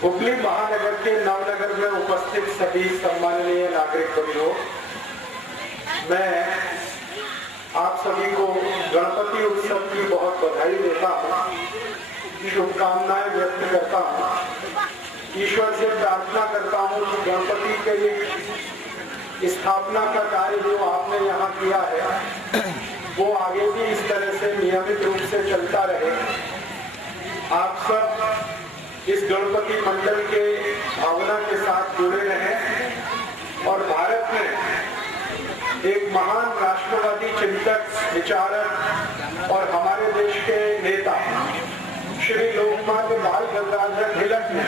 हुगली महानगर के नवनगर में उपस्थित सभी सम्माननीय नागरिक बंधुओं, मैं आप सभी को गणपति उत्सव की बहुत बधाई देता हूँ, शुभकामनाएं व्यक्त करता हूँ। ईश्वर से प्रार्थना करता हूँ कि गणपति के स्थापना का कार्य जो आपने यहाँ किया है वो आगे भी इस तरह से नियमित रूप से चलता रहे। आप सब इस गणपति मंडल के भावना के साथ जुड़े रहें और भारत में एक महान राष्ट्रवादी चिंतक, विचारक और हमारे देश के नेता श्री लोकमान्य बाल गंगाधर तिलक ने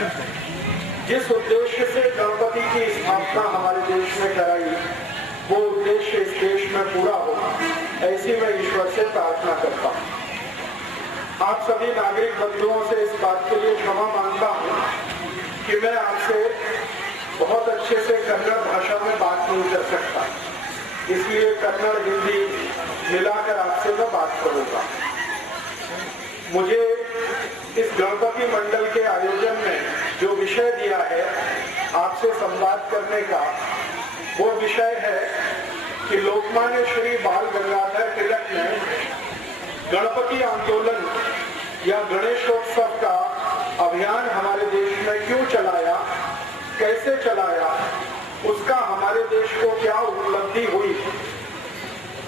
जिस उद्देश्य से गणपति की स्थापना हमारे देश में कराई, वो उद्देश्य इस देश में पूरा हो, ऐसी मैं ईश्वर से प्रार्थना करता हूँ। आप सभी नागरिक बंधुओं से इस बात के लिए क्षमा मांगता हूँ कि मैं आपसे बहुत अच्छे से कन्नड़ भाषा में बात नहीं कर सकता, इसलिए कन्नड़ हिंदी मिलाकर आपसे मैं बात करूंगा। मुझे इस गणपति मंडल के आयोजन में जो विषय दिया है आपसे संवाद करने का, वो विषय है कि लोकमान्य श्री बाल गंगाधर तिलक ने गणपति आंदोलन या गणेशोत्सव का अभियान हमारे देश में क्यों चलाया, कैसे चलाया, उसका हमारे देश को क्या उपलब्धि हुई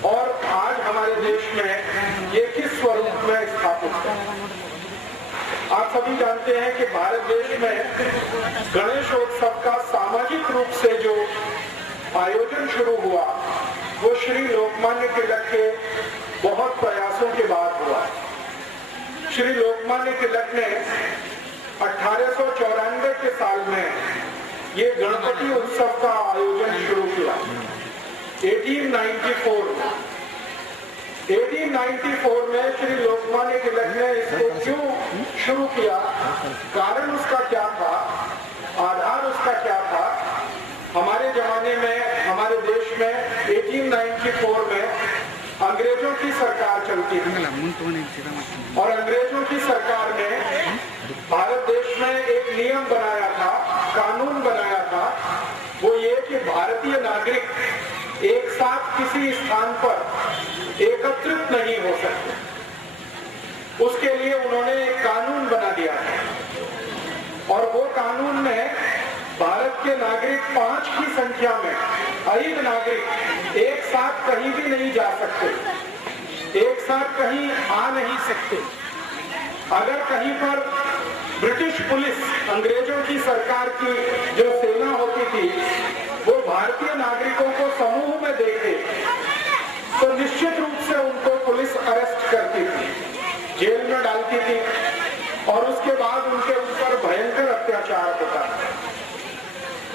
और आज हमारे देश में ये किस स्वरूप में स्थापित है। आप सभी जानते हैं कि भारत देश में गणेशोत्सव का सामाजिक रूप से जो आयोजन शुरू हुआ वो श्री लोकमान्य तिलक के बहुत प्रयासों के बाद हुआ। श्री लोकमान्य तिलक ने 1894 के साल में ये गणपति उत्सव का आयोजन शुरू किया। 1894 में श्री लोकमान्य तिलक ने इसको क्यों शुरू किया, कारण उसका क्या था, आधार उसका क्या था। हमारे जमाने में, हमारे देश में 1894 में अंग्रेजों की सरकार चलती थी और अंग्रेजों की सरकार ने भारत देश में एक नियम बनाया था, कानून बनाया था, वो ये कि भारतीय नागरिक एक साथ किसी स्थान पर एकत्रित नहीं हो सकते। उसके लिए उन्होंने एक कानून बना दिया था और वो कानून में भारत के नागरिक 5 की संख्या में अधिक नागरिक एक साथ कहीं भी नहीं जा सकते, एक साथ कहीं आ नहीं सकते। अगर कहीं पर ब्रिटिश पुलिस, अंग्रेजों की सरकार की जो सेना होती थी, वो भारतीय नागरिकों को समूह में देखे तो निश्चित रूप से उनको पुलिस अरेस्ट करती थी, जेल में डालती थी और उसके बाद उनके ऊपर भयंकर अत्याचार होता था।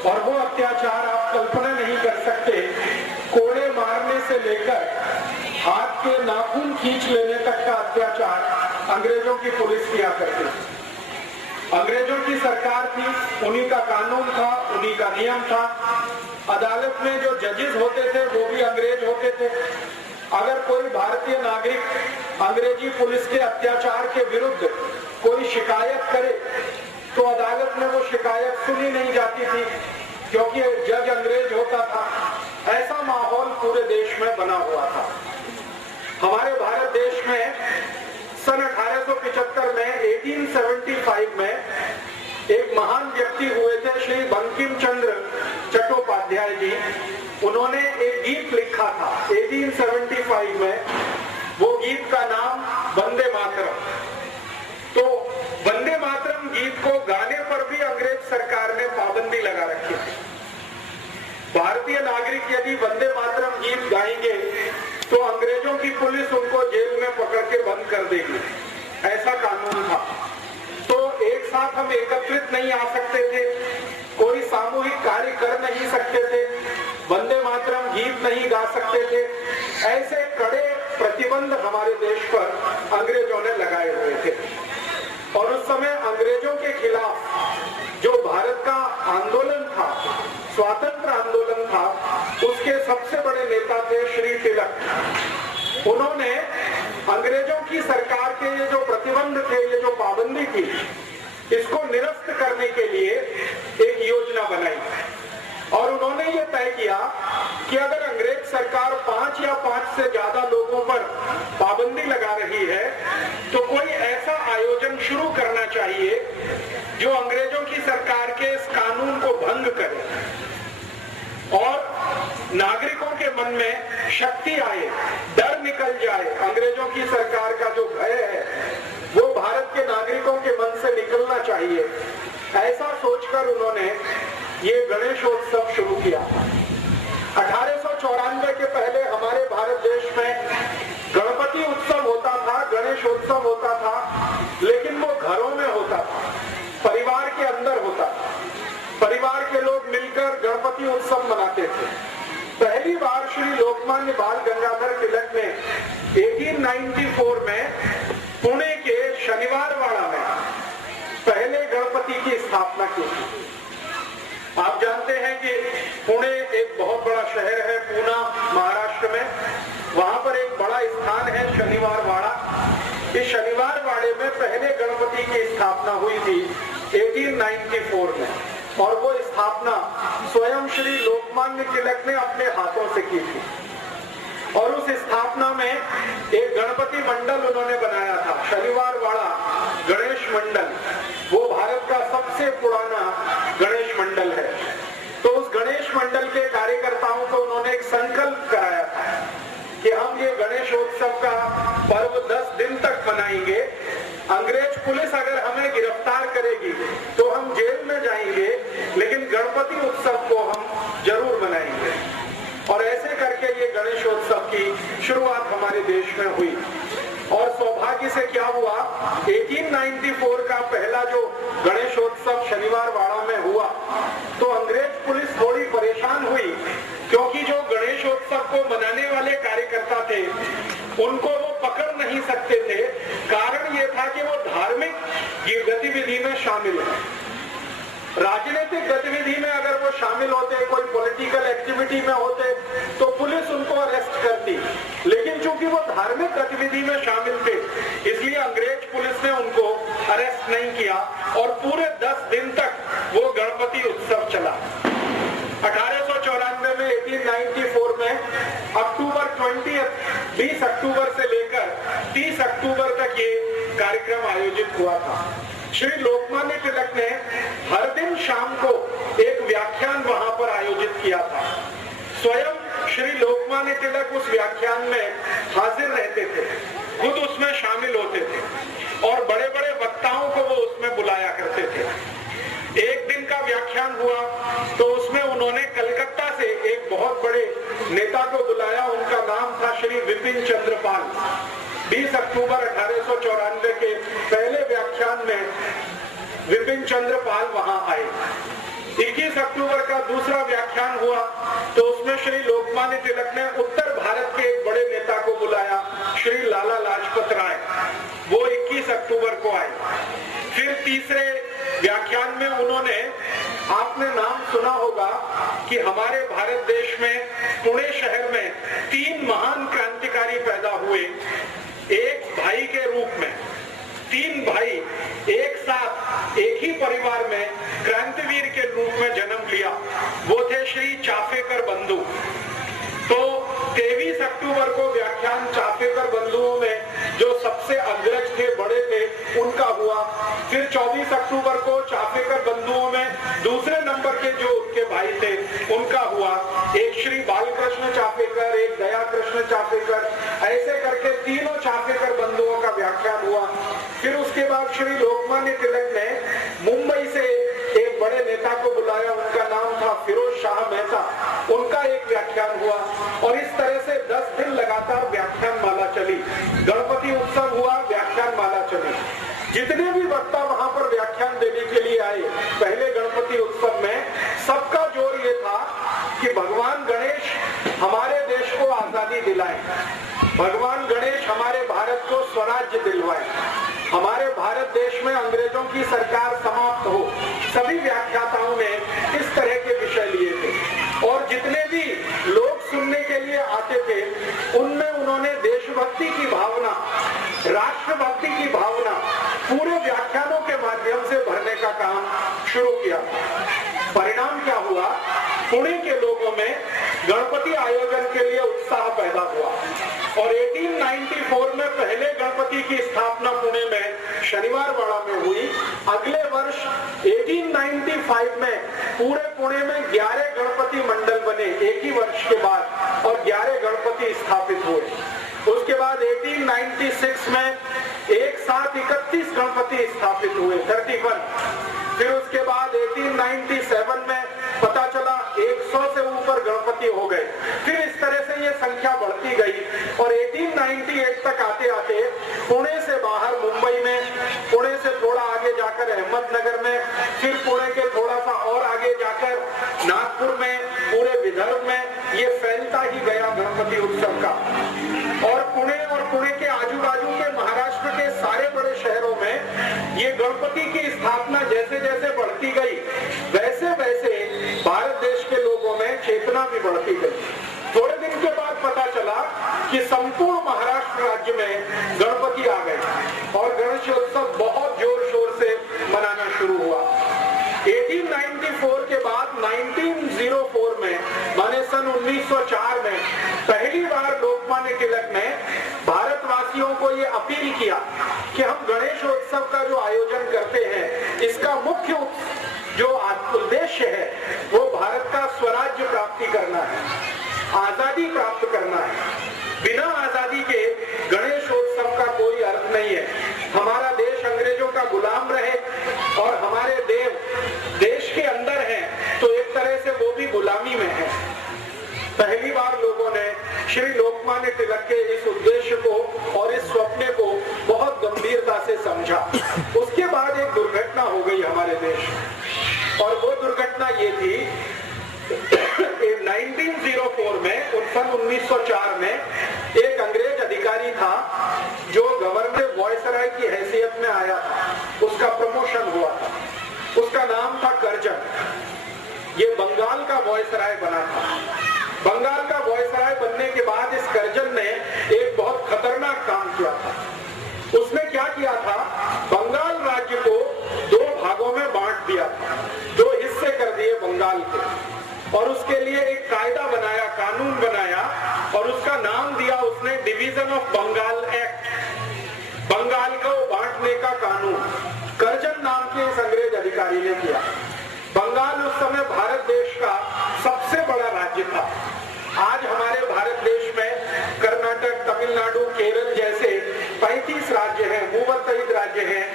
और वो अत्याचार आप कल्पना नहीं कर सकते, कोड़े मारने से लेकर हाथ के नाखून खींच लेने तक का अत्याचार अंग्रेजों की पुलिस किया करती थी। अंग्रेजों की सरकार थी, उन्हीं का कानून था, उन्हीं का नियम था। अदालत में जो जजेस होते थे वो भी अंग्रेज होते थे। अगर कोई भारतीय नागरिक अंग्रेजी पुलिस के अत्याचार के विरुद्ध कोई शिकायत करे तो अदालत में वो शिकायत सुनी नहीं जाती थी, क्योंकि जज अंग्रेज होता था। ऐसा माहौल पूरे देश में बना हुआ था। हमारे भारत देश में सन 1875 में 1875 में एक महान व्यक्ति हुए थे, श्री बंकिम चंद्र चट्टोपाध्याय जी। उन्होंने एक गीत लिखा था 1875 में, वो गीत का नाम वंदे मातरम। तो वंदे मातरम गीत को गाने पर भी अंग्रेज सरकार ने पाबंदी लगा रखी थी। भारतीय नागरिक यदि वंदे मातरम गीत गाएंगे तो अंग्रेजों की पुलिस उनको जेल में पकड़ के बंद कर देगी, ऐसा कानून था। तो एक साथ हम एकत्रित नहीं आ सकते थे, कोई सामूहिक कार्य कर नहीं सकते थे, वंदे मातरम गीत नहीं गा सकते थे। ऐसे कड़े प्रतिबंध हमारे देश पर अंग्रेजों ने लगाए हुए थे। और उस समय अंग्रेजों के खिलाफ जो भारत का आंदोलन था, स्वातंत्र आंदोलन था, उसके सबसे बड़े नेता थे श्री तिलक। उन्होंने अंग्रेजों की सरकार के ये जो प्रतिबंध थे, ये जो पाबंदी थी, इसको निरस्त करने के लिए एक योजना बनाई और उन्होंने ये तय किया कि अगर अंग्रेज सरकार 5 या 5 से ज्यादा लोगों पर पाबंदी लगा रही है तो कोई ऐसा आयोजन शुरू करना चाहिए जो अंग्रेजों की सरकार के इस कानून को भंग करे और नागरिकों के मन में शक्ति आए, डर निकल जाए। अंग्रेजों की सरकार का जो भय है वो भारत के नागरिकों के मन से निकलना चाहिए। ऐसा सोचकर उन्होंने ये गणेशोत्सव शुरू किया। 1894 के पहले हमारे भारत देश में गणपति उत्सव होता था, गणेशोत्सव होता था, लेकिन वो घरों में होता था, परिवार के अंदर होता था। परिवार के लोग मिलकर गणपति उत्सव मनाते थे। पहली बार श्री लोकमान्य बाल गंगाधर तिलक ने 1894 में पुणे के शनिवारवाड़ा में पहले गणपति की स्थापना की थी। आप जानते हैं कि पुणे एक बहुत बड़ा शहर है, पूना महाराष्ट्र में। वहां पर एक बड़ा स्थान है शनिवारवाड़ा। इस शनिवारवाड़े में पहले गणपति की स्थापना हुई थी 1894 में और वो स्थापना स्वयं श्री लोकमान्य तिलक ने अपने हाथों से की थी। और उस स्थापना में एक गणपति मंडल उन्होंने बनाया था, शनिवारवाड़ा गणेश मंडल। वो भारत का सबसे पुराना गणेश मंडल है। तो उस गणेश मंडल के कार्यकर्ताओं को उन्होंने एक संकल्प कराया था कि हम ये गणेशोत्सव का पर्व 10 दिन तक मनाएंगे। अंग्रेज पुलिस अगर हमें गिरफ्तार करेगी तो हम जेल में जाएंगे, लेकिन गणपति उत्सव को हम जरूर मनाएंगे। और ऐसे करके ये गणेशोत्सव की शुरुआत हमारे देश में हुई। और सौभाग्य से क्या हुआ, 1894 का पहला जो गणेशोत्सव शनिवारवाड़ा में हुआ तो अंग्रेज पुलिस थोड़ी परेशान हुई, क्योंकि जो गणेशोत्सव को मनाने वाले कार्यकर्ता थे उनको वो पकड़ नहीं सकते थे। कारण ये था कि वो धार्मिक गतिविधि में शामिल है। राजनीतिक गतिविधि में अगर वो शामिल होते, कोई पॉलिटिकल एक्टिविटी में होते तो पुलिस उनको अरेस्ट करती, लेकिन चूंकि वो धार्मिक गतिविधि में शामिल थे इसलिए अंग्रेज पुलिस ने उनको अरेस्ट नहीं किया और पूरे 10 दिन तक वो गणपति उत्सव चला। 1894 में 1894 में अक्टूबर 20 अक्टूबर से लेकर 30 अक्टूबर तक ये कार्यक्रम आयोजित हुआ था। श्री लोकमान्य तिलक ने हर दिन शाम को एक व्याख्यान वहां पर आयोजित किया था। स्वयं श्री लोकमान्य तिलक उस व्याख्यान में हाजिर रहते थे, खुद उसमें शामिल होते थे और बड़े बड़े वक्ताओं को वो उसमें बुलाया करते थे। एक दिन का व्याख्यान हुआ तो उसमें उन्होंने कलकत्ता से एक बहुत बड़े नेता को बुलाया। उनका नाम था श्री विपिन चंद्र पाल। 20 अक्टूबर 1894 के पहले व्याख्यान में विपिन चंद्र पाल वहां आए। 21 अक्टूबर का दूसरा व्याख्यान हुआ तो उसमें श्री लोकमान्य तिलक ने उत्तर भारत के एक बड़े नेता को बुलाया, श्री लाला लाजपत राय। वो 21 अक्टूबर को आए। फिर तीसरे व्याख्यान में उन्होंने, आपने नाम सुना होगा कि हमारे भारत देश में पुणे शहर में 3 महान क्रांतिकारी पैदा हुए एक भाई के रूप में। 3 भाई एक साथ एक ही परिवार में क्रांतिवीर के रूप में जन्म लिया। वो थे श्री चाफेकर बंधु। तो 23 अक्टूबर को व्याख्यान चाफेकर बंधुओं में जो सबसे अग्रज थे, बड़े थे, उनका हुआ। फिर 24 अक्टूबर को चाफेकर बंधुओं में दूसरे नंबर के जो उनके भाई थे उनका हुआ। एक श्री बालकृष्ण चाफेकर, एक दया कृष्ण चाफेकर, ऐसे करके तीनों चाफेकर बंधुओं का व्याख्यान हुआ। फिर उसके बाद श्री लोकमान्य तिलक ने मुंबई से एक बड़े नेता को बुलाया, उनका नाम था फिरोज शाह मेहता। उनका एक व्याख्यान हुआ और इस तरह से 10 दिन लगातार व्याख्यान माला चली। गणपति उत्सव हुआ, व्याख्यान माला चली। जितने भी वक्ता वहां पर व्याख्यान देने के लिए आए पहले गणपति उत्सव में, सबका जोर ये था कि भगवान गणेश हमारे देश को आजादी दिलाए, भगवान गणेश हमारे भारत को स्वराज्य दिलवाए, हमारे भारत देश में अंग्रेजों की सरकार समाप्त हो। सभी व्याख्याताओं ने इस तरह के विषय लिए थे और जितने भी लोग सुनने के लिए आते थे उनमें उन्होंने देशभक्ति की भावना, राष्ट्रभक्ति की भावना पूरे व्याख्यानों के माध्यम से भरने का काम शुरू किया। परिणाम क्या हुआ, पुणे के लोगों में गणपति आयोजन के लिए उत्साह पैदा हुआ और 1894 में पहले गणपति की स्थापना पुणे में शनिवारवाड़ा में हुई। अगले वर्ष 1895 में पूरे पुणे में 11 गणपति मंडल बने एक ही वर्ष के बाद और 11 गणपति स्थापित हुए। उसके बाद 1896 में एक साथ 31 गणपति स्थापित हुए, 31। फिर उसके बाद 1897 में पता चला 100 से ऊपर गणपति हो गए। फिर इस तरह से ये संख्या बढ़ती गई और 1898 तक आते आते पुणे से बाहर मुंबई में, पुणे से थोड़ा आगे जाकर अहमदनगर में, फिर पुणे के थोड़ा सा और आगे जाकर नागपुर में, पूरे विदर्भ में ये फैलता ही गया गणपति उत्सव का। और पुणे के आजू बाजू के महाराष्ट्र के सारे बड़े शहरों में ये गणपति की स्थापना जैसे जैसे बढ़ती गई वैसे वैसे भारत देश के लोगों में चेतना भी बढ़ती गई। थोड़े दिन के बाद पता चला कि संपूर्ण महाराष्ट्र राज्य में गणपति आ गए और गणेशोत्सव बहुत जोर शोर से मनाना शुरू हुआ। 1894 के बाद 1904 में, माने सन 1904 में पहली बार लोकमान्य तिलक ने भारतवासियों को ये अपील किया कि हम गणेशोत्सव का जो आयोजन करते हैं इसका मुख्य जो उद्देश्य है वो भारत का स्वराज्य प्राप्ति करना है, आजादी प्राप्त करना है। बिना आजादी के गणेशोत्सव का कोई अर्थ नहीं है। हमारा देश अंग्रेजों का गुलाम रहे और हमारे देव देश के अंदर हैं तो एक तरह से वो भी गुलामी में है। पहली बार लोगों ने श्री लोकमान्य तिलक के इस उद्देश्य को और इस स्वप्न को बहुत गंभीरता से समझा। उसके बाद एक दुर्घटना हो गई हमारे देश और वो दुर्घटना ये थी 1904 में, सन 1904 में एक अंग्रेज अधिकारी था जो गवर्नर वॉयसराय की हैसियत में आया था, उसका प्रमोशन हुआ था। उसका नाम था कर्जन। ये बंगाल का वॉयसराय बना था। बंगाल का वॉयसराय बनने के बाद इस कर्जन ने एक बहुत खतरनाक काम किया था। उसने क्या किया था, बंगाल राज्य को 2 भागों में बांट दिया था, 2 हिस्से कर दिए बंगाल के और उसके लिए एक कायदा बनाया, कानून बनाया और उसका नाम दिया उसने division of Bengal act, Bengal को बांटने का कानून। कर्जन नाम के इस अंग्रेज अधिकारी ने किया। बंगाल उस समय भारत देश का सबसे बड़ा राज्य था। आज हमारे भारत देश में कर्नाटक, तमिलनाडु, केरल जैसे 35 राज्य हैं, भूमध्ययुक्त राज्य हैं।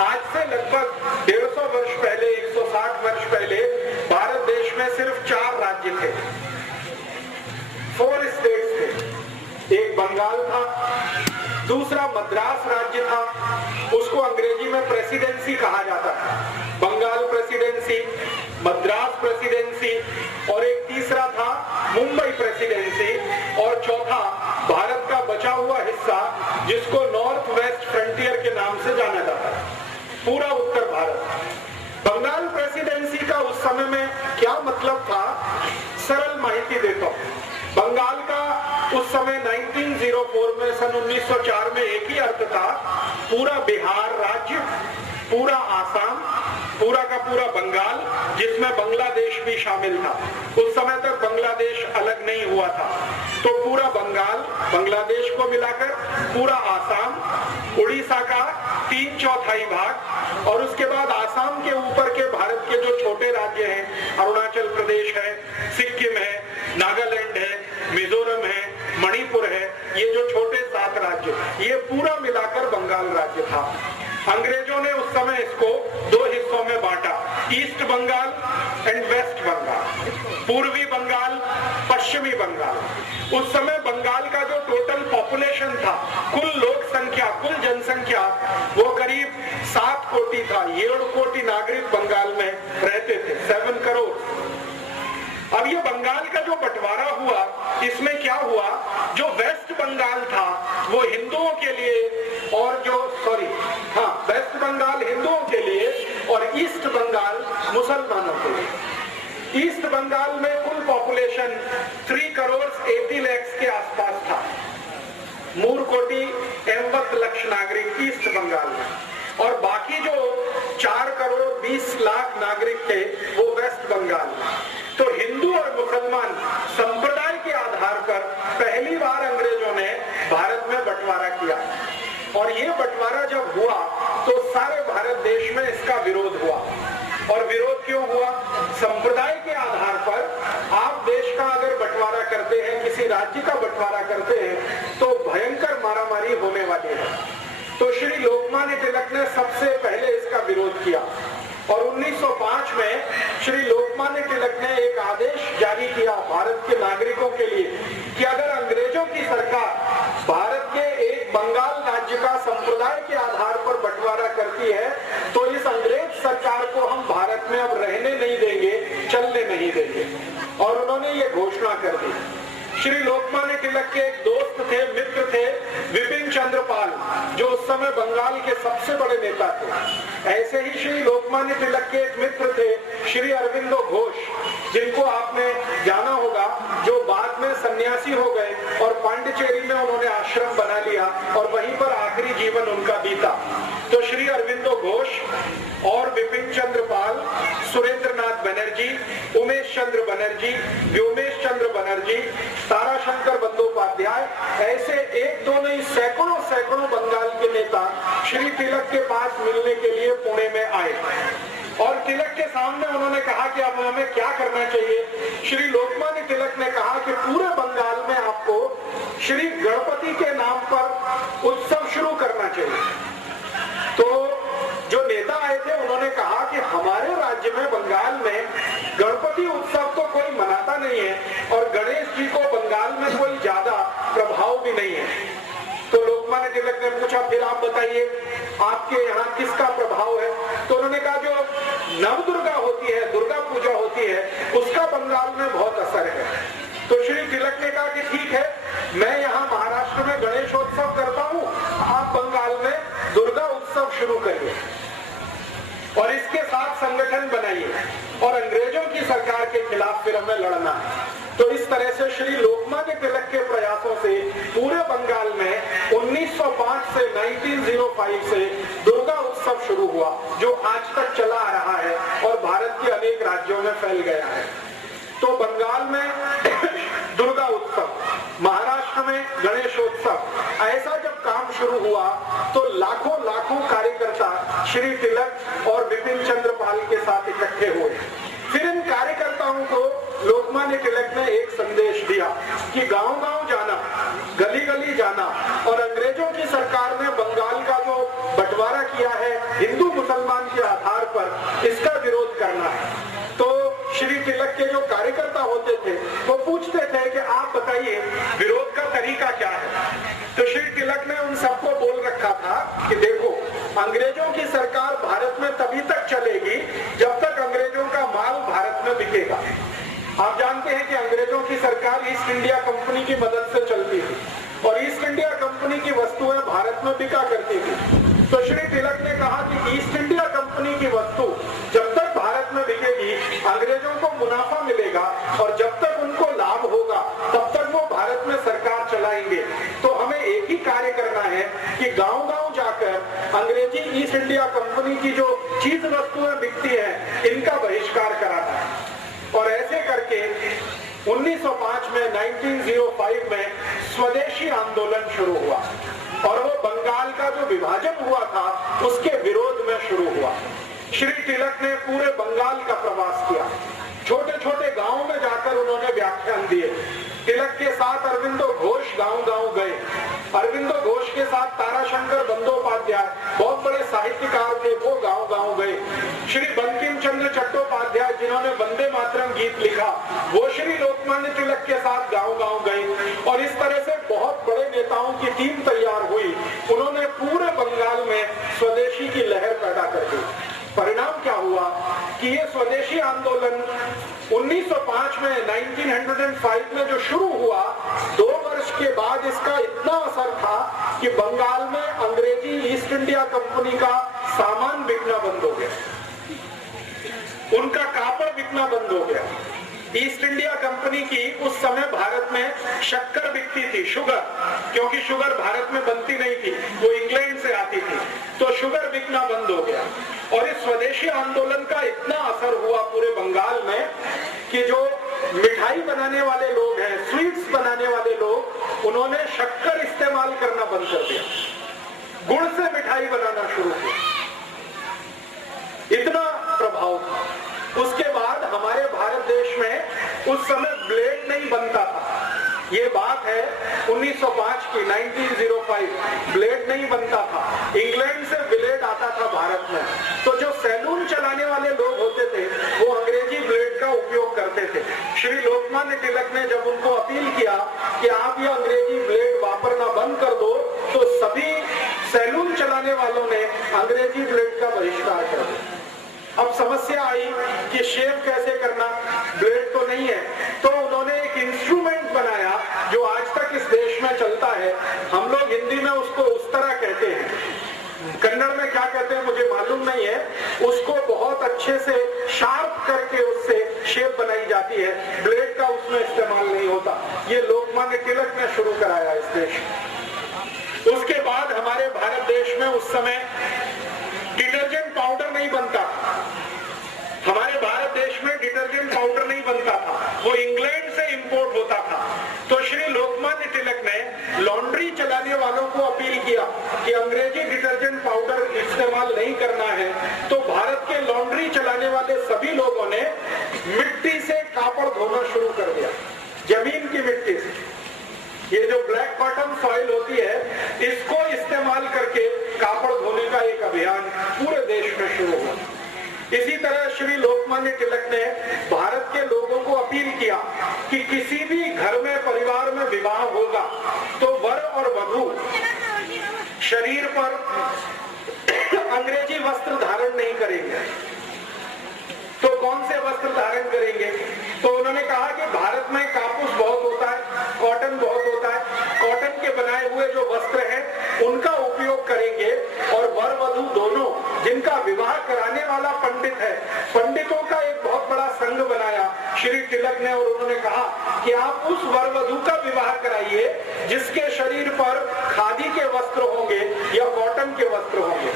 आज से लगभग 150 वर्ष पहले, 160 वर्ष पहले भारत देश में सिर्फ 4 राज्य थे, 4 स्टेट्स थे। एक बंगाल था, दूसरा मद्रास राज्य था, उसको अंग्रेजी में प्रेसिडेंसी कहा जाता था, बंगाल प्रेसिडेंसी, मद्रास प्रेसिडेंसी, और एक तीसरा था मुंबई प्रेसिडेंसी, और चौथा भारत का बचा हुआ हिस्सा जिसको नॉर्थ वेस्ट फ्रंटियर के नाम से जाना जाता है, पूरा उत्तर भारत। बंगाल प्रेसिडेंसी का उस समय में क्या मतलब था, सरल माहिती देता हूं। बंगाल का उस समय 1904 में, सन 1904 में एक ही अर्थ था, पूरा बिहार राज्य, पूरा आसाम, पूरा का पूरा बंगाल, जिसमें बांग्लादेश भी शामिल था। उस समय तक बांग्लादेश अलग नहीं हुआ था, तो पूरा बंगाल, बांग्लादेश को मिलाकर पूरा आसाम, उड़ीसा का 3/4 भाग, और उसके बाद आसाम के ऊपर के भारत के जो छोटे राज्य हैं, अरुणाचल प्रदेश है, सिक्किम है, नागालैंड है, मिजोरम है, मणिपुर है, ये जो छोटे 7 राज्य, ये पूरा मिलाकर बंगाल राज्य था। अंग्रेजों ने उस समय इसको 2 हिस्सों में बांटा, east Bengal and west Bengal, पूर्वी बंगाल, पश्चिमी बंगाल। उस समय बंगाल का जो टोटल पॉपुलेशन था, कुल लोक संख्या, कुल जनसंख्या, वो करीब 7 कोटि था। 7 कोटि नागरिक बंगाल में रहते थे, 7 करोड़। अब ये बंगाल का जो बंटवारा हुआ, इसमें क्या हुआ, जो वेस्ट बंगाल था वो हिंदुओं के लिए, और वेस्ट बंगाल हिंदुओं के लिए और ईस्ट बंगाल मुसलमानों के लिए। ईस्ट बंगाल में कुल पॉपुलेशन 3 करोड़ 80 लाख के आसपास था, 3 कोटि 80 लाख नागरिक ईस्ट बंगाल में, और बाकी जो 4 करोड़ 20 लाख नागरिक थे वो वेस्ट बंगाल में। तो हिंदू और मुसलमान संप्रदाय के आधार पर पहली बार अंग्रेजों ने भारत में बंटवारा किया, और ये बंटवारा जब हुआ तो सारे भारत देश में इसका विरोध हुआ। और विरोध क्यों हुआ? संप्रदाय के आधार पर आप देश का अगर बंटवारा करते हैं, किसी राज्य का बंटवारा करते हैं, तो भयंकर मारामारी होने वाली है। तो श्री लोकमान्य तिलक ने सबसे पहले इसका विरोध किया, और 1905 में श्री लोकमान्य तिलक ने एक आदेश जारी किया भारत के नागरिकों के लिए कि अगर अंग्रेजों की सरकार भारत के एक बंगाल राज्य का संप्रदाय के आधार पर बंटवारा करती है तो इस अंग्रेज सरकार को हम भारत में अब रहने नहीं देंगे, चलने नहीं देंगे। और उन्होंने ये घोषणा कर दी। श्री लोकमान्य तिलक के एक दोस्त थे, मित्र थे, विपिन चंद्र पाल, जो उस समय बंगाल के सबसे बड़े नेता थे। ऐसे ही श्री लोकमान्य तिलक के एक मित्र थे श्री अरविंदो घोष, जिनको आपने जाना होगा, जो बाद में सन्यासी हो गए और पांडिचेरी में उन्होंने आश्रम बना लिया और वहीं पर आखिरी जीवन उनका बीता। तो श्री अरविंदो घोष और विपिन चंद्र पाल, सुरेंद्रनाथ बनर्जी, उमेश चंद्र बनर्जी, व्योमेश चंद्र बनर्जी, ताराशंकर बंदोपाध्याय, ऐसे एक दो नहीं सैकड़ों सैकड़ों बंगाल के नेता श्री तिलक के पास मिलने के लिए पुणे में आए। और तिलक के सामने उन्होंने कहा कि अब हमें क्या करना चाहिए। श्री लोकमान्य तिलक ने कहा कि पूरे बंगाल में आपको श्री गणपति के नाम पर उत्सव शुरू करना चाहिए। तो जो नेता आए थे उन्होंने कहा कि हमारे राज्य में, बंगाल में गणपति उत्सव तो कोई मनाता नहीं है और गणेश जी को बंगाल में कोई ज्यादा प्रभाव भी नहीं है। तो लोकमान्य तिलक ने पूछा, फिर आप बताइए आपके यहाँ किसका प्रभाव है? तो उन्होंने कहा जो नवदुर्गा होती है, दुर्गा पूजा होती है, उसका बंगाल में बहुत असर है। तो श्री तिलक ने कहा कि ठीक है, मैं यहाँ महाराष्ट्र में गणेशोत्सव करता हूँ, आप बंगाल में दुर्गा उत्सव शुरू करिए और इसके साथ संगठन बनाइए और अंग्रेजों की सरकार के खिलाफ फिर हमें लड़ना है। तो इस तरह से श्री लोकमान्य तिलक के प्रयासों से पूरे बंगाल में 1905 से 1905 से दुर्गा उत्सव शुरू हुआ, जो आज तक चला आ रहा है और भारत के अनेक राज्यों में फैल गया है। तो बंगाल में दुर्गा उत्सव, महाराष्ट्र में गणेशोत्सव, ऐसा जब काम शुरू हुआ तो लाखों लाखों कार्यकर्ता श्री तिलक और विपिन चंद्र पाल के साथ इकट्ठे हुए। फिर इन कार्यकर्ताओं को लोकमान्य तिलक ने एक संदेश दिया कि गांव-गांव जाना, गली-गली जाना और अंग्रेजों की सरकार ने बंगाल का जो बंटवारा किया है हिंदू मुसलमान के आधार पर, इसका विरोध करना है। तो श्री तिलक के जो कार्यकर्ता होते थे वो पूछते थे कि आप बताइए विरोध का तरीका क्या है। तो श्री तिलक ने उन सबको बोल रखा था कि देखो, अंग्रेजों की सरकार भारत में तभी तक चलेगी जब तक अंग्रेजों का माल भारत में बिकेगा। आप जानते हैं कि अंग्रेजों की सरकार ईस्ट इंडिया कंपनी की मदद से चलती थी और ईस्ट इंडिया कंपनी की वस्तुएं भारत में बिका करती थी। तो श्री तिलक ने कहा कि ईस्ट इंडिया कंपनी की वस्तु जब तक भारत में बिकेगी अंग्रेजों को मुनाफा मिलेगा और जब तक उनको लाभ होगा तब तक वो भारत में सरकार चलाएंगे। तो हमें एक ही कार्य करना है कि गांव-गांव जाकर अंग्रेजी ईस्ट इंडिया कंपनी की जो चीज वस्तुएं बिकती हैं इनका बहिष्कार कराना है। और ऐसे करके 1905 में 1905 में स्वदेशी आंदोलन शुरू हुआ और वो बंगाल का जो विभाजन हुआ था उसके विरोध में शुरू हुआ। श्री तिलक ने पूरे बंगाल का प्रवास किया, छोटे छोटे गांवों में जाकर उन्होंने व्याख्यान दिए। तिलक के साथ अरविंदो घोष गांव-गांव गए। अरविंदो घोष के साथ ताराशंकर बंदोपाध्याय, बहुत बड़े साहित्यकार थे, वो गांव-गांव गए। श्री बंकिम चंद्र चट्टोपाध्याय जिन्होंने वंदे मातरम गीत लिखा, वो श्री लोकमान्य तिलक के साथ गांव-गांव गए और इस तरह से बहुत बड़े नेताओं की टीम तैयार हुई। उन्होंने पूरे बंगाल में स्वदेशी की लहर पैदा कर दी। परिणाम क्या हुआ कि ये स्वदेशी आंदोलन 1905 में 1905 में जो शुरू हुआ, 2 वर्ष के बाद इसका इतना असर था कि बंगाल में अंग्रेजी ईस्ट इंडिया कंपनी का सामान बिकना बंद हो गया, उनका कापड़ बिकना बंद हो गया। ईस्ट इंडिया कंपनी की उस समय भारत में शक्कर बिकती थी, शुगर, क्योंकि शुगर भारत में बनती नहीं थी, वो इंग्लैंड से आती थी, तो शुगर बिकना बंद हो गया। और इस स्वदेशी आंदोलन का इतना असर हुआ पूरे बंगाल में कि जो मिठाई बनाने वाले लोग हैं, स्वीट्स बनाने वाले लोग, उन्होंने शक्कर इस्तेमाल करना बंद कर दिया, गुड़ से मिठाई बनाना शुरू किया। इतना प्रभाव था। उसके बाद हमारे भारत देश में उस समय ब्लेड नहीं बनता था। ये बात है 1905 की, 1905। ब्लेड नहीं बनता था, इंग्लैंड से ब्लेड आता था भारत में। तो जो सैलून चलाने वाले लोग होते थे वो अंग्रेजी ब्लेड का उपयोग करते थे। श्री लोकमान्य तिलक ने जब उनको अपील किया कि आप ये अंग्रेजी ब्लेड वापरना बंद कर दो, तो सभी सैलून चलाने वालों ने अंग्रेजी ब्लेड का बहिष्कार कर दिया। अब समस्या आई कि शेव कैसे करना, ब्लेड तो नहीं है, तो उन्होंने एक इंस्ट्रूमेंट बनाया जो आज तक इस देश में चलता है। हम लोग हिंदी में उसको उस तरह कहते हैं, कन्नड़ में क्या कहते हैं मुझे मालूम नहीं है। उसको बहुत अच्छे से शार्प करके उससे शेप बनाई जाती है, ब्लेड का उसमें इस्तेमाल नहीं होता। ये लोकमान्य तिलक ने शुरू कराया इस देश। उसके बाद हमारे भारत देश में उस समय डिटर्जेंट पाउडर नहीं बनता। हमारे भारत देश में डिटर्जेंट पाउडर नहीं बनता था, वो इंग्लैंड से इंपोर्ट होता था। तो श्री लोकमान्य तिलक ने लॉन्ड्री चलाने वालों को अपील किया कि अंग्रेजी डिटर्जेंट पाउडर इस्तेमाल नहीं करना है। तो भारत के लॉन्ड्री चलाने वाले सभी लोगों ने मिट्टी से कापड़ धोना शुरू कर दिया, जमीन की मिट्टी से। ये जो ब्लैक कॉटन सॉइल होती है, इसको इस्तेमाल करके कापड़ धोने का एक अभियान पूरे देश में शुरू हुआ। इसी तरह श्री लोकमान्य तिलक ने भारत के लोगों को अपील किया कि किसी भी घर में, परिवार में विवाह होगा तो वर और वधू शरीर पर अंग्रेजी वस्त्र धारण नहीं करेंगे। तो कौन से वस्त्र धारण करेंगे? तो उन्होंने कहा कि भारत में कापूस बहुत होता है, कॉटन बहुत होता है, कॉटन के बनाए हुए जो वस्त्र हैं उनका उपयोग करेंगे। और वर वधू दोनों, जिनका विवाह कराने वाला पंडित है, पंडितों का एक बहुत बड़ा संघ बनाया श्री तिलक ने। और उन्होंने कहा कि आप उस वर वधू का विवाह कराइए जिसके शरीर पर खादी के वस्त्र होंगे या कॉटन के वस्त्र होंगे।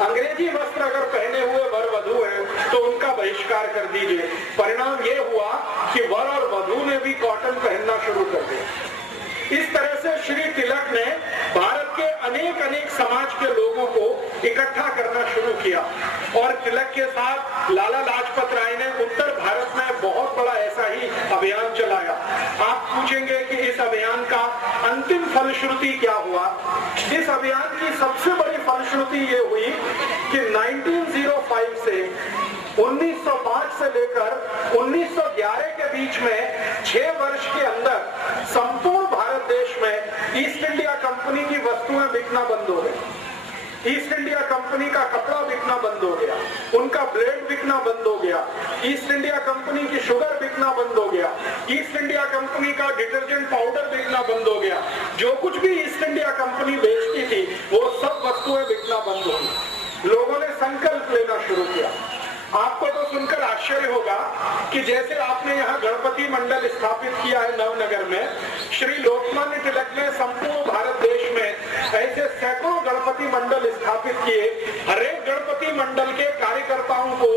अंग्रेजी वस्त्र अगर पहने हुए वर वधू है तो उनका बहिष्कार कर दीजिए। परिणाम ये हुआ कि वर और वधू ने भी कॉटन पहनना शुरू कर दिया। इस तरह से श्री तिलक ने भारत के अनेक अनेक समाज के लोगों को इकट्ठा करना शुरू किया। और तिलक के साथ लाला लाजपत राय ने उत्तर भारत में बहुत बड़ा ऐसा ही अभियान चलाया। आप पूछेंगे कि इस अभियान का अंतिम फलश्रुति क्या हुआ? इस अभियान की सबसे बड़ी फलश्रुति ये हुई कि 1905 से 1905 से लेकर 1911 के बीच में 6 वर्ष के अंदर संपूर्ण भारत देश में ईस्ट इंडिया कंपनी की वस्तुएं बिकना बंद हो गई। ईस्ट इंडिया कंपनी का कपड़ा बिकना बंद हो गया, उनका ब्लेड बिकना बंद हो गया, ईस्ट इंडिया कंपनी की शुगर बिकना बंद हो गया, ईस्ट इंडिया कंपनी का डिटर्जेंट पाउडर बिकना बंद हो गया। जो कुछ भी ईस्ट इंडिया कंपनी बेचती थी वो सब वस्तुएं बिकना बंद हो गई। लोगों ने संकल्प लेना शुरू किया। आपको तो सुनकर आश्चर्य होगा कि जैसे आपने यहाँ गणपति मंडल स्थापित किया है नवनगर में, श्री लोकमान्य तिलक ने संपूर्ण भारत देश में ऐसे सैकड़ों गणपति मंडल स्थापित किए। हर एक गणपति मंडल के कार्यकर्ताओं को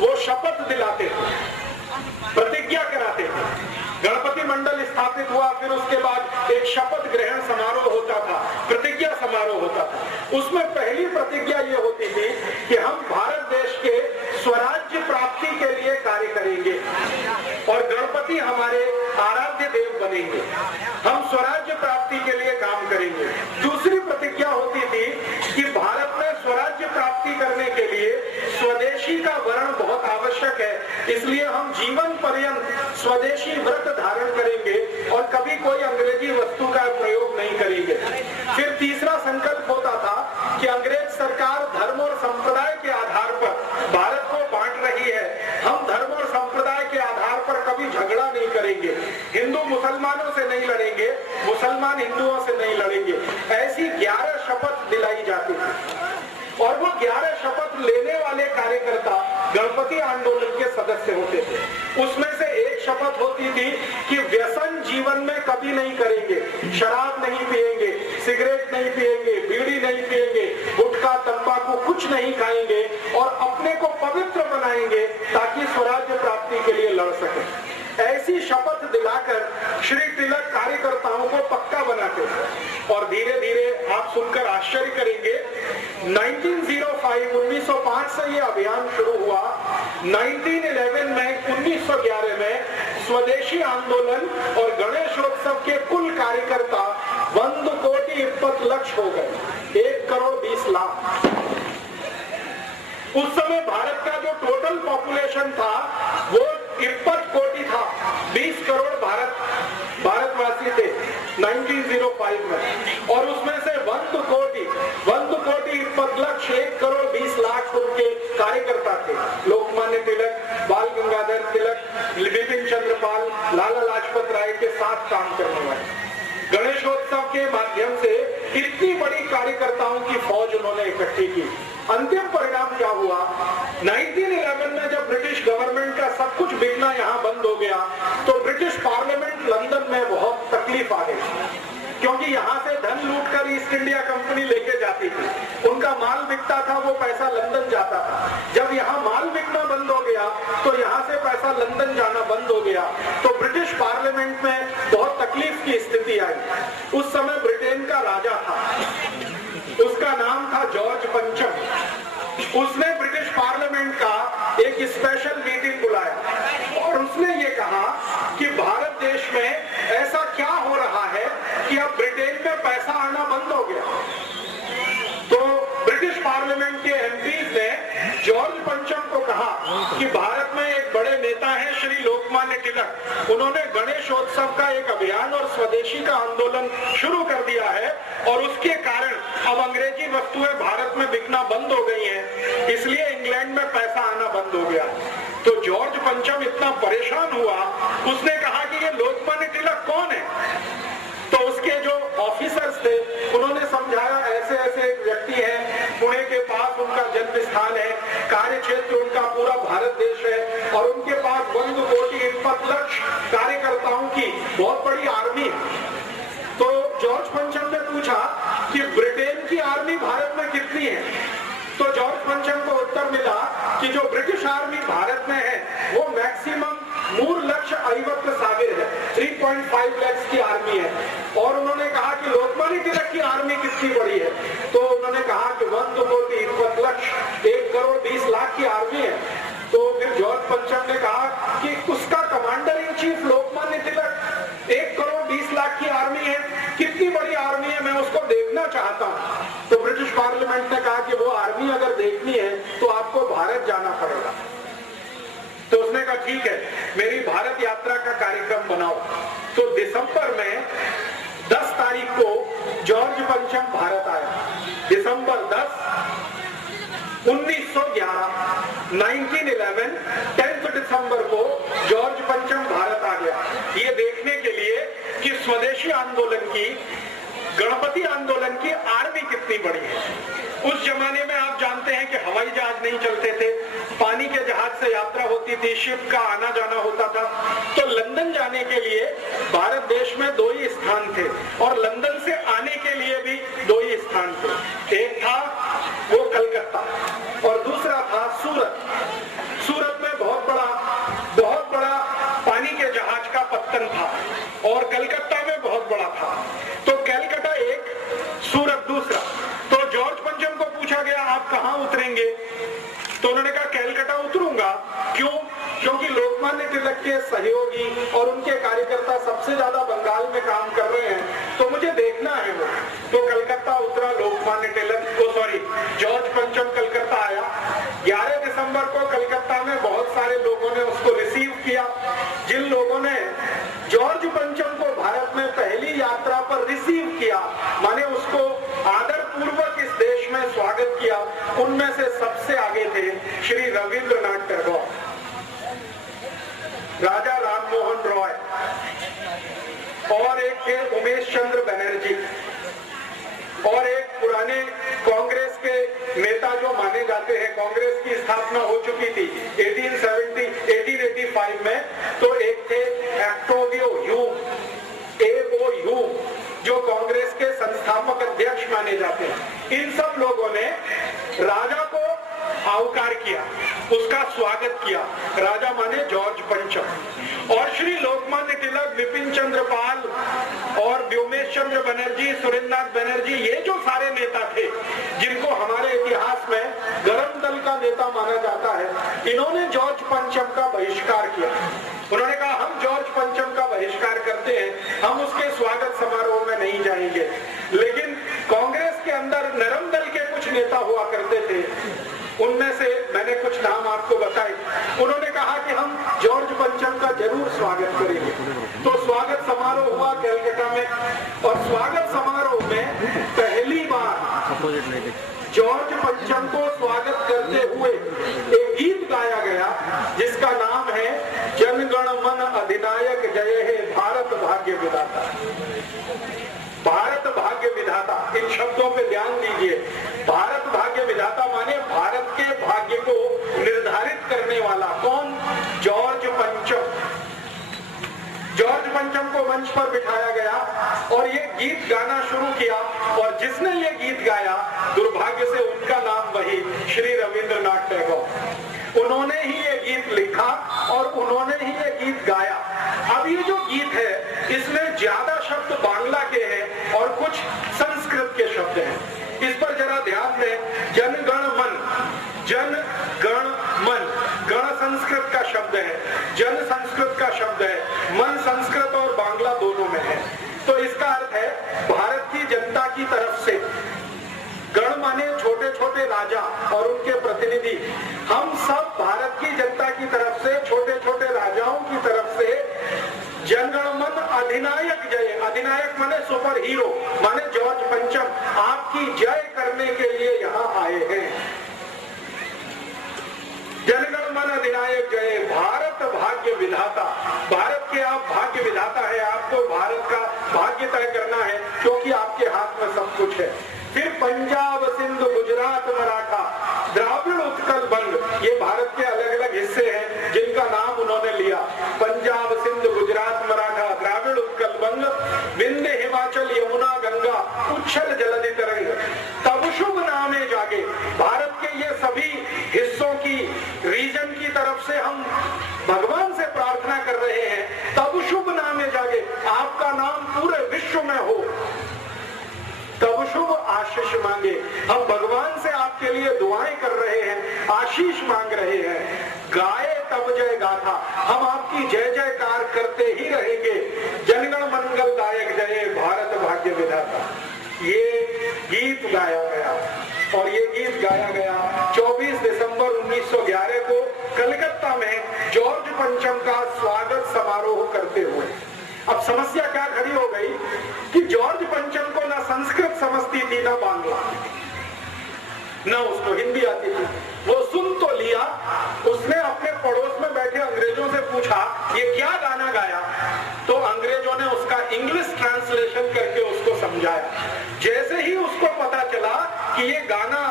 वो शपथ दिलाते थे, प्रतिज्ञा कराते थे। गणपति मंडल स्थापित हुआ, फिर उसके बाद एक शपथ ग्रहण समारोह होता था, प्रतिज्ञा समारोह होता था। उसमें पहली प्रतिज्ञा ये होती थी कि हम भारत देश के स्वराज्य प्राप्ति के लिए कार्य करेंगे और गणपति हमारे आराध्य देव बनेंगे। हम स्वराज्य प्राप्ति के लिए काम करेंगे। दूसरी प्रतिज्ञा होती थी कि भारत में स्वराज्य प्राप्ति करने के लिए स्वदेशी का वर्ण बहुत आवश्यक है, इसलिए हम जीवन पर्यंत स्वदेशी व्रत धारण करेंगे और कभी कोई अंग्रेजी वस्तु का प्रयोग नहीं करेंगे। फिर तीसरा संकल्प होता था कि अंग्रेज सरकार धर्म और संप्रदाय के आधार पर भारत को बांट रही है, हम धर्म और संप्रदाय के आधार पर कभी झगड़ा नहीं करेंगे, हिंदू मुसलमानों से नहीं लड़ेंगे, मुसलमान हिंदुओं से नहीं लड़ेंगे। ऐसी 11 शपथ दिलाई जाती थी और वो 11 शपथ लेने वाले कार्यकर्ता गणपति आंदोलन के सदस्य होते थे। उसमें से एक शपथ होती थी कि व्यसन जीवन में कभी नहीं करेंगे, शराब नहीं पिएंगे, सिगरेट नहीं पिएंगे, बीड़ी नहीं पिएंगे, गुटखा तंबाकू कुछ नहीं खाएंगे और अपने को पवित्र बनाएंगे ताकि स्वराज्य प्राप्ति के लिए लड़ सके। ऐसी शपथ दिलाकर श्री तिलक कार्यकर्ताओं को पक्का बनाते थे और धीरे धीरे आप सुनकर आश्चर्य करेंगे 1905 से ये अभियान शुरू हुआ। 1911 में 1911 में स्वदेशी आंदोलन और गणेशोत्सव के कुल कार्यकर्ता 1,20,20 हो गए, 1,20,00,000। उस समय भारत का जो टोटल पॉपुलेशन था वो 21 कोटि था, 20 करोड़ भारतवासी थे 1905 में और उसमें से 1,20,20,00,000 उनके कार्यकर्ता थे। लोकमान्य तिलक, बाल गंगाधर तिलक, बिपिन चंद्र पाल, लाला लाजपत राय के साथ काम करने वाले। गणेशोत्सव के माध्यम से इतनी बड़ी कार्यकर्ताओं की फौज उन्होंने इकट्ठी की। अंतिम परिणाम क्या हुआ? 1911 में जब ब्रिटिश गवर्नमेंट का सब कुछ बिकना यहाँ बंद हो गया तो ब्रिटिश पार्लियामेंट लंदन में बहुत तकलीफ आ गई, क्योंकि यहाँ से धन लूटकर ईस्ट इंडिया कंपनी लेके जाती थी। उनका माल बिकता था, वो पैसा लंदन जाता था। जब यहाँ माल बिकना बंद हो गया तो यहाँ से पैसा लंदन जाना बंद हो गया, तो ब्रिटिश पार्लियामेंट में बहुत तकलीफ की स्थिति आई। उस समय ब्रिटेन का राजा था, उसका नाम था जॉर्ज पंचम। उसने ब्रिटिश पार्लियामेंट का एक स्पेशल मीटिंग बुलाया और उसने ये कहा कि भारत देश में ऐसा क्या हो रहा है कि अब ब्रिटेन में पैसा आना बंद हो गया। तो ब्रिटिश पार्लियामेंट के एमपीज ने जॉर्ज पंचम को कहा कि भारत में एक बड़े नेता हैं श्री लोकमान्य तिलक, उन्होंने गणेशोत्सव का एक अभियान और स्वदेशी का आंदोलन शुरू कर दिया है और उसके कारण अब अंग्रेजी वस्तुएं भारत में बिकना बंद हो गई हैं, इसलिए इंग्लैंड में पैसा आना बंद हो गया। तो जॉर्ज पंचम इतना परेशान हुआ, उसने कहा कि ये लोकमान्य तिलक कौन है? तो उसके जो ऑफिसर्स थे उन्होंने समझाया ऐसे ऐसे एक व्यक्ति है, पुणे के पास उनका जन्म स्थान है, कार्य क्षेत्र उनका पूरा भारत देश है और उनके पास 1,20,20,00,000 कार्यकर्ताओं की बहुत बड़ी आर्मी है। तो जॉर्ज पंचम ने पूछा कि ब्रिटेन की आर्मी भारत में कितनी है? तो जॉर्ज पंचम को उत्तर मिला कि जो ब्रिटिश आर्मी भारत में है वो मैक्सिमम 3,50,000 है, 3.5 लाख की आर्मी है। और उन्होंने कहा कि लोकमान्य तिलक की आर्मी कितनी बड़ी है? तो उन्होंने कहा कि 1,20,20,00,000 की आर्मी है। तो फिर जॉर्ज पंचम ने कहा कि उसका commander in chief Lokmanya Tilak 1,20,00,000 की आर्मी है, कितनी बड़ी आर्मी है, मैं उसको देखना चाहता हूँ। तो ब्रिटिश पार्लियामेंट ने कहा कि वो आर्मी अगर देखनी है तो आपको भारत जाना पड़ेगा। तो उसने कहा ठीक है, मेरी भारत यात्रा का कार्यक्रम बनाओ। तो दिसंबर में 10 तारीख को जॉर्ज पंचम भारत आया। दिसंबर 10, 1911 10 दिसंबर को जॉर्ज पंचम भारत आ गया, ये देखने के लिए कि स्वदेशी आंदोलन की, गणपति आंदोलन की आर्मी कितनी बड़ी है। उस जमाने में आप जानते हैं कि हवाई जहाज नहीं चलते थे, पानी के जहाज से यात्रा होती थी, शिप का आना जाना होता था। तो लंदन जाने के लिए भारत देश में 2 ही स्थान थे और लंदन से आने के लिए भी 2 ही स्थान थे। एक था वो कलकत्ता और दूसरा था सूरत। सूरत में बहुत बड़ा पानी के जहाज का पत्तन था और कलकत्ता में बहुत बड़ा था। तो कलकत्ता एक, सूरत दूसरा। तो जॉर्ज पंचम को पूछा गया आप कहाँ उतरेंगे? तो उन्होंने कहा कलकत्ता उतरूंगा। क्यों? क्योंकि लोकमान्य तिलक के सहयोगी और उनके कार्यकर्ता सबसे ज्यादा बंगाल में काम कर रहे हैं, तो मुझे देखना है वो। तो कलकत्ता उतरा लोकमान्य तिलक, जॉर्ज पंचम कलकत्ता आया। 11 दिसंबर को कलकत्ता में बहुत सारे लोगों ने उसको रिसीव किया। जिन लोगों ने जॉर्ज पंचम को भारत में पहली यात्रा पर रिसीव किया, माने उसको आदर पूर्वक इस देश में स्वागत किया, उनमें से सबसे आगे थे श्री रविंद्रनाथ टैगोर, राजा राममोहन रॉय और एक थे उमेश चंद्र बनर्जी और एक पुराने कांग्रेस के नेता जो माने जाते हैं, कांग्रेस की स्थापना हो चुकी थी 1885 में, तो एक थे एक्टोवियो ह्यूम, जो कांग्रेस के संस्थापक अध्यक्ष माने जाते हैं, इन सब लोगों ने राजा को आवकार किया, उसका स्वागत किया। राजा माने जॉर्ज पंचम। और श्री लोकमान्य तिलक, विपिन चंद्र पाल और व्योमेश चंद्र बनर्जी, सुरेंद्रनाथ बनर्जी, ये जो सारे नेता थे जिनको हमारे इतिहास में गरम दल का नेता माना जाता है, इन्होंने जॉर्ज पंचम का बहिष्कार किया। उन्होंने कहा हम जॉर्ज पंचम का बहिष्कार करते हैं, हम उसके स्वागत समारोह में नहीं जाएंगे। लेकिन कांग्रेस के अंदर नरम दल के कुछ नेता हुआ करते थे, उनमें से मैंने कुछ नाम आपको बताए। उन्होंने कहा कि हम जॉर्ज पंचम का जरूर स्वागत करेंगे। तो स्वागत समारोह हुआ कलकत्ता में, और स्वागत समारोह में पहली बार जॉर्ज पंचम को स्वागत करते हुए एक गीत गाया गया जिसका नाम है जनगण मन अधिनायक जय हे भारत भाग्य विधाता। भारत भाग्य विधाता, इन शब्दों पे ध्यान दीजिए। भारत भाग्य विधाता माने भारत के भाग्य को निर्धारित करने वाला कौन? जॉर्ज पंचम। जॉर्ज पंचम को मंच पर बिठाया गया और ये गीत गाना शुरू किया, और जिसने ये गीत गाया दुर्भाग्य से उनका नाम वही श्री रविंद्रनाथ टैगोर। उन्होंने ही ये गीत लिखा और उन्होंने ही ये गीत गाया। अब ये जो गीत है इसमें ज्यादा शब्द बांग्ला के हैं और कुछ संस्कृत के शब्द हैं। इस पर जरा ध्यान दें। जनगण मन, जन गण मन, गण संस्कृत का शब्द है, जन संस्कृत का शब्द है, मन संस्कृत और बांग्ला दोनों में है। तो इसका अर्थ है भारत की जनता की तरफ से, गण माने छोटे छोटे राजा और उनके प्रतिनिधि, हम सब भारत की जनता की तरफ से, छोटे छोटे राजाओं की तरफ से जनगण मन अधिनायक जय, अधिनायक माने सुपर हीरो, माने जॉर्ज पंचम आपकी जय करने के लिए यहाँ आए हैं। जनगण मन अधिनायक जय, भारत भाग्य विधाता। भारत के आप भाग्य विधाता है, आपको भारत का भाग्य तय करना है क्योंकि आपके हाथ में सब कुछ है। फिर पंजाब, सिंध, गुजरात, मराठा, द्राविड़, उत्कल, बंग, ये भारत के अलग अलग हिस्से हैं जिनका नाम उन्होंने लिया। पंजाब, सिंध, गुजरात, मराठा, द्राविड़, उत्कल, बंग, विंध्य, हिमाचल, यमुना, गंगा, उच्छल जलधि तरंग, तब शुभ नामे जागे। भारत के ये सभी हिस्सों की, रीजन की तरफ से हम भगवान से प्रार्थना कर रहे हैं, तब शुभ नामे जागे, आपका नाम पूरे विश्व में हो, तब शुभ आशीष मांगे। हम भगवान से आपके लिए दुआएं कर रहे हैं, आशीष मांग रहे हैं। गाए तब जय गाथा, हम आपकी जय जयकार करते ही रहेंगे। जनगण मंगलदायक जय, भारत भाग्य विधाता। ये गीत गाया गया, और ये गीत गाया गया 24 दिसंबर 1911 को कलकत्ता में जॉर्ज पंचम का स्वागत समारोह करते हुए। अब समस्या क्या खड़ी हो गई कि जॉर्ज पंचम को ना संस्कृत समझती थी ना बांग्ला, ना उसको हिंदी आती थी। वो सुन तो लिया, उसने अपने पड़ोस में बैठे अंग्रेजों से पूछा ये क्या गाना गाया, तो अंग्रेजों ने उसका इंग्लिश ट्रांसलेशन करके उसको समझाया। जैसे ही उसको पता चला कि ये गाना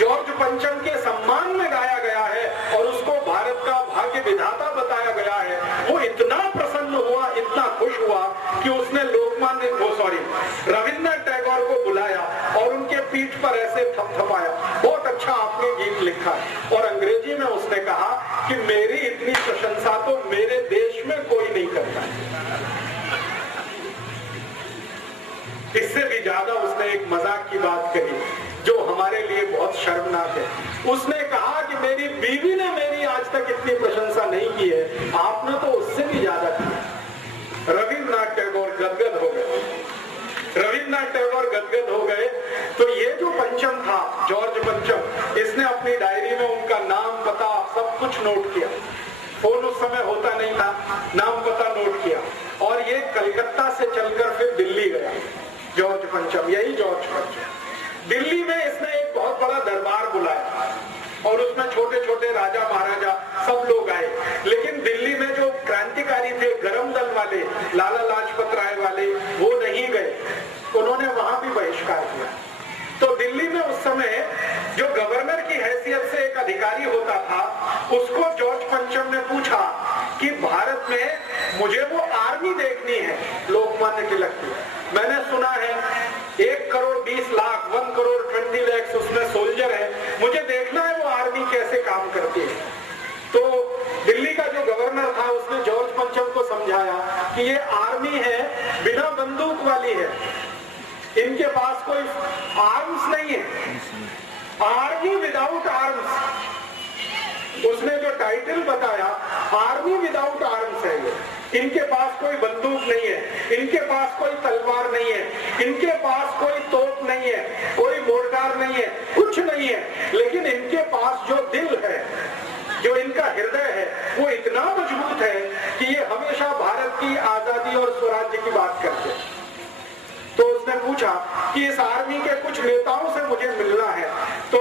जॉर्ज पंचम के सम्मान में गाया गया है और उसको भारत का भाग्य विधाता बताया गया है, वो इतना प्रसन्न हुआ, इतना खुश हुआ कि उसने लोकमान्य रविंद्रनाथ टैगोर को बुलाया और उनके पीठ पर ऐसे थपथपाया, बहुत अच्छा आपने गीत लिखा है। और अंग्रेजी में उसने कहा कि मेरी इतनी प्रशंसा तो मेरे देश में कोई नहीं करता है। इससे भी ज्यादा उसने एक मजाक की बात कही जो हमारे लिए बहुत शर्मनाक है। उसने कहा कि मेरी बीवी ने मेरी आज तक इतनी प्रशंसा नहीं की है, आपने तो उससे भी ज्यादा की। रविंद्रनाथ टैगोर गदगद हो गए। रविंद्रनाथ टैगोर गदगद हो गए तो ये जो पंचम था, जॉर्ज पंचम, इसने अपनी डायरी में उनका नाम, पता, सब कुछ नोट किया। फोन उस समय होता नहीं था, नाम पता नोट किया, और ये कलकत्ता से चलकर फिर दिल्ली गया। जॉर्ज पंचम, यही जॉर्ज पंचम। दिल्ली में इसने एक बहुत बड़ा दरबार बुलाया और उसमें छोटे छोटे राजा महाराजा सब लोग आए। लेकिन दिल्ली में जो क्रांतिकारी थे, गरम दल वाले, लाला लाजपत राय वाले, वो नहीं गए, उन्होंने वहां भी बहिष्कार किया। तो दिल्ली में उस समय जो गवर्नर की हैसियत से एक अधिकारी होता था, उसको जॉर्ज पंचम ने पूछा कि भारत में मुझे वो आर्मी देखनी है लोकमान्य तिलक की। मैंने सुना है 1 करोड़ 20 लाख 1 करोड़ 20 लाख उसमें सोल्जर है, मुझे देखना है वो आर्मी कैसे काम करती है। तो दिल्ली का जो गवर्नर था उसने जॉर्ज पंचम को समझाया कि ये आर्मी है, बिना बंदूक वाली है, इनके पास कोई आर्म्स नहीं है, आर्मी विदाउट आर्म्स। उसने जो टाइटल बताया आर्मी विदाउट आर्म्स है ये, इनके पास कोई बंदूक नहीं है, इनके पास कोई तलवार नहीं है, इनके पास कोई तोप नहीं है, कोई मोर्टार नहीं है, कुछ नहीं है, लेकिन इनके पास जो दिल है, जो इनका हृदय है, वो इतना मजबूत है कि ये हमेशा भारत की आजादी और स्वराज्य की बात करते हैं। तो उसने पूछा कि इस आर्मी के कुछ नेताओं से मुझे मिलना है। तो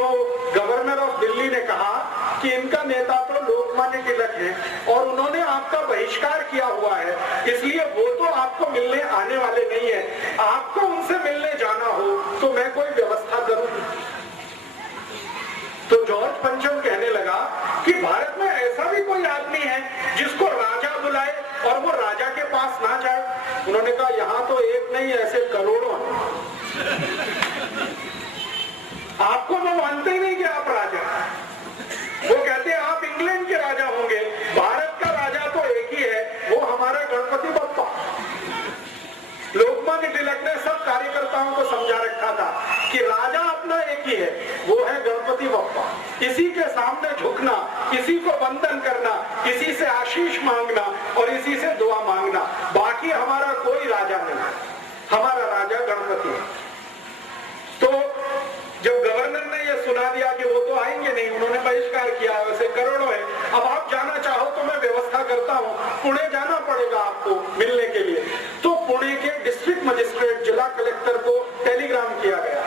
गवर्नर ऑफ दिल्ली ने कहा कि इनका नेता तो लोकमान्य तिलक है और उन्होंने आपका बहिष्कार किया हुआ है, इसलिए वो तो आपको मिलने आने वाले नहीं है, आपको उनसे मिलने जाना हो तो मैं कोई व्यवस्था करूं। तो जॉर्ज पंचम कहने लगा कि भारत में ऐसा भी कोई आदमी है जिसको राजा बुलाए और वो राजा के पास ना जाए। उन्होंने कहा यहाँ तो एक नहीं, ऐसे करोड़ों हैं। आपको वो मानते ही नहीं कि आप राजा, वो कहते हैं आप इंग्लैंड के राजा होंगे, भारत का राजा तो एक ही है, वो हमारा गणपति बप्पा। लोकमान्य तिलक ने सब कार्यकर्ताओं को समझा रखा था कि राजा अपना एक ही है, वो है गणपति बप्पा। इसी के सामने झुकना, इसी को वंदन करना, इसी से आशीष मांगना और इसी से दुआ मांगना, बाकी हमारा कोई राजा नहीं, हमारा राजा गणपति है। तो जब गवर्नर ने यह सुना दिया कि वो तो आएंगे नहीं, उन्होंने बहिष्कार किया, वैसे करोड़ों है, अब आप जाना चाहो तो मैं व्यवस्था करता हूँ, पुणे जाना पड़ेगा आपको मिलने के लिए। तो पुणे के डिस्ट्रिक्ट मजिस्ट्रेट, जिला कलेक्टर को टेलीग्राम किया गया।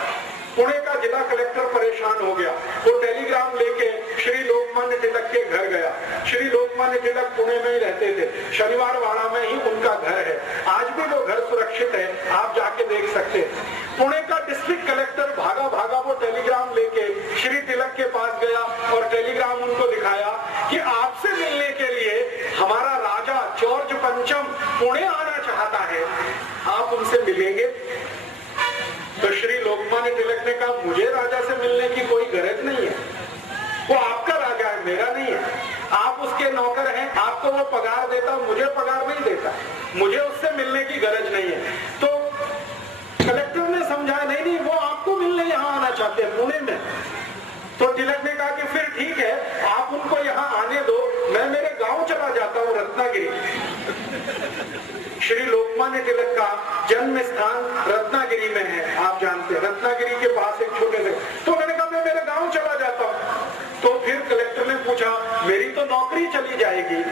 पुणे का जिला कलेक्टर परेशान हो गया, वो टेलीग्राम लेके श्री लोकमान्य तिलक के घर गया। श्री लोकमान्य तिलक पुणे में ही रहते थे, शनिवार वाड़ा में ही उनका घर है, आज भी वो घर सुरक्षित है, आप जाके देख सकते हैं। पुणे का डिस्ट्रिक्ट कलेक्टर भागा भागा वो टेलीग्राम लेके श्री तिलक के पास गया और टेलीग्राम उनको दिखाया कि आपसे मिलने के लिए हमारा राजा जॉर्ज पंचम पुणे आना चाहता है, आप उनसे मिलेंगे। तो श्री लोकमान्य तिलक ने कहा मुझे राजा से मिलने की कोई गरज नहीं है, वो आपका राजा है, मेरा नहीं है, आप उसके नौकर हैं, आपको वो पगार देता, मुझे पगार नहीं देता, मुझे उससे मिलने की गरज नहीं है। तो कलेक्टर ने समझाया नहीं, वो आपको मिलने यहाँ आना चाहते हैं पुणे में। तो तिलक ने कहा कि फिर ठीक है, आप उनको यहाँ आने दो, मैं मेरे गांव चला जाता हूँ रत्नागिरी। श्री लोकमान्य तिलक का जन्म स्थान रत्नागिरी में है, आप जानते हैं, रत्नागिरी के पास एक छोटे से। तो मैंने कहा मैं मेरे गांव चला जाता हूँ। तो फिर कलेक्टर ने पूछा मेरी तो नौकरी चली जाएगी।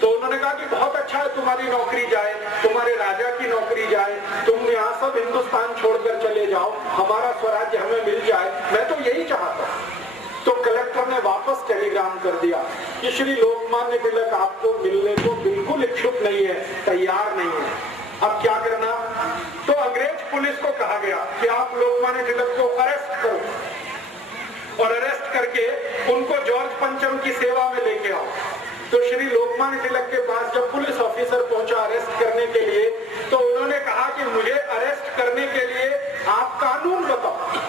तो उन्होंने कहा कि बहुत अच्छा है तुम्हारी नौकरी जाए, तुम्हारे राजा की नौकरी जाए, तुम यहाँ सब हिंदुस्तान छोड़कर चले जाओ, हमारा स्वराज्य हमें मिल जाए, मैं तो यही चाहता हूँ। तो कलेक्टर ने वापस टेलीग्राम कर दिया कि श्री लोकमान्य तिलक आपको मिलने को बिल्कुल इच्छुक नहीं है, तैयार नहीं है, अब क्या करना। तो अंग्रेज पुलिस को कहा गया कि आप लोकमान्य तिलक को अरेस्ट करो और अरेस्ट करके उनको जॉर्ज पंचम की सेवा में लेके आओ। तो श्री लोकमान्य तिलक के पास जब पुलिस ऑफिसर पहुंचा अरेस्ट करने के लिए, तो उन्होंने कहा कि मुझे अरेस्ट करने के लिए आप कानून बताओ,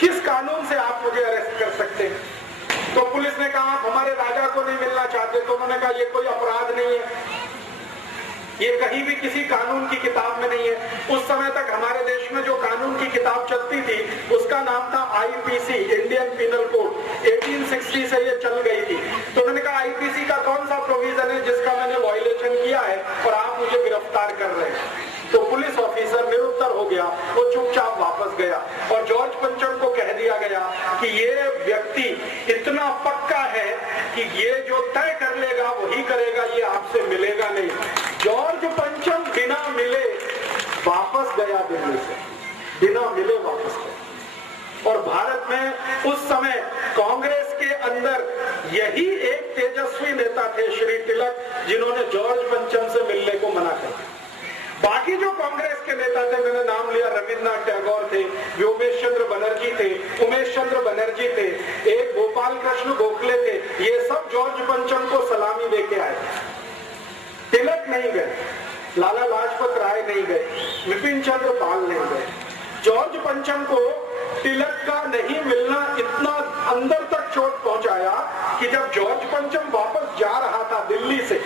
किस कानून से आप मुझे अरेस्ट कर सकते हैं। तो पुलिस ने कहा आप हमारे राजा को नहीं मिलना चाहते। तो उन्होंने कहा ये कोई अपराध नहीं है, ये कहीं भी किसी कानून की किताब में नहीं है। उस समय तक हमारे देश में जो कानून की किताब चलती थी उसका नाम था आईपीसी, इंडियन पिनल कोड, 1860 से ये चल गई थी। तो उन्होंने कहा आईपीसी का कौन सा प्रोविजन है जिसका मैंने वायलेशन किया है और आप मुझे गिरफ्तार कर रहे हैं। तो पुलिस ऑफिसर निरुत्तर हो गया, वो चुपचाप वापस गया और जॉर्ज पंचम को कह दिया गया कि ये व्यक्ति इतना पक्का है कि ये जो तय कर लेगा वही करेगा, ये आपसे मिलेगा नहीं। जॉर्ज पंचम बिना मिले वापस गया दिल्ली से, बिना मिले वापस गया। और भारत में उस समय कांग्रेस के अंदर यही एक तेजस्वी नेता थे श्री तिलक, जिन्होंने जॉर्ज पंचम से मिलने को मना कर दिया। बाकी जो कांग्रेस के नेता थे, मैंने नाम लिया, रविन्द्रनाथ टैगोर थे, व्योमेश चंद्र बनर्जी थे, उमेश चंद्र बनर्जी थे, एक गोपाल कृष्ण गोखले थे, ये सब जॉर्ज पंचम को सलामी देके आए। तिलक नहीं गए, लाला लाजपत राय नहीं गए, विपिन चंद्र पाल नहीं गए, जॉर्ज पंचम को तिलक का नहीं मिलना इतना अंदर तक चोट पहुंचाया कि जब जॉर्ज पंचम वापस जा रहा था दिल्ली से,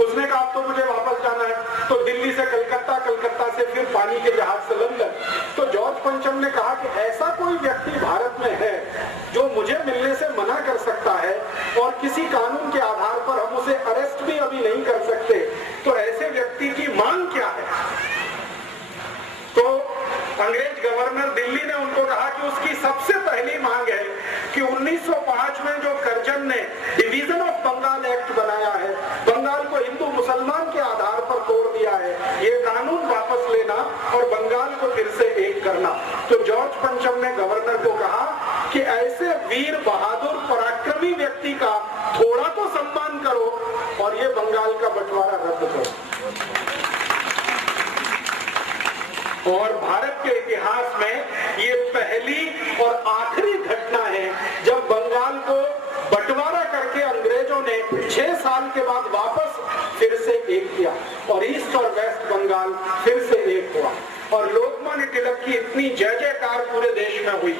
उसने कहा अब तो मुझे वापस जाना है, तो दिल्ली से कलकत्ता, कलकत्ता से फिर पानी के जहाज से लंदन। तो जॉर्ज पंचम ने कहा कि ऐसा कोई व्यक्ति भारत में है जो मुझे मिलने से मना कर सकता है और किसी कानून के आधार पर हम उसे अरेस्ट भी अभी नहीं कर सकते, तो ऐसे व्यक्ति की मांग क्या है? तो अंग्रेज गवर्नर दिल्ली ने उनको कहा कि उसकी सबसे पहली मांग है कि 1905 में जो कर्जन ने डिवीजन ऑफ बंगाल एक्ट बनाया है, बंगाल को हिंदू मुसलमान के आधार पर तोड़ दिया है, ये कानून वापस लेना और बंगाल को फिर से एक करना। तो जॉर्ज पंचम ने गवर्नर को कहा कि ऐसे वीर बहादुर पराक्रमी व्यक्ति का थोड़ा तो सम्मान करो और ये बंगाल का बंटवारा रद्द करो। और भारत के इतिहास में ये पहली और आखिरी घटना है जब बंगाल को बंटवारा करके अंग्रेजों ने 6 साल के बाद वापस फिर से एक किया और ईस्ट और वेस्ट बंगाल फिर से एक हुआ और लोकमान्य तिलक की इतनी जय जयकार पूरे देश में हुई।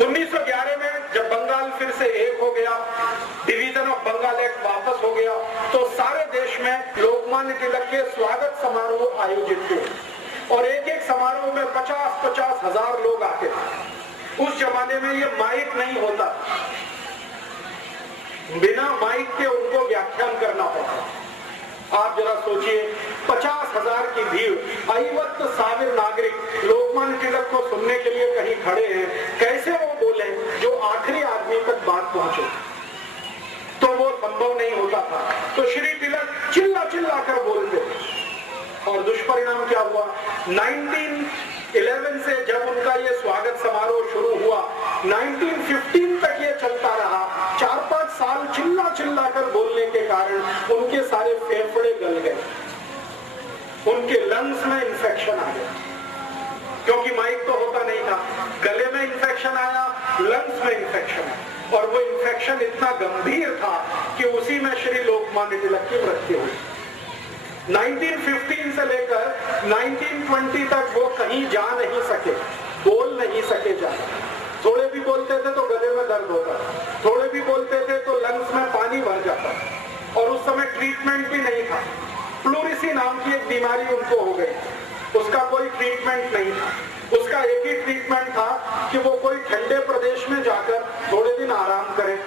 1911 में जब बंगाल फिर से एक हो गया, डिवीजन ऑफ बंगाल एक्ट वापस हो गया, तो सारे देश में लोकमान्य तिलक के स्वागत समारोह आयोजित हुए और एक एक समारोह में 50-50 हजार लोग आते थे। उस जमाने में ये माइक नहीं होता, बिना माइक के उनको व्याख्यान करना पड़ता। आप जरा सोचिए, 50,000 की भीड़, 50,000 नागरिक लोकमान्य तिलक को सुनने के लिए कहीं खड़े हैं, कैसे वो बोले जो आखिरी आदमी तक बात पहुंचे? तो वो संभव नहीं होता था। तो श्री तिलक चिल्ला चिल्ला कर बोलते और दुष्परिणाम क्या हुआ? 1911 से जब उनका ये स्वागत समारोह शुरू हुआ, 1915 तक ये चलता रहा। 4-5 साल चिल्ला चिल्ला कर बोलने के कारण उनके सारे फेफड़े गल गए, उनके लंग्स में इंफेक्शन आ गया, क्योंकि माइक तो होता नहीं था। गले में इंफेक्शन आया, लंग्स में इंफेक्शन आया और वो इंफेक्शन इतना गंभीर था कि उसी में श्री लोकमान्य तिलक की मृत्यु हुई। 1915 से लेकर 1920 तक वो कहीं जा नहीं सके, बोल नहीं सके जाना। थोड़े भी बोलते थे तो गले में दर्द होता, थोड़े भी बोलते थे तो लंग्स में पानी भर जाता और उस समय ट्रीटमेंट भी नहीं था। प्लूरिसी नाम की एक बीमारी उनको हो गई, उसका कोई ट्रीटमेंट नहीं था। उसका एक ही ट्रीटमेंट था कि वो कोई ठंडे प्रदेश में जाकर थोड़े दिन आराम करें।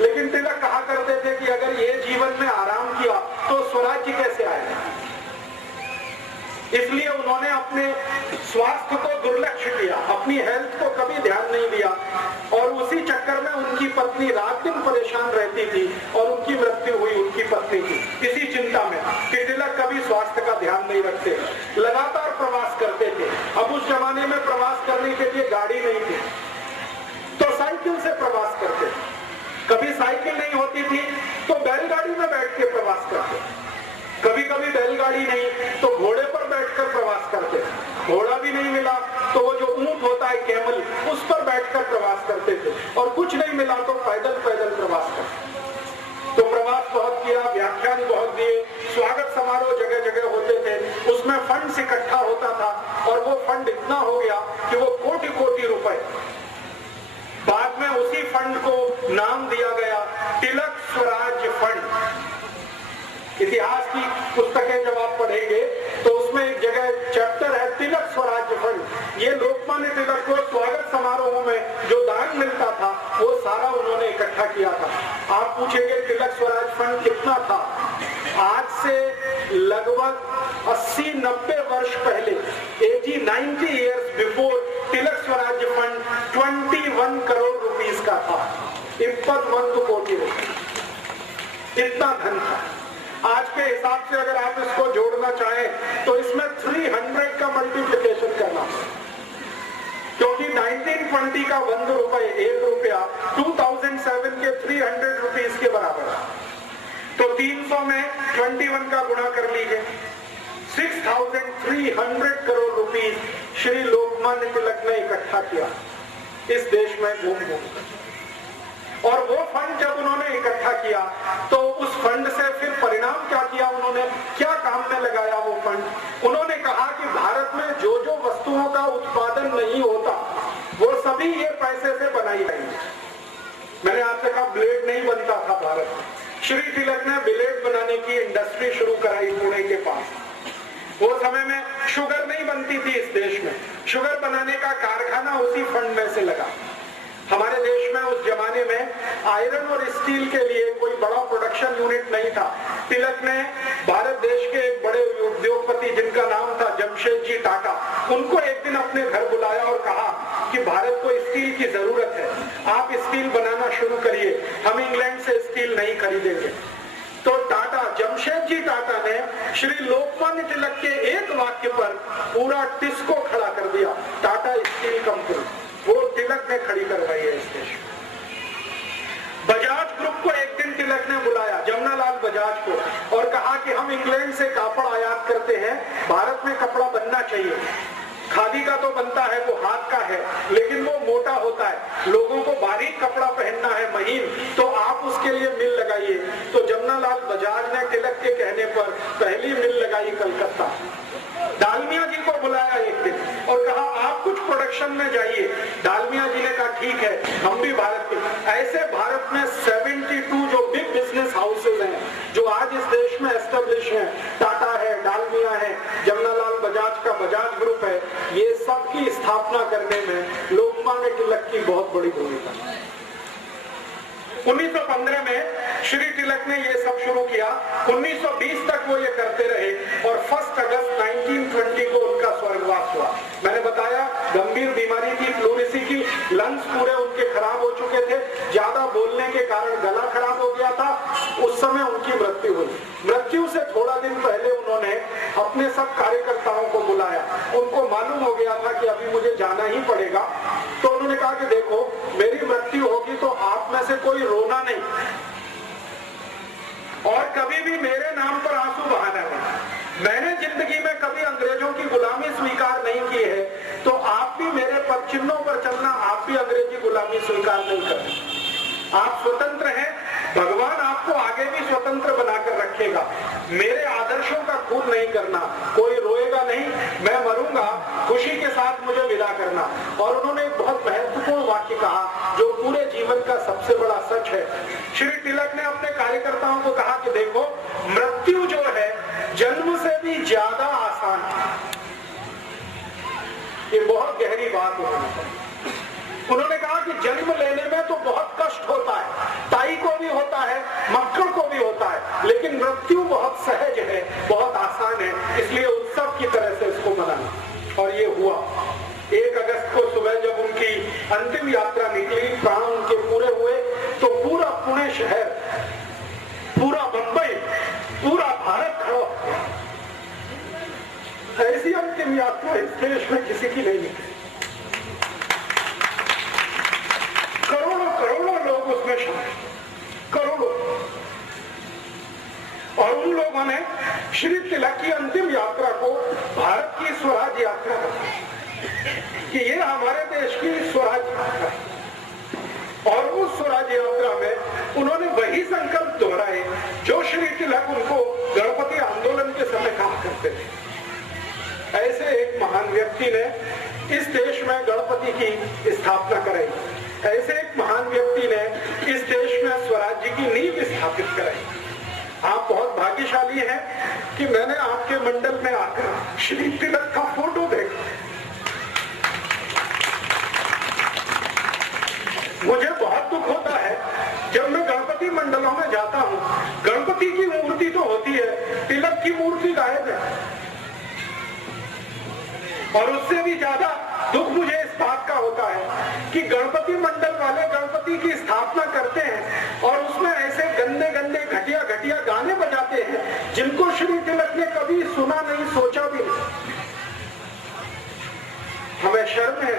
लेकिन तिलक कहा करते थे कि अगर ये जीवन में आराम किया तो स्वराज्य कैसे आएगा? इसलिए उन्होंने अपने स्वास्थ्य को दुर्लक्ष्य किया, अपनी हेल्थ को कभी ध्यान नहीं दिया और उसी चक्कर में उनकी पत्नी रात दिन परेशान रहती थी और उनकी मृत्यु हुई उनकी पत्नी की, इसी चिंता में कि तिलक कभी स्वास्थ्य का ध्यान नहीं रखते, लगातार प्रवास करते थे। अब उस जमाने में प्रवास करने के लिए गाड़ी नहीं थी तो साइकिल से प्रवास करते, कभी साइकिल नहीं होती थी तो बैलगाड़ी में बैठ के प्रवास करते, कभी कभी बैलगाड़ी नहीं तो घोड़े पर बैठकर प्रवास करते, घोड़ा भी नहीं मिला तो वो जो ऊंट होता है कैमल, उस पर बैठकर प्रवास करते थे और कुछ नहीं मिला तो पैदल पैदल प्रवास करते। तो प्रवास बहुत किया, व्याख्यान बहुत दिए, स्वागत समारोह जगह जगह होते थे, उसमें फंड इकट्ठा होता था और वो फंड इतना हो गया कि वो कोटि कोटि रुपए। बाद में उसी फंड को नाम दिया गया तिलक स्वराज फंड। इतिहास की पुस्तकें जब आप पढ़ेंगे तो उसमें एक जगह चैप्टर है तिलक स्वराज फंड। ये लोकमान्य तिलक को स्वागत समारोह में जो दान मिलता था वो सारा उन्होंने इकट्ठा किया था। आप पूछेंगे तिलक स्वराज फंड कितना था? आज से लगभग 80-90 वर्ष पहले, 80-90 years बिफोर, तिलक स्वराज फंड 21 करोड़ रुपीस का था, 21 कोटि रुपए, इतना धन था। आज के हिसाब से अगर आप इसको जोड़ना चाहें तो इसमें 300 का मल्टीप्लिकेशन करना, क्योंकि 1920 का 1 रुपए, 1 रुपया 2007 के 300 रुपीस के बराबर है। तो 300 में 21 का गुणा कर लीजिए, 6,300 करोड़ रुपीस श्री लोकमान्य तिलक ने इकट्ठा किया इस देश में घूम घूम। और वो फंड जब उन्होंने इकट्ठा किया तो उस फंड से फिर परिणाम क्या किया, उन्होंने क्या काम में लगाया वो फंड? उन्होंने कहा कि भारत में जो जो वस्तुओं का उत्पादन नहीं नहीं होता, वो सभी ये पैसे से बनाई गई। मैंने आपसे कहा ब्लेड नहीं बनता था भारत में, श्री तिलक ने ब्लेड बनाने की इंडस्ट्री शुरू कराई पुणे के पास। वो समय में शुगर नहीं बनती थी इस देश में, शुगर बनाने का कारखाना उसी फंड में से लगा। हमारे देश में उस जमाने में आयरन और स्टील के लिए कोई बड़ा प्रोडक्शन यूनिट नहीं था। तिलक ने भारत देश के एक बड़े उद्योगपति जिनका नाम था जमशेद जी टाटा, उनको एक दिन अपने घर बुलाया और कहा कि भारत को स्टील की जरूरत है, आप स्टील बनाना शुरू करिए, हम इंग्लैंड से स्टील नहीं खरीदेंगे। तो टाटा, जमशेद जी टाटा ने श्री लोकमान्य तिलक के एक वाक्य पर पूरा टिस्को खड़ा कर दिया, टाटा स्टील कंपनी, वो तिलक ने खड़ी करवाई है इस देश में। बजाज ग्रुप को एक दिन तिलक ने बुलाया, जमनालाल बजाज को, और कहा कि हम इंग्लैंड से कापड़ आयात करते हैं, भारत में कपड़ा बनना चाहिए। खादी का तो बनता है, वो हाथ का है, लेकिन वो मोटा होता है, लोगों को बारीक कपड़ा पहनना है, महीन, तो आप उसके लिए मिल लगाइए। तो जमनालाल बजाज ने तिलक के कहने पर पहली मिल लगाई कलकत्ता। डालमिया जी को बुलाया एक दिन और कहा आप कुछ प्रोडक्शन में जाइए। डालमिया जी ने कहा ठीक है, हम भी भारत के। ऐसे भारत में 72 जो बिग बिजनेस हाउसेज हैं जो आज इस देश में एस्टेब्लिश हैं, टाटा है, डालमिया है, जमनालाल बजाज का बजाज ग्रुप है, ये सब की स्थापना करने में लोकमान्य तिलक की बहुत बड़ी भूमिका है। 1915 में श्री तिलक ने ये सब शुरू किया, 1920 तक वो ये करते रहे और 1 अगस्त 1920 को उनका स्वर्गवास हुआ। मैंने बताया गंभीर बीमारी थी, प्लूरिसी की, लंग्स पूरे उनके खराब हो चुके थे, ज्यादा बोलने के कारण गला खराब हो गया था। उस समय उनकी मृत्यु हुई। मृत्यु से थोड़ा दिन पहले उन्होंने अपने सब कार्यकर्ताओं को बुलाया, उनको मालूम हो गया था कि अभी मुझे जाना ही पड़ेगा। तो उन्होंने कहा कि देखो मेरी मृत्यु होगी तो आप में से कोई रोना नहीं और कभी भी मेरे नाम पर आंसू बहाना नहीं। मैंने जिंदगी में कभी अंग्रेजों की गुलामी स्वीकार नहीं की है, तो आप भी मेरे पद चिन्हों पर चलना, आप भी अंग्रेजी गुलामी स्वीकार नहीं करें। आप स्वतंत्र हैं, भगवान आपको आगे भी स्वतंत्र बनाकर रखेगा। मेरे आदर्शों का खून नहीं करना, कोई रोएगा नहीं, मैं मरूंगा, खुशी के साथ मुझे विदा करना। और उन्होंने एक बहुत महत्वपूर्ण वाक्य कहा जो पूरे जीवन का सबसे बड़ा सच है। श्री तिलक ने अपने कार्यकर्ताओं को कहा कि देखो मृत्यु जो है जन्म से भी ज्यादा आसान है। ये बहुत गहरी बात उन्होंने कहा कि जन्म लेने में तो बहुत कष्ट होता है, ताई को भी होता है, मक्खन को भी होता है, लेकिन मृत्यु बहुत सहज है, बहुत आसान है, इसलिए उत्सव की तरह से इसको मनाना। और ये हुआ 1 अगस्त को सुबह जब उनकी अंतिम यात्रा निकली, प्राण उनके पूरे हुए, तो पूरा पुणे शहर, पूरा मुंबई, पूरा भारत खड़ा हो गया। ऐसी अंतिम यात्रा इस देश में किसी की नहीं निकली। करोड़ों करोड़ों लोग उसमें शामिल, करोड़ों। और उन लोगों ने श्री तिलक की अंतिम यात्रा को भारत की स्वराज यात्रा बताई कि ये हमारे देश की स्वराज यात्रा है। और उस स्वराज यात्रा में उन्होंने वही संकल्प दोहराए जो श्री तिलक उनको गणपति आंदोलन के समय कहा करते थे। ऐसे एक महान व्यक्ति ने इस देश में गणपति की स्थापना कराई, ऐसे एक महान व्यक्ति ने इस देश में स्वराज्य की नींव स्थापित कराई। आप बहुत भाग्यशाली हैं कि मैंने आपके मंडल में आकर श्री तिलक का फोटो देखा। मुझे बहुत दुख होता है जब मैं गणपति मंडलों में जाता हूँ, गणपति की मूर्ति तो होती है, तिलक की मूर्ति गायब है। और उससे भी ज्यादा दुख मुझे इस बात का होता है कि गणपति मंडल वाले गणपति की स्थापना करते हैं और उसमें ऐसे गंदे गंदे घटिया घटिया गाने बजाते हैं जिनको श्री तिलक ने कभी सुना नहीं, सोचा भी नहीं। हमें शर्म है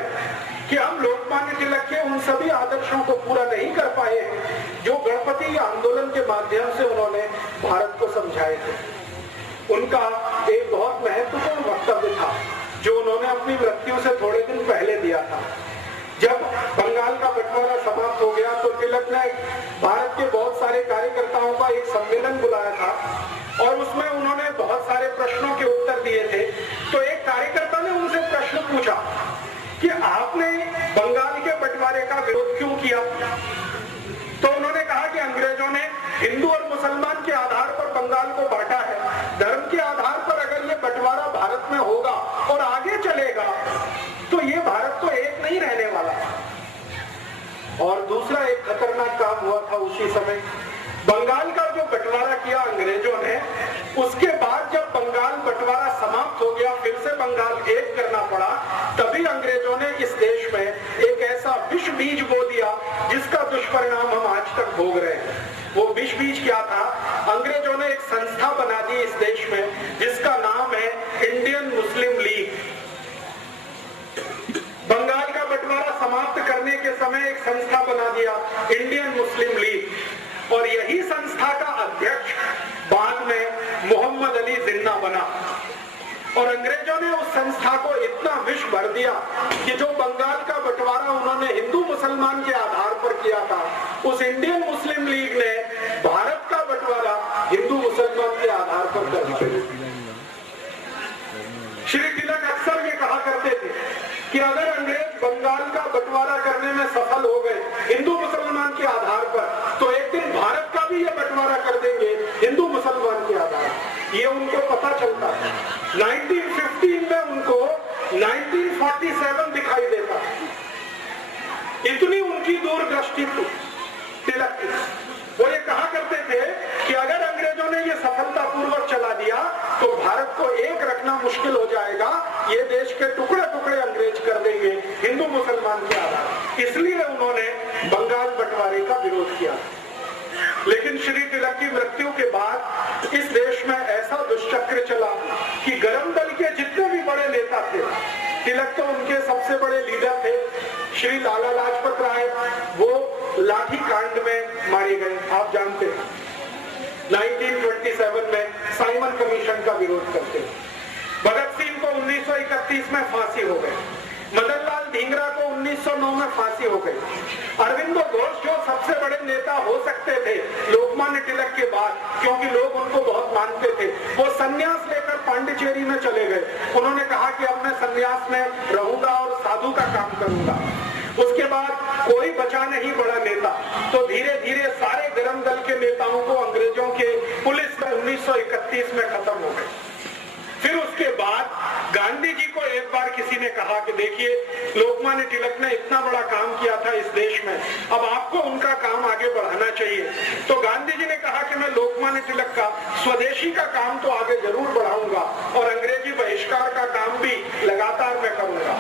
कि हम लोकमान्य तिलक के उन सभी आदर्शों को पूरा नहीं कर पाए जो गणपति आंदोलन के माध्यम से उन्होंने भारत को समझाए थे। उनका एक बहुत महत्वपूर्ण वक्तव्य था जो उन्होंने अपनी मृत्यु से थोड़े दिन पहले दिया था। जब बंगाल का बंटवारा समाप्त हो गया तो तिलक ने भारत के बहुत सारे कार्यकर्ताओं का एक सम्मेलन बुलाया था और उसमें उन्होंने बहुत सारे प्रश्नों के उत्तर दिए थे। तो एक कार्यकर्ता ने उनसे प्रश्न पूछा कि खतरनाक काम हुआ था उसी समय। बंगाल का जो बंटवारा किया अंग्रेजों ने, उसके बाद जब बंगाल बंटवारा समाप्त हो गया, फिर से बंगाल एक करना पड़ा, तभी अंग्रेजों ने इस देश में एक ऐसा विष बीज बो दिया जिसका दुष्परिणाम हम आज तक भोग रहे हैं। वो विष बीज क्या था? अंग्रेजों ने एक संस्था बना दी इस देश में जिसका नाम है इंडियन मुस्लिम लीग। बंगाल का बंटवारा समाप्त करने के समय एक संस्था बना दिया इंडियन मुस्लिम लीग, और यही संस्था का अध्यक्ष बाद में मोहम्मद अली जिन्ना बना। और अंग्रेजों ने उस संस्था को इतना विष भर दिया कि जो बंगाल का बंटवारा उन्होंने हिंदू मुसलमान के आधार पर किया था, उस इंडियन मुस्लिम लीग ने भारत का बंटवारा हिंदू मुसलमान के आधार पर कर दिया। श्री तिलक अक्सर ये कहा करते थे कि अगर अंग्रेज बंगाल का बंटवारा करने में सफल हो गए हिंदू मुसलमान के आधार पर, तो एक दिन भारत का भी ये बंटवारा कर देंगे हिंदू मुसलमान के आधार पर। ये उनको पता चलता है। 1915 में उनको 1947 दिखाई देता, इतनी उनकी दूरदृष्टि थी तिलक की। वो ये कहा करते थे कि अगर अंग्रेजों ने ये सफलतापूर्वक चला दिया तो भारत को एक रखना मुश्किल हो जाएगा, ये देश के टुकड़े टुकड़े अंग्रेज कर देंगे हिंदू मुसलमान के आधार। इसलिए उन्होंने बंगाल बंटवारे का विरोध किया। लेकिन श्री तिलक की मृत्यु के बाद इस देश में ऐसा दुष्चक्र चला कि गरम दल के जितने भी बड़े नेता थे, तिलक तो उनके सबसे बड़े लीडर थे, श्री लाला लाजपत राय, वो लाठी कांड में मारे गए। आप जानते हैं 1927 में साइमन कमीशन का विरोध करते हैं। भगत सिंह को 1931 में फांसी हो गई। मदन लाल ढींगरा को 1909 में फांसी हो गई। अरविंदो घोष जो सबसे बड़े नेता हो सकते थे लोकमान्य तिलक के बाद, क्योंकि लोग उनको बहुत मानते थे, वो संन्यास लेकर पांडिचेरी में चले गए। उन्होंने कहा कि अब मैं संन्यास में रहूंगा और साधु का काम करूंगा। उसके बाद कोई बचा नहीं बड़ा नेता, तो धीरे धीरे सारे गरम दल के नेताओं को अंग्रेजों के पुलिस में 1931 में खत्म हो गए। फिर उसके बाद गांधी जी को एक बार किसी ने कहा कि देखिए लोकमान्य तिलक ने इतना बड़ा काम किया था इस देश में, अब आपको उनका काम आगे बढ़ाना चाहिए। तो गांधी जी ने कहा कि मैं लोकमान्य तिलक का स्वदेशी का काम तो आगे जरूर बढ़ाऊंगा और अंग्रेजी बहिष्कार का काम भी लगातार मैं करूंगा।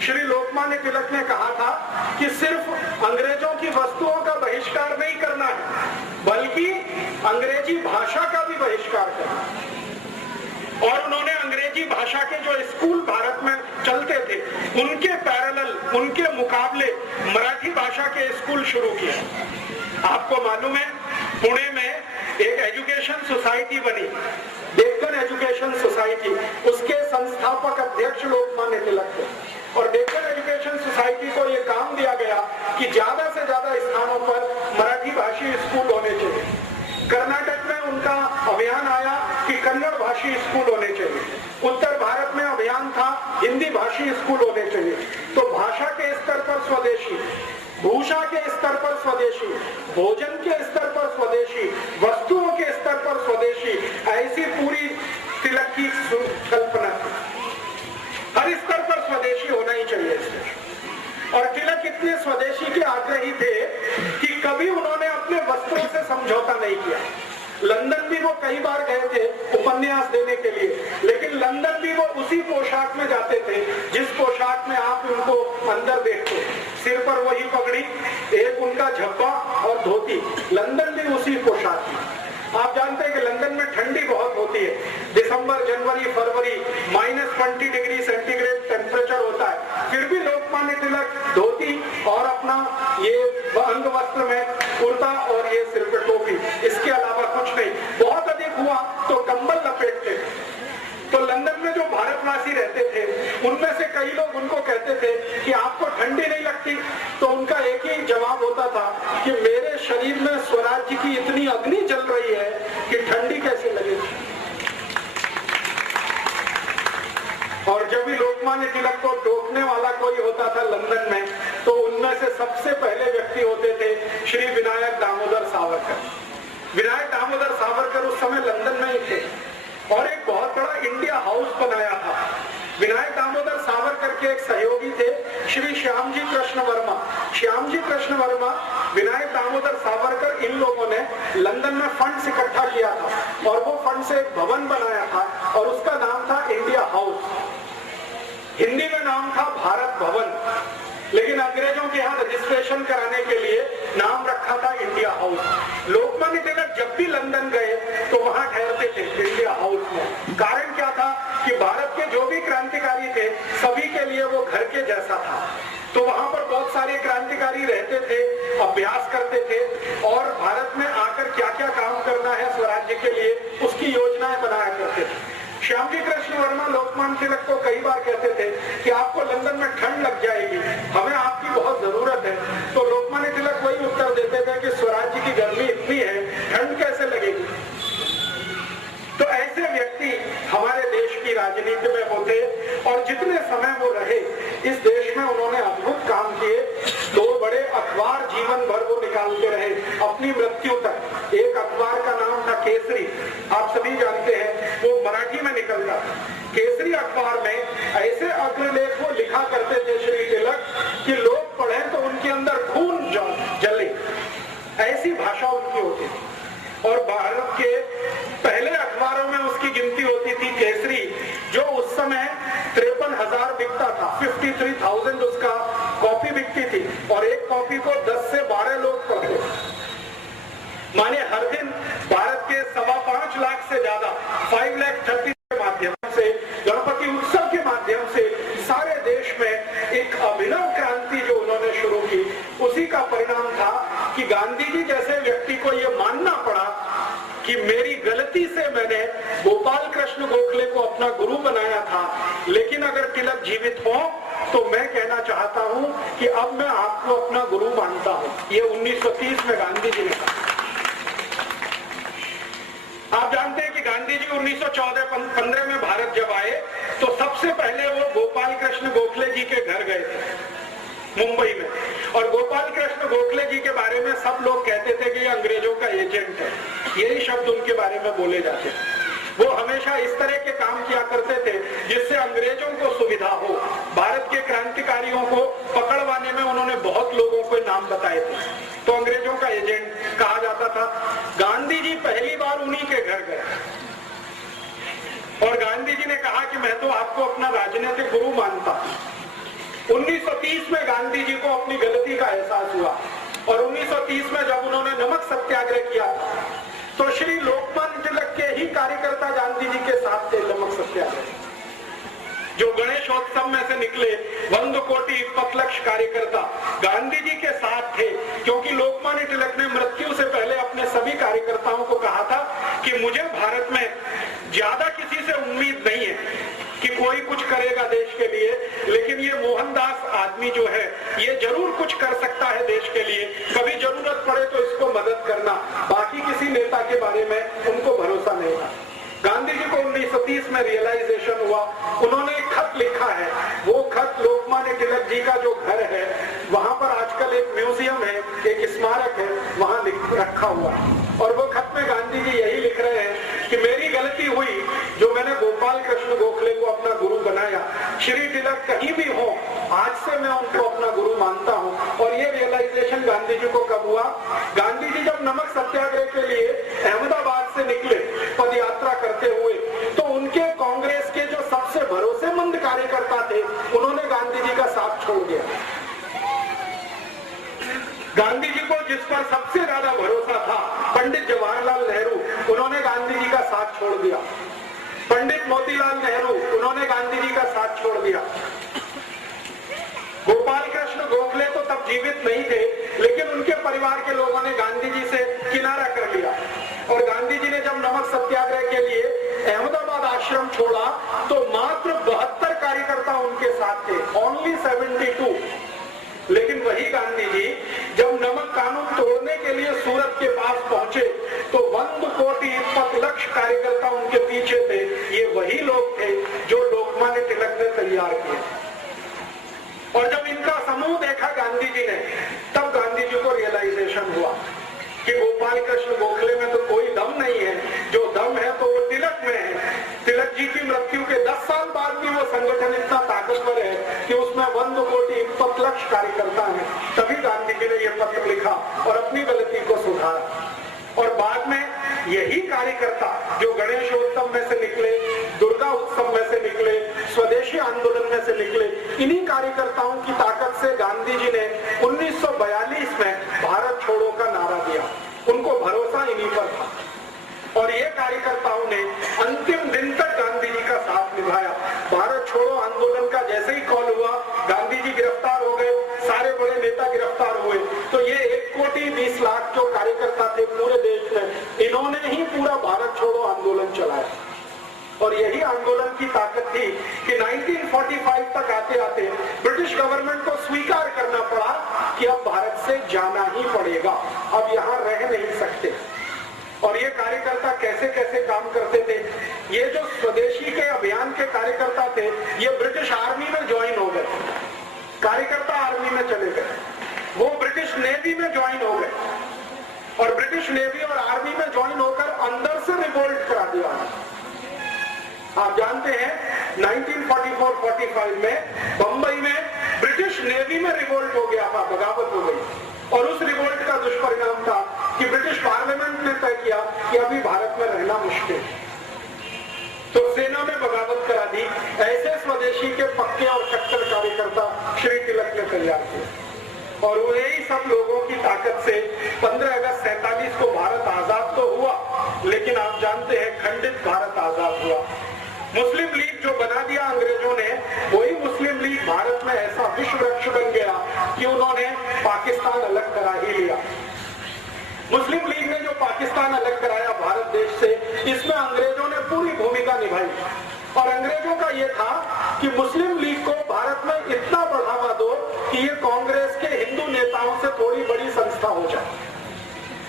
श्री लोकमान्य तिलक ने कहा था कि सिर्फ अंग्रेजों की वस्तुओं का बहिष्कार नहीं करना है, बल्कि अंग्रेजी भाषा का भी बहिष्कार करना है। और उन्होंने अंग्रेजी भाषा के जो स्कूल भारत में चलते थे उनके पैरेलल, उनके मुकाबले मराठी भाषा के स्कूल शुरू किए। आपको मालूम है पुणे में एक एजुकेशन सोसाइटी बनी, डेक्कन एजुकेशन सोसाइटी, उसके संस्थापक अध्यक्ष लोकमान्य तिलक थे। और डेक्कन एजुकेशन सोसाइटी को यह काम दिया गया कि ज्यादा से ज्यादा स्थानों पर मराठी भाषी स्कूल होने चाहिए। कर्नाटक में उनका अभियान आया कि कन्नड़ भाषी स्कूल होने चाहिए। उत्तर भारत में अभियान था हिंदी भाषी स्कूल होने चाहिए। तो भाषा के स्तर पर स्वदेशी, भूषा के स्तर पर स्वदेशी, भोजन के स्तर पर स्वदेशी, वस्तुओं के स्तर पर स्वदेशी, ऐसी पूरी तिलक की कल्पना थी। हर स्तर पर स्वदेशी होना ही चाहिए इस देश। और तिलक इतने स्वदेशी के आग्रही थे कि कभी उन्होंने अपने वस्त्रों से समझौता नहीं किया। लंदन भी वो कई बार गए थे उपन्यास देने के लिए, लेकिन लंदन भी वो उसी पोशाक में जाते थे जिस पोशाक में आप उनको अंदर देखते। सिर पर वही पगड़ी, एक उनका झब्बा और धोती, लंदन भी उसी पोशाक में। आप जानते हैं कि लंदन में ठंडी बहुत होती है। दिसंबर, जनवरी, फरवरी -20 डिग्री सेंटीग्रेड टेम्परेचर होता है, फिर भी लोकमान्य तिलक धोती और अपना ये अंग वस्त्र में कुर्ता और ये सिर पे टोपी, इसके अलावा कुछ नहीं। बहुत अधिक हुआ तो कंबल लपेटते। तो लंदन में जो भारतवासी रहते थे उनमें से कई लोग उनको कहते थे कि आपको ठंडी नहीं लगती, तो उनका एक ही जवाब होता था कि मेरे शरीर में स्वराज्य की इतनी अग्नि जल रही है कि ठंडी कैसे लगेगी। और जब भी लोकमान्य तिलक को टोकने वाला कोई होता था लंदन में, तो उनमें से सबसे पहले व्यक्ति होते थे श्री विनायक दामोदर सावरकर। विनायक दामोदर सावरकर उस समय लंदन में ही थे और एक बहुत बड़ा इंडिया हाउस बनाया था। विनायक दामोदर सावरकर के एक सहयोगी थे श्री श्यामजी कृष्ण वर्मा। श्यामजी कृष्ण वर्मा विनायक दामोदर सावरकर, इन लोगों ने लंदन में फंड इकट्ठा किया था और वो फंड से एक भवन बनाया था और उसका नाम था इंडिया हाउस। हिंदी में नाम था भारत भवन, लेकिन अंग्रेजों के यहाँ रजिस्ट्रेशन कराने के लिए नाम रखा था इंडिया हाउस। लोकमान्य तिलक जब भी लंदन गए तो वहां ठहरते थे इंडिया हाउस में। कारण क्या था कि भारत के जो भी क्रांतिकारी थे सभी के लिए वो घर के जैसा था। तो वहां पर बहुत सारे क्रांतिकारी रहते थे, अभ्यास करते थे और भारत में आकर क्या क्या काम करना है स्वराज्य के लिए उसकी योजनाएं बनाया करते थे। श्यामजी कृष्ण वर्मा लोकमान्य तिलक को कई बार कहते थे कि आपको लंदन में ठंड लग जाएगी, हमें आपकी बहुत जरूरत है। तो लोकमान्य तिलक वही उत्तर देते थे कि स्वराज्य की गर्मी इतनी है, ठंड कैसे लगेगी। तो ऐसे व्यक्ति हमारे देश की राजनीति में होते और जितने समय वो रहे इस देश में उन्होंने अद्भुत काम किए। 2 बड़े अखबार जीवन भर वो निकालते रहे अपनी मृत्यु तक। एक अखबार का नाम था केसरी, आप सभी जानते हैं, वो मराठी में निकलता था। केसरी अखबार में ऐसे अग्रलेख वो लिखा करते थे श्री तिलक कि लोग पढ़े तो उनके अंदर खून जले, ऐसी भाषा उनकी होती थी। और भारत के पहले अखबारों में उसकी गिनती होती थी केसरी, जो उस समय 53,000 बिकता था, 53,000 उसका कॉपी बिकती थी और एक कॉपी को 10 से 12 लोग पढ़ते। माने हर दिन भारत के 5.25 लाख से ज्यादा 5,30,000 के माध्यम से, गणपति उत्सव के माध्यम से सारे देश में एक अभिनव क्रांति जो उन्होंने शुरू की, उसी का परिणाम था कि गांधी जी जैसे व्यक्ति को यह मानना पड़ा कि मेरी गलती से मैंने गोपाल कृष्ण गोखले को अपना गुरु बनाया था, लेकिन अगर तिलक जीवित हो तो मैं कहना चाहता हूं कि अब मैं आपको अपना गुरु मानता हूं। ये 1930 में गांधी जी ने कहा। आप जानते हैं कि गांधी जी 1914-15 में भारत जब आए तो सबसे पहले वो गोपाल कृष्ण गोखले जी के घर गए थे मुंबई में। और गोपाल कृष्ण गोखले जी के बारे में सब लोग कहते थे कि ये अंग्रेजों का एजेंट है, यही शब्द उनके बारे में बोले जाते थे। वो हमेशा इस तरह के काम किया करते थे जिससे अंग्रेजों को सुविधा हो। भारत के क्रांतिकारियों को पकड़वाने में उन्होंने बहुत लोगों को नाम बताए थे, तो अंग्रेजों का एजेंट कहा जाता था। गांधी जी पहली बार उन्हीं के घर गए और गांधी जी ने कहा कि मैं तो आपको अपना राजनीतिक गुरु मानता हूं। 1930 में गांधी जी को अपनी गलती का एहसास हुआ और 1930 में जब उन्होंने नमक सत्याग्रह किया तो श्री लोकमान्य तिलक के ही कार्यकर्ता गांधी जी के साथ थे। नमक सत्याग्रह जो गणेशोत्सव में से निकले 100 कोटि 20 लाख कार्यकर्ता गांधी जी के साथ थे, क्योंकि लोकमान्य तिलक ने मृत्यु से पहले अपने सभी कार्यकर्ताओं को कहा था कि मुझे भारत में ज्यादा किसी से उम्मीद नहीं है कि कोई कुछ करेगा देश के लिए, लेकिन ये मोहनदास आदमी जो है ये जरूर कुछ कर सकता है देश के लिए, कभी जरूरत पड़े तो इसको मदद करना। बाकी किसी नेता के बारे में उनको भरोसा नहीं था। गांधी जी को 1930 में रियलाइजेशन हुआ, उन्होंने एक खत लिखा है। वो खत लोकमान्य तिलक जी का जो घर है वहां पर आजकल एक म्यूजियम है, एक स्मारक है, वहां रखा हुआ है। और वो खत में गांधी जी यही लिख रहे हैं कि मेरी गलती हुई जो मैंने गोपाल कृष्ण गोखले को अपना गुरु बनाया। श्री तिलक कहीं भी हो, आज से मैं उनको अपना गुरु मानता हूं। और ये रियलाइजेशन गांधी जी को कब हुआ? गांधी जी जब नमक सत्याग्रह के लिए अहमदाबाद से निकले पद यात्रा करते हुए, तो उनके कांग्रेस के जो सबसे भरोसेमंद कार्यकर्ता थे उन्होंने गांधी जी का साथ छोड़ दिया। गांधी जी को जिस पर सबसे ज्यादा भरोसा था पंडित जवाहरलाल नेहरू, उन्होंने गांधी जी का साथ छोड़ दिया। पंडित मोतीलाल नेहरू, उन्होंने गांधी जी का साथ छोड़ दिया। गोपाल कृष्ण गोखले तो तब जीवित नहीं थे, लेकिन उनके परिवार के लोगों ने गांधी जी से किनारा कर लिया। और गांधी जी ने जब नमक सत्याग्रह के लिए अहमदाबाद आश्रम छोड़ा तो मात्र 72 कार्यकर्ता उनके साथ थे, ओनली 72। लेकिन वही गांधी जी जब नमक कानून तोड़ने के लिए सूरत के पास पहुंचे तो 100 कोटि 20 लाख कार्यकर्ता उनके पीछे थे। ये वही लोग थे जो लोकमान्य तिलक ने तैयार किए। और जब इनका समूह देखा गांधी जी ने, तब गांधी जी को रियलाइजेशन हुआ कि गोपाल कृष्ण गोखले में तो कोई दम नहीं है, जो दम है तो वो तिलक में है। तिलक जी की मृत्यु के 10 साल बाद भी वो संगठन इतना ताकतवर है कि उसमें 100 कोटि 20 लाख कार्यकर्ता हैं। तभी गांधी जी ने ये पत्र लिखा और में से निकले। इन्हीं कार्यकर्ताओं की ताकत से गांधी जी ने 1942 में भारत छोड़ो का नारा दिया। उनको भरोसा इन्हीं पर था और ये कार्यकर्ताओं ने अंतिम दिन तक गांधी जी का साथ निभाया। भारत छोड़ो आंदोलन का जैसे ही कॉल हुआ, गांधी जी गिरफ्तार हो गए, सारे बड़े नेता गिरफ्तार हुए, तो ये 1,20,00,000 जो कार्यकर्ता थे पूरे देश में, इन्होंने ही पूरा भारत छोड़ो आंदोलन चलाया। और यही आंदोलन की ताकत थी कि 1945 तक आते आते ब्रिटिश गवर्नमेंट को स्वीकार करना पड़ा कि अब भारत से जाना ही पड़ेगा, अब यहाँ रह नहीं सकते। और ये कार्यकर्ता कैसे कैसे काम करते थे। ये जो स्वदेशी के अभियान के कार्यकर्ता थे, ये ब्रिटिश आर्मी में ज्वाइन हो गए, कार्यकर्ता आर्मी में चले गए, वो ब्रिटिश नेवी में ज्वाइन हो गए और ब्रिटिश नेवी और आर्मी में ज्वाइन होकर अंदर से रिवोल्ट करा दिया। आप जानते हैं 1944-45 में बंबई में ब्रिटिश नेवी में रिवोल्ट हो गया था, बगावत हो गई और उस रिवोल्ट का दुष्परिणाम था कि ब्रिटिश पार्लियामेंट ने तय किया कि अभी भारत में रहना मुश्किल, तो सेना में बगावत करा दी। ऐसे स्वदेशी के पक्के और कट्टर कार्यकर्ता श्री तिलक ने तैयार किए और यही सब लोगों की ताकत से 15 अगस्त 47 को भारत आजाद तो हुआ, लेकिन आप जानते हैं खंडित भारत आजाद हुआ। मुस्लिम लीग जो बना दिया अंग्रेजों ने, वही मुस्लिम लीग भारत में ऐसा विश्व वृक्ष बन गया कि उन्होंने पाकिस्तान अलग करा ही लिया। मुस्लिम लीग ने जो पाकिस्तान अलग कराया भारत देश से, इसमें अंग्रेजों ने पूरी भूमिका निभाई और अंग्रेजों का यह था कि मुस्लिम लीग को भारत में इतना बढ़ावा दो कि ये कांग्रेस के हिंदू नेताओं से थोड़ी बड़ी संस्था हो जाए।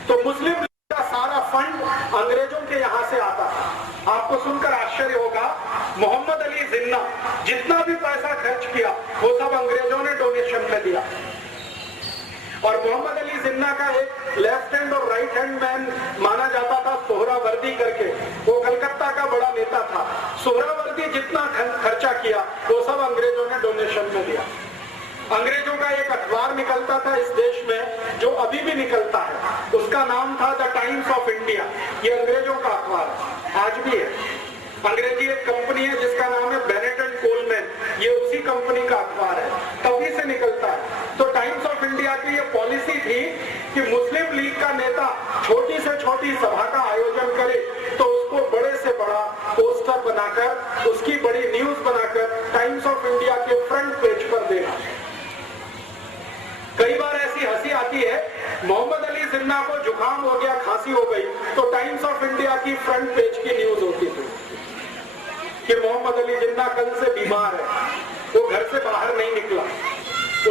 तो मुस्लिम लीग का सारा फंड अंग्रेजों के यहाँ से आता था। आपको सुनकर आश्चर्य होगा, मोहम्मद अली जिन्ना जितना भी पैसा खर्च किया वो सब अंग्रेजों ने डोनेशन में दिया। और मोहम्मद अली जिन्ना का एक लेफ्ट हैंड और राइट हैंड मैन माना जाता था सोहरावर्दी करके, वो कलकत्ता का बड़ा नेता था। सोहरावर्दी जितना खर्चा किया वो सब अंग्रेजों ने डोनेशन में दिया। अंग्रेजों का एक अखबार निकलता था इस देश में जो अभी भी निकलता है, उसका नाम था द टाइम्स ऑफ इंडिया। ये अंग्रेजों का अखबार आज भी है। अंग्रेजी एक कंपनी है जिसका नाम है बेनेट एंड कोलमैन, ये उसी कंपनी का अखबार है, तभी से निकलता है। तो टाइम्स ऑफ इंडिया की ये पॉलिसी थी कि मुस्लिम लीग का नेता छोटी से छोटी सभा का आयोजन करे तो उसको बड़े से बड़ा पोस्टर बनाकर, उसकी बड़ी न्यूज बनाकर टाइम्स ऑफ इंडिया के फ्रंट पेज पर देना। कई बार ऐसी हंसी आती है, मोहम्मद अली जिन्ना को जुकाम हो गया, खांसी हो गई, तो टाइम्स ऑफ इंडिया की फ्रंट पेज की न्यूज होती थी कि मोहम्मद अली जिन्ना कल से बीमार है, वो घर से बाहर नहीं निकला,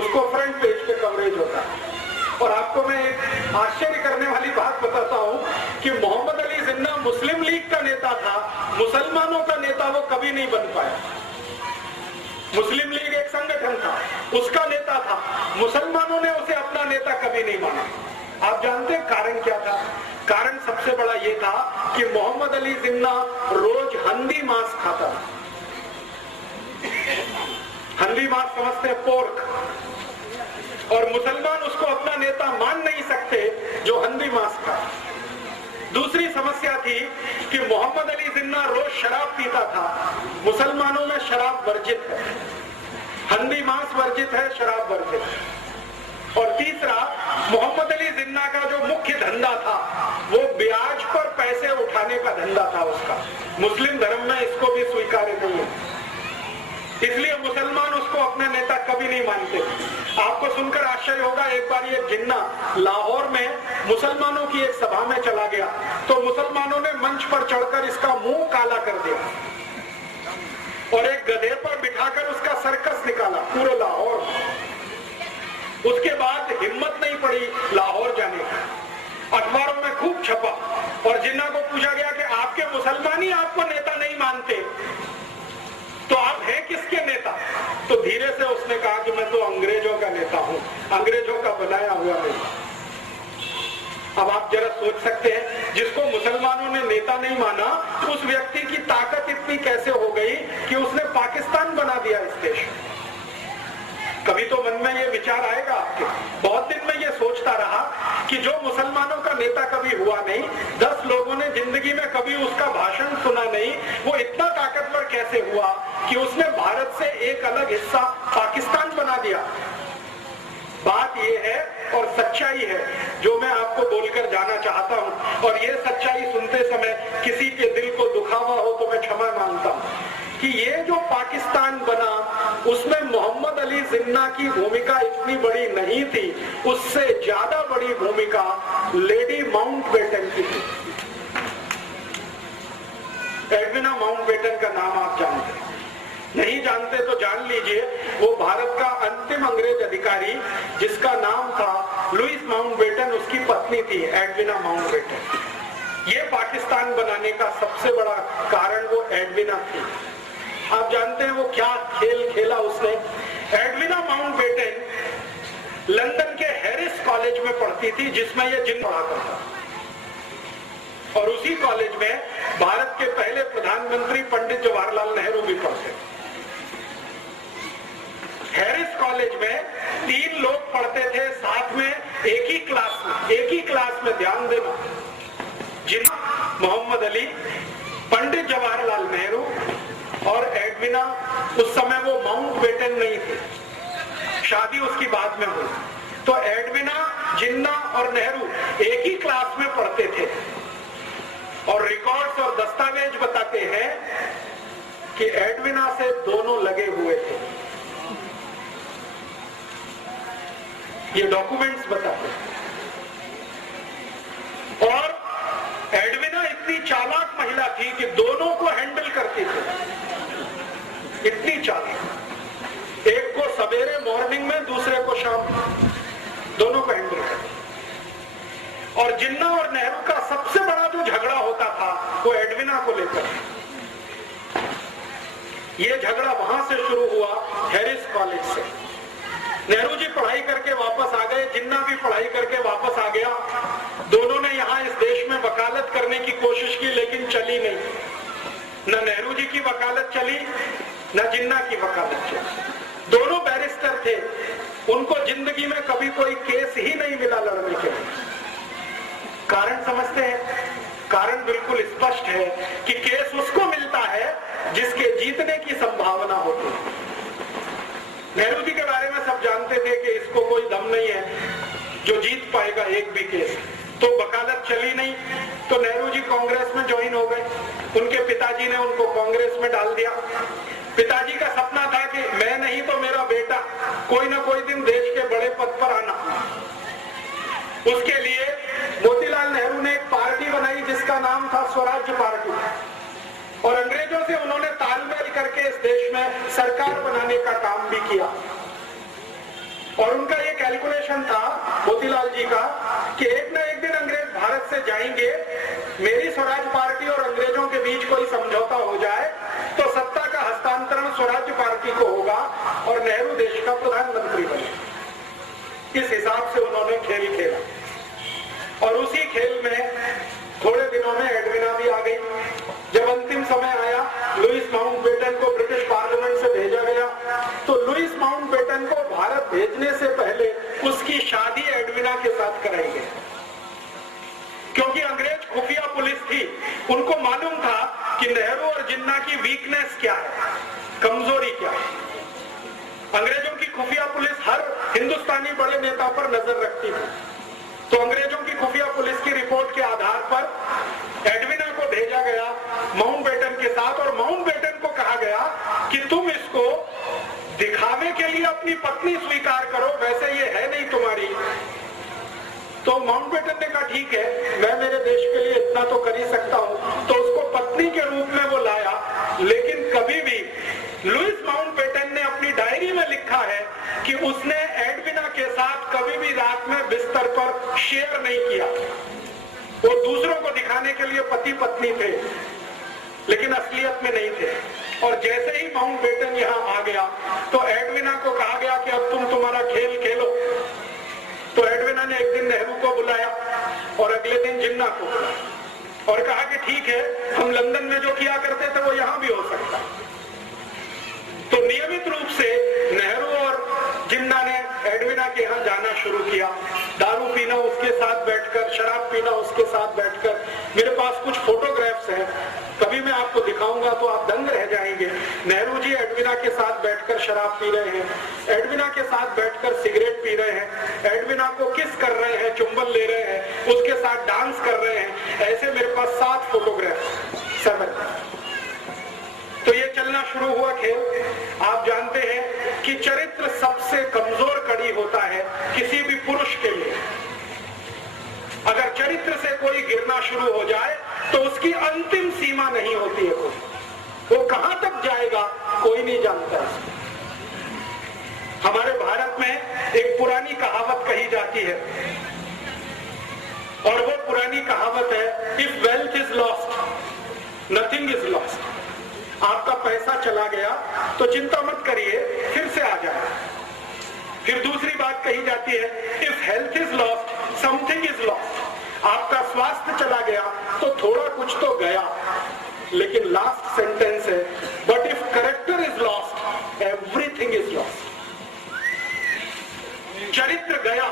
उसको फ्रंट पेज पे कवरेज होता है। और आपको मैं एक आश्चर्य करने वाली बात बताता हूं कि मोहम्मद अली जिन्ना मुस्लिम लीग का नेता था, मुसलमानों का नेता वो कभी नहीं बन पाया। मुस्लिम लीग एक संगठन था, उसका नेता था, मुसलमानों ने उसे अपना नेता कभी नहीं माना। आप जानते हैं कारण क्या था? कारण सबसे बड़ा ये था कि मोहम्मद अली जिन्ना रोज हंडी मांस खाता था। हंडी मांस समझते हैं, पोर्क, और मुसलमान उसको अपना नेता मान नहीं सकते जो हंडी मांस खाए। दूसरी समस्या थी कि मोहम्मद अली जिन्ना रोज शराब पीता था, मुसलमानों में शराब वर्जित है, हंडी मांस वर्जित है, शराब वर्जित है। और तीसरा, मोहम्मद अली जिन्ना का जो मुख्य धंधा था वो ब्याज पर पैसे उठाने का धंधा था उसका। मुस्लिम धर्म में इसको भी स्वीकार्य नहीं है, इसलिए मुसलमान उसको अपने नेता कभी नहीं मानते। आपको सुनकर आश्चर्य होगा, एक बार ये जिन्ना लाहौर में मुसलमानों की एक सभा में चला गया तो मुसलमानों ने मंच पर चढ़कर इसका मुंह काला कर दिया और एक गधे पर बिठाकर उसका सर्कस निकाला पूरे लाहौर में। उसके बाद हिम्मत नहीं पड़ी लाहौर जाने की, अखबारों में खूब छपा और जिन्ना को पूछा गया कि आपके मुसलमान ही आपको नेता नहीं मानते तो आप हैं किसके नेता? तो धीरे से उसने कहा कि मैं तो अंग्रेजों का नेता हूं, अंग्रेजों का बनाया हुआ नेता। अब आप जरा सोच सकते हैं, जिसको मुसलमानों ने नेता नहीं माना, उस व्यक्ति की ताकत इतनी कैसे हो गई कि उसने पाकिस्तान बना दिया इस देश। कभी तो मन में ये विचार आएगा आपके। बहुत दिन में ये सोचता रहा कि जो मुसलमानों का नेता कभी हुआ नहीं, 10 लोगों ने जिंदगी में कभी उसका भाषण सुना नहीं, वो इतना ताकतवर कैसे हुआ कि उसने भारत से एक अलग हिस्सा पाकिस्तान बना दिया। बात यह है और सच्चाई है जो मैं आपको बोलकर जाना चाहता हूं, और ये सच्चाई सुनते समय किसी के दिल को दुखावा हो तो मैं क्षमा मांगता हूं कि ये जो पाकिस्तान बना उसमें मोहम्मद अली जिन्ना की भूमिका इतनी बड़ी नहीं थी, उससे ज्यादा बड़ी भूमिका लेडी माउंटबेटन की थी। एडविना माउंटबेटन का नाम आप जानते हैं, नहीं जानते तो जान लीजिए। वो भारत का अंतिम अंग्रेज अधिकारी जिसका नाम था लुइस माउंटबेटन, उसकी पत्नी थी एडविना माउंटबेटन। ये पाकिस्तान बनाने का सबसे बड़ा कारण वो एडविना थी। आप जानते हैं वो क्या खेल खेला उसने। एडविना माउंटबेटन लंदन के हैरिस कॉलेज में पढ़ती थी जिसमें ये जिन्न पढ़ा करता, और उसी कॉलेज में भारत के पहले प्रधानमंत्री पंडित जवाहरलाल नेहरू भी पढ़ते। हैरिस कॉलेज में 3 लोग पढ़ते थे साथ में एक ही क्लास में ध्यान देना, जिन्ना मोहम्मद अली, पंडित जवाहरलाल नेहरू और एडविना। उस समय वो माउंटबेटन नहीं थे, शादी उसकी बाद में हुई। तो एडविना, जिन्ना और नेहरू एक ही क्लास में पढ़ते थे, और रिकॉर्ड्स और दस्तावेज बताते हैं कि एडविना से दोनों लगे हुए थे। ये डॉक्यूमेंट्स बताते हैं। और एडविना इतनी चालाक महिला थी कि दोनों को हैंडल करती थी, इतनी चालाक। एक को सवेरे मॉर्निंग में, दूसरे को शाम में, दोनों को हैंडल करती। और जिन्ना और नेहरू का सबसे बड़ा जो झगड़ा होता था वो एडविना को लेकर। ये झगड़ा वहां से शुरू हुआ, हैरिस कॉलेज से। नेहरू जी पढ़ाई करके वापस आ गए, जिन्ना भी पढ़ाई करके वापस आ गया। दोनों ने यहाँ इस देश में वकालत करने की कोशिश की लेकिन चली नहीं। न नेहरू जी की वकालत चली, न जिन्ना की वकालत चली। दोनों बैरिस्टर थे, उनको जिंदगी में कभी कोई केस ही नहीं मिला लड़ने के लिए। कारण समझते हैं? कारण बिल्कुल स्पष्ट है कि केस उसको मिलता है जिसके जीतने की संभावना होती है। नेहरू जी के बारे में सब जानते थे कि इसको कोई दम नहीं है जो जीत पाएगा एक भी केस। तो वकालत चली नहीं, तो नेहरू जी कांग्रेस में ज्वाइन हो गए। उनके पिताजी ने उनको कांग्रेस में डाल दिया। पिताजी का सपना था कि मैं नहीं तो मेरा बेटा कोई ना कोई दिन देश के बड़े पद पर आना। उसके लिए मोतीलाल नेहरू ने एक पार्टी बनाई जिसका नाम था स्वराज्य पार्टी, और अंग्रेजों से उन्होंने तालमेल करके इस देश में सरकार बनाने का काम भी किया। और उनका ये कैलकुलेशन था मोतीलाल जी का कि एक न एक दिन अंग्रेज भारत से जाएंगे, मेरी स्वराज पार्टी और अंग्रेजों के बीच कोई समझौता हो जाए तो सत्ता का हस्तांतरण स्वराज्य पार्टी को होगा और नेहरू देश का प्रधानमंत्री बने। इस हिसाब से उन्होंने खेल खेला, और उसी खेल में थोड़े दिनों में एडविना भी आ गई। जब अंतिम समय आया, लुइस माउंटबेटन को ब्रिटिश पार्लियामेंट से भेजा गया, तो लुइस माउंटबेटन को भारत भेजने से पहले उसकी शादी एडविना के साथ कराई गई, क्योंकि अंग्रेज खुफिया पुलिस थी। उनको मालूम था कि नेहरू और जिन्ना की वीकनेस क्या है, कमजोरी क्या है। अंग्रेजों की खुफिया पुलिस हर हिंदुस्तानी बड़े नेता पर नजर रखती थी। तो अंग्रेजों की खुफिया पुलिस की रिपोर्ट के आधार पर एडविना को भेजा गया माउंटबेटन के साथ, और माउंटबेटन को कहा गया कि तुम इसको दिखावे के लिए अपनी पत्नी स्वीकार करो, वैसे ये है नहीं तुम्हारी। तो माउंटबेटन ने कहा ठीक है, मैं मेरे देश के लिए इतना तो कर ही सकता हूं। तो उसको पत्नी के रूप में वो लाया, लेकिन कभी भी लुइस माउंटबेटन ने अपनी डायरी में लिखा है कि उसने एडविना के साथ कभी भी रात में बिस्तर पर शेयर नहीं किया। वो दूसरों को दिखाने के लिए पति पत्नी थे, लेकिन असलियत में नहीं थे। और जैसे ही माउंटबेटन यहाँ आ गया तो एडविना को कहा गया कि अब तुम तुम्हारा खेल खेलो। तो एडविना ने एक दिन नेहरू को बुलाया और अगले दिन जिन्ना को बुलाया और कहा कि ठीक है, हम लंदन में जो किया करते थे वो यहाँ भी हो सकता। तो नियमित रूप से नेहरू और जिन्ना ने एडविना के यहाँ जाना शुरू किया, दारू पीना उसके साथ बैठकर, शराब पीना उसके साथ बैठकर। मेरे पास कुछ फोटोग्राफ्स हैं, कभी मैं आपको दिखाऊंगा तो आप दंग रह जाएंगे। नेहरू जी एडविना के साथ बैठकर शराब पी रहे हैं, एडविना के साथ बैठकर सिगरेट पी रहे हैं, एडविना को किस कर रहे हैं, चुंबन ले रहे हैं, उसके साथ डांस कर रहे हैं। ऐसे मेरे पास 7 फोटोग्राफ 7। तो ये चलना शुरू हुआ खेल। आप जानते हैं कि चरित्र सबसे कमजोर कड़ी होता है किसी भी पुरुष के लिए। अगर चरित्र से कोई गिरना शुरू हो जाए तो उसकी अंतिम सीमा नहीं होती है कोई, वो कहां तक जाएगा कोई नहीं जानता। हमारे भारत में एक पुरानी कहावत कही जाती है और वो पुरानी कहावत है, if wealth is lost nothing is lost. आपका पैसा चला गया तो चिंता मत करिए, फिर से आ जाए। फिर दूसरी बात कही जाती है, if health is lost something is lost. आपका स्वास्थ्य चला गया तो थोड़ा कुछ तो गया। लेकिन लास्ट सेंटेंस है, but if character is lost everything is lost. चरित्र गया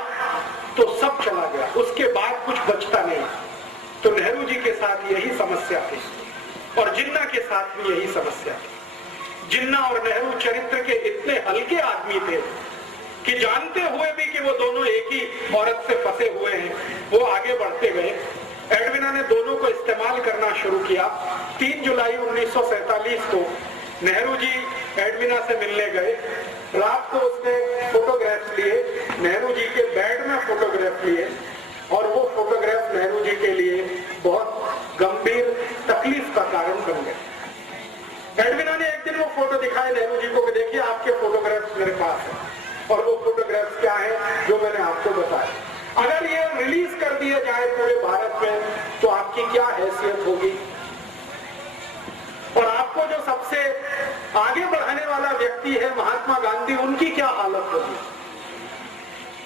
तो सब चला गया, उसके बाद कुछ बचता नहीं। तो नेहरू जी के साथ यही समस्या थी और जिन्ना के साथ भी यही समस्या थी। जिन्ना और नेहरू चरित्र के इतने हल्के आदमी थे कि जानते हुए भी कि वो दोनों एक ही औरत से फंसे हुए हैं, वो आगे बढ़ते गए। एडविना ने दोनों को इस्तेमाल करना शुरू किया। 3 जुलाई 1947 को नेहरू जी एडविना से मिलने गए। रात को उसने फोटोग्राफ लिए, नेहरू जी के बेड में फोटोग्राफ लिए और वो फोटोग्राफ नेहरू जी के लिए बहुत गंभीर तकलीफ का कारण बन गए। एडविना ने एक दिन वो फोटो दिखाए नेहरू जी को कि देखिए आपके फोटोग्राफ्स मेरे पास है। और वो फोटोग्राफ्स क्या है जो मैंने आपको बताया। अगर ये रिलीज कर दिया जाए पूरे भारत में तो आपकी क्या हैसियत होगी और आपको जो सबसे आगे बढ़ाने वाला व्यक्ति है महात्मा गांधी, उनकी क्या हालत होगी।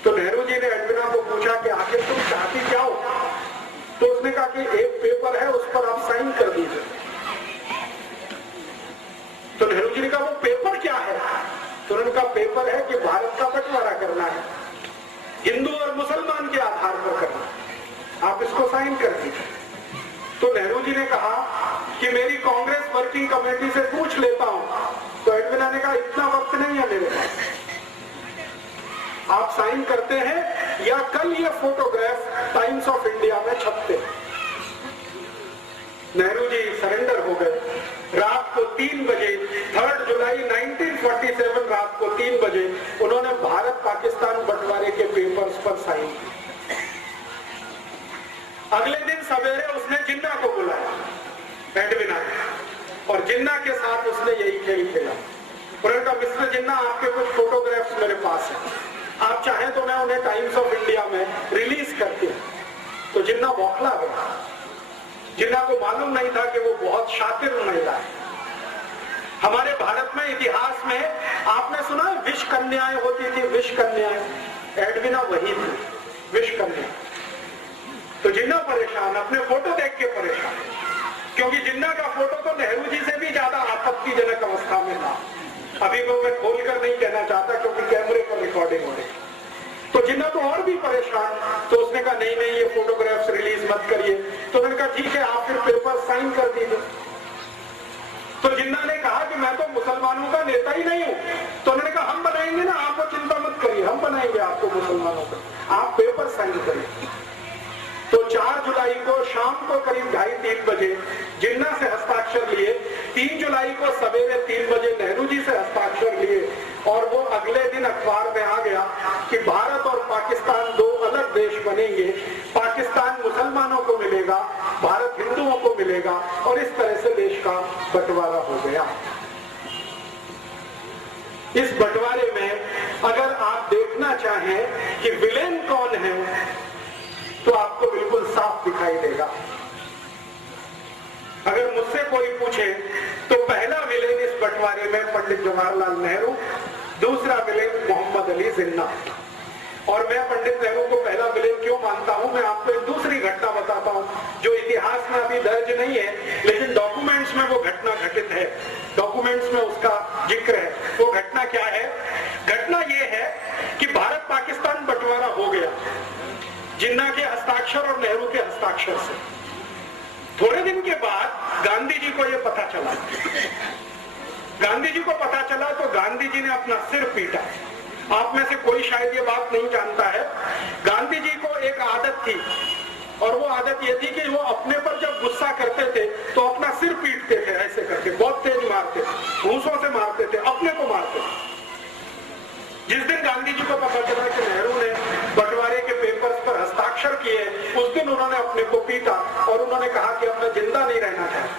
तो नेहरू जी ने एडविना को पूछा कि आखिर तुम चाहती क्या हो। तो उसने कहा कि एक पेपर है उस पर आप साइन कर दीजिए। तो नेहरू जी ने कहा वो पेपर क्या है। तो उनका पेपर है कि भारत का बंटवारा करना है, हिंदू और मुसलमान के आधार पर करना, आप इसको साइन कर दीजिए। तो नेहरू जी ने कहा कि मेरी कांग्रेस वर्किंग कमेटी से पूछ लेता हूं। तो एडविना ने कहा इतना वक्त नहीं है मेरे पास, आप साइन करते हैं या कल ये फोटोग्राफ टाइम्स ऑफ इंडिया में छपते। नेहरू जी सरेंडर हो गए। रात को 3 बजे 3 जुलाई 1947 रात को 3 बजे उन्होंने भारत पाकिस्तान बंटवारे के पेपर्स पर साइन की। अगले दिन सवेरे उसने जिन्ना को बुलाया एडविना ने, और जिन्ना के साथ उसने यही खेल खेला। उन्होंने कहा मिस्टर जिन्ना आपके कुछ फोटोग्राफ्स मेरे पास है, आप चाहें तो मैं उन्हें टाइम्स ऑफ इंडिया में रिलीज करती हूं। तो जिन्ना बौखला गया। जिन्ना को मालूम नहीं था कि वो बहुत शातिर महिला है। हमारे भारत में इतिहास में आपने सुना विष कन्याएं होती थी, विष कन्याएं। एडविना वही थी, विष कन्या। तो जिन्ना परेशान, अपने फोटो देख के परेशान, क्योंकि जिन्ना का फोटो तो नेहरू जी से भी ज्यादा आपत्तिजनक अवस्था में था। अभी वो मैं खोलकर नहीं कहना चाहता क्योंकि कैमरे पर रिकॉर्डिंग हो रही। तो जिन्ना तो और भी परेशान। तो उसने कहा नहीं नहीं ये फोटोग्राफ्स रिलीज मत करिए। तो उन्होंने कहा ठीक है आप फिर पेपर साइन कर दीजिए। तो जिन्ना ने कहा कि मैं तो मुसलमानों का नेता ही नहीं हूं। तो उन्होंने कहा हम बनाएंगे ना, आपको चिंता मत करिए, हम बनाएंगे आपको मुसलमानों का, आप पेपर साइन करिए। तो 4 जुलाई को शाम को करीब 2:30-3 बजे जिन्ना से हस्ताक्षर लिए, 3 जुलाई को सवेरे 3 बजे नेहरू जी से हस्ताक्षर लिए और वो अगले दिन अखबार में आ गया कि भारत और पाकिस्तान 2 अलग देश बनेंगे। पाकिस्तान मुसलमानों को मिलेगा, भारत हिंदुओं को मिलेगा और इस तरह से देश का बंटवारा हो गया। इस बंटवारे में अगर आप देखना चाहें कि विलेन कौन है तो आपको बिल्कुल साफ दिखाई देगा। अगर मुझसे कोई पूछे तो पहला विलेन इस बंटवारे में पंडित जवाहरलाल नेहरू, दूसरा विलेन मोहम्मद अली जिन्ना। और मैं पंडित नेहरू को पहला विलेन क्यों मानता हूं, मैं आपको एक दूसरी घटना बताता हूं जो इतिहास में अभी दर्ज नहीं है लेकिन डॉक्यूमेंट्स में वो घटना घटित है, डॉक्यूमेंट्स में उसका जिक्र है। वो घटना क्या है? घटना ये है कि भारत पाकिस्तान बंटवारा हो गया जिन्ना के हस्ताक्षर और नेहरू के हस्ताक्षर से। थोड़े दिन के बाद गांधी जी को ये पता चला। गांधी जी को पता चला तो गांधी जी ने अपना सिर पीटा। आप में से कोई शायद ये बात नहीं जानता है, गांधी जी को एक आदत थी, और वो आदत ये थी कि वो अपने पर जब गुस्सा करते थे तो अपना सिर पीटते थे, ऐसे करके बहुत तेज मारते थे, घूंसों से मारते थे, अपने को मारते थे। जिस दिन गांधी जी को पता चला कि नेहरू ने बंटवारे के पेपर्स पर हस्ताक्षर किए, उस दिन उन्होंने अपने को पीटा और उन्होंने कहा कि अब मैं जिंदा नहीं रहना चाहता,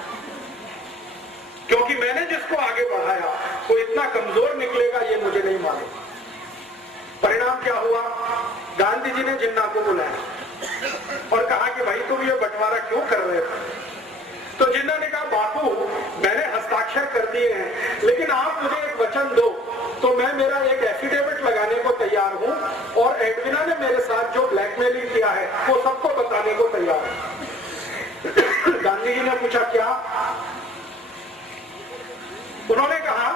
क्योंकि मैंने जिसको आगे बढ़ाया वो इतना कमजोर निकलेगा ये मुझे नहीं मालूम। परिणाम क्या हुआ? गांधी जी ने जिन्ना को बुलाया और कहा कि भाई तुम ये बंटवारा क्यों कर रहे हो? तो जिन्ना ने कहा बापू मैंने हस्ताक्षर कर दिए हैं, लेकिन आप मुझे एक वचन दो तो मैं मेरा एक एफिडेविट लगाने को तैयार हूं, और एडविना ने मेरे साथ जो ब्लैकमेलिंग किया है वो सबको बताने को तैयार है। गांधी जी ने पूछा क्या? उन्होंने कहा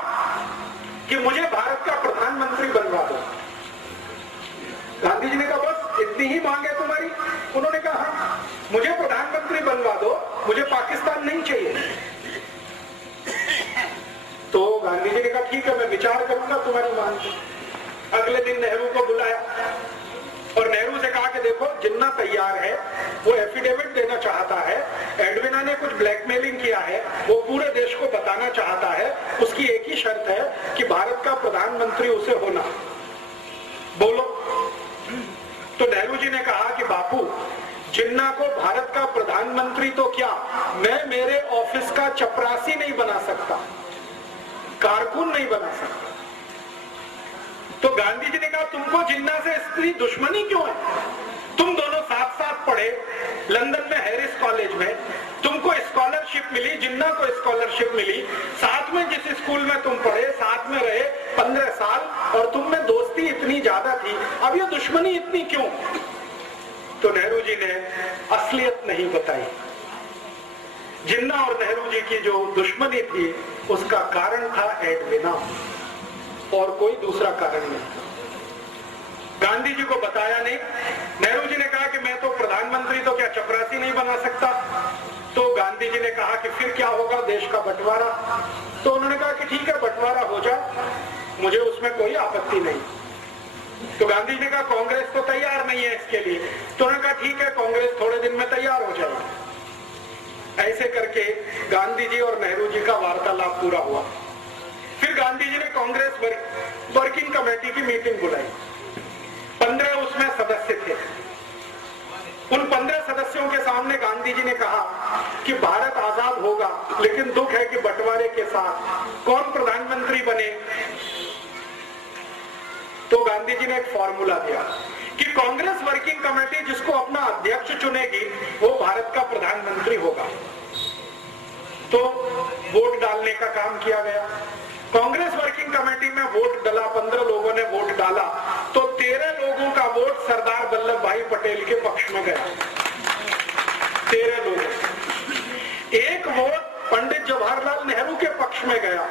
कि मुझे भारत का प्रधानमंत्री बनवा दो। गांधी जी ने कहा बस इतनी ही मांग है तुम्हारी? उन्होंने कहा हाँ, मुझे प्रधानमंत्री बनवा दो, मुझे पाकिस्तान नहीं चाहिए। तो गांधी जी ने कहा ठीक है मैं विचार करूंगा तुम्हारी मांग की। अगले दिन नेहरू को बुलाया और नेहरू से कहा कि देखो जिन्ना तैयार है, वो एफिडेविट देना चाहता है, एडविना ने कुछ ब्लैकमेलिंग किया है, वो पूरे देश को बताना चाहता है, उसकी एक ही शर्त है कि भारत का प्रधानमंत्री उसे होना। बोलो। तो नेहरू जी ने कहा कि बापू जिन्ना को भारत का प्रधानमंत्री तो क्या, मैं मेरे ऑफिस का चपरासी नहीं बना सकता, कारकुन नहीं बना सकता। तो गांधी जी ने कहा तुमको जिन्ना से इतनी दुश्मनी क्यों है? तुम दोनों साथ साथ पढ़े लंदन में हैरिस कॉलेज में, तुमको स्कॉलरशिप मिली, जिन्ना को स्कॉलरशिप मिली, साथ में जिस स्कूल में तुम पढ़े साथ में रहे 15 साल, और तुम में दोस्ती इतनी ज्यादा थी, अब ये दुश्मनी इतनी क्यों? तो नेहरू जी ने असलियत नहीं बताई। जिन्ना और नेहरू जी की जो दुश्मनी थी उसका कारण था एडविना, और कोई दूसरा कारण नहीं था। गांधी जी को बताया नहीं। नेहरू जी ने कहा कि मैं तो प्रधानमंत्री तो क्या चपरासी नहीं बना सकता। तो गांधी जी ने कहा कि फिर क्या होगा, देश का बंटवारा। तो उन्होंने कहा कि ठीक है बंटवारा हो जाए, मुझे उसमें कोई आपत्ति नहीं। तो गांधी जी ने कहा कांग्रेस तो तैयार नहीं है इसके लिए। तो उन्होंने कहा ठीक है कांग्रेस थोड़े दिन में तैयार हो जाएगी। ऐसे करके गांधी जी और नेहरू जी का वार्तालाप पूरा हुआ। फिर गांधी जी ने कांग्रेस वर्किंग कमेटी की मीटिंग बुलाई। 15 उसमें सदस्य थे। उन 15 सदस्यों के सामने गांधी जी ने कहा कि भारत आजाद होगा, लेकिन दुख है कि बंटवारे के साथ कौन प्रधानमंत्री बने। तो गांधी जी ने एक फॉर्मूला दिया कि कांग्रेस वर्किंग कमेटी जिसको अपना अध्यक्ष चुनेगी वो भारत का प्रधानमंत्री होगा। तो वोट डालने का काम किया गया। कांग्रेस वर्किंग कमेटी में वोट डाला, 15 लोगों ने वोट डाला, तो 13 लोगों का वोट सरदार वल्लभ भाई पटेल के पक्ष में गया। 13 लोग। एक वोट पंडित जवाहरलाल नेहरू के पक्ष में गया,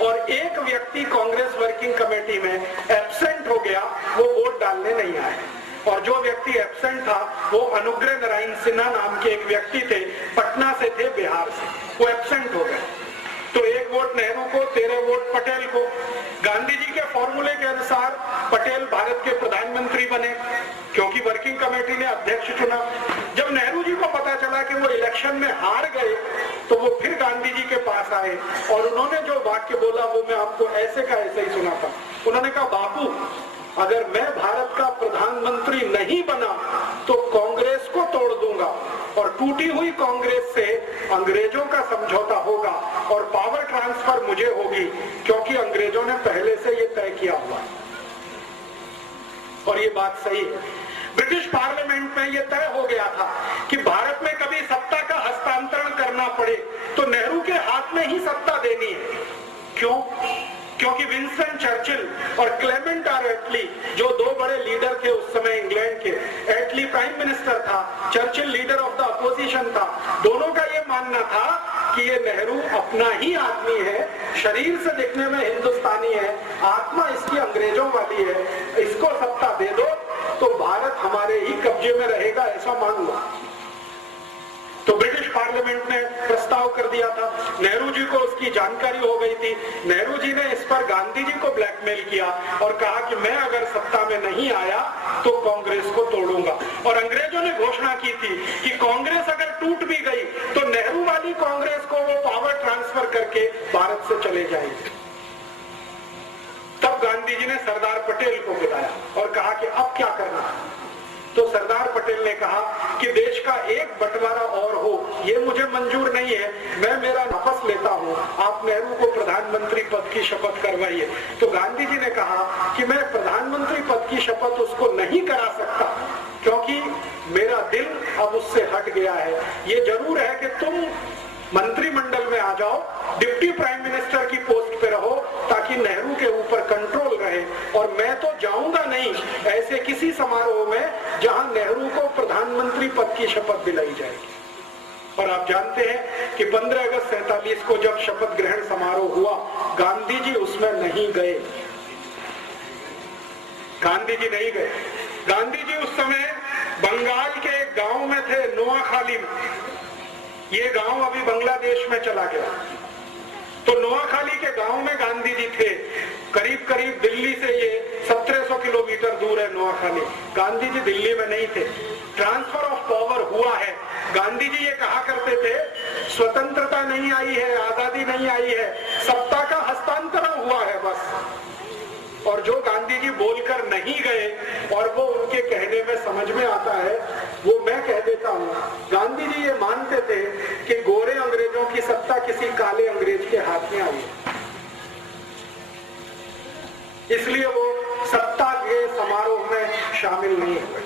और एक व्यक्ति कांग्रेस वर्किंग कमेटी में एब्सेंट हो गया, वो वोट डालने नहीं आए। और जो व्यक्ति एब्सेंट था वो अनुग्रह नारायण सिन्हा नाम के एक व्यक्ति थे, पटना से थे, बिहार से, वो एब्सेंट हो गए। तो एक वोट नेहरू को, 13 वोट पटेल को। गांधी जी के फॉर्मूले के अनुसार पटेल भारत के प्रधानमंत्री बने, क्योंकि वर्किंग कमेटी ने अध्यक्ष चुना। जब नेहरू जी को पता चला कि वो इलेक्शन में हार गए, तो वो फिर गांधी जी के पास आए, और उन्होंने जो वाक्य बोला वो मैं आपको ऐसे का ऐसे ही सुनाता। उन्होंने कहा बापू अगर मैं भारत का प्रधानमंत्री नहीं बना तो कांग्रेस को तोड़ दूंगा, और टूटी हुई कांग्रेस से अंग्रेजों का समझौता होगा, और पावर ट्रांसफर मुझे होगी, क्योंकि अंग्रेजों ने पहले से ये तय किया हुआ। और ये बात सही है। ब्रिटिश पार्लियामेंट में ये तय हो गया था कि भारत में कभी सत्ता का हस्तांतरण करना पड़े तो नेहरू के हाथ में ही सत्ता देनी है। क्यों? क्योंकि विंस्टन चर्चिल और क्लेमेंट आर एटली, जो दो बड़े लीडर थे उस समय इंग्लैंड के, एटली प्राइम मिनिस्टर था, Churchill leader of the opposition था, दोनों का ये मानना था कि ये नेहरू अपना ही आदमी है, शरीर से दिखने में हिंदुस्तानी है, आत्मा इसकी अंग्रेजों वाली है, इसको सत्ता दे दो तो भारत हमारे ही कब्जे में रहेगा, ऐसा मान लो। तो ब्रिटिश पार्लियामेंट ने प्रस्ताव कर दिया था, नेहरू जी को उसकी जानकारी हो गई थी। नेहरू जी ने इस पर गांधी जी को ब्लैकमेल किया और कहा कि मैं अगर सत्ता में नहीं आया तो कांग्रेस को तोड़ूंगा। और अंग्रेजों ने घोषणा की थी कि कांग्रेस अगर टूट भी गई तो नेहरू वाली कांग्रेस को वो पावर ट्रांसफर करके भारत से चले जाएंगे। तब गांधी जी ने सरदार पटेल को बुलाया और कहा कि अब क्या करना। तो सरदार पटेल ने कहा कि देश का एक बंटवारा और हो, ये मुझे मंजूर नहीं है, मैं मेरा वापस लेता हूं, आप नेहरू को प्रधानमंत्री पद की शपथ करवाइए। तो गांधी जी ने कहा कि मैं प्रधानमंत्री पद की शपथ उसको नहीं करा सकता क्योंकि मेरा दिल अब उससे हट गया है। ये जरूर है कि तुम मंत्रिमंडल में आ जाओ, डिप्टी प्राइम मिनिस्टर की पोस्ट पे रहो ताकि नेहरू के ऊपर कंट्रोल रहे, और मैं तो जाऊंगा नहीं ऐसे किसी समारोह में जहां नेहरू को प्रधानमंत्री पद की शपथ दिलाई जाएगी। और आप जानते हैं कि 15 अगस्त 47 को जब शपथ ग्रहण समारोह हुआ, गांधी जी उसमें नहीं गए। गांधी जी नहीं गए। गांधी जी उस समय बंगाल के एक गांव में थे, नोआखाली में। ये गांव अभी बांग्लादेश में चला गया। तो नोआखाली के गांव में गांधी जी थे। करीब करीब दिल्ली से ये 1700 किलोमीटर दूर है नोआखाली। गांधी जी दिल्ली में नहीं थे। ट्रांसफर ऑफ पावर हुआ है। गांधी जी ये कहा करते थे, स्वतंत्रता नहीं आई है, आजादी नहीं आई है, सत्ता का हस्तांतरण हुआ है बस। और जो गांधी जी बोलकर नहीं गए और वो उनके कहने में समझ में आता है, वो मैं कह देता हूँ। गांधी जी ये मानते थे कि गोरे अंग्रेजों की सत्ता किसी काले अंग्रेज के हाथ में आई है, इसलिए वो सत्ता के समारोह में शामिल नहीं हुए।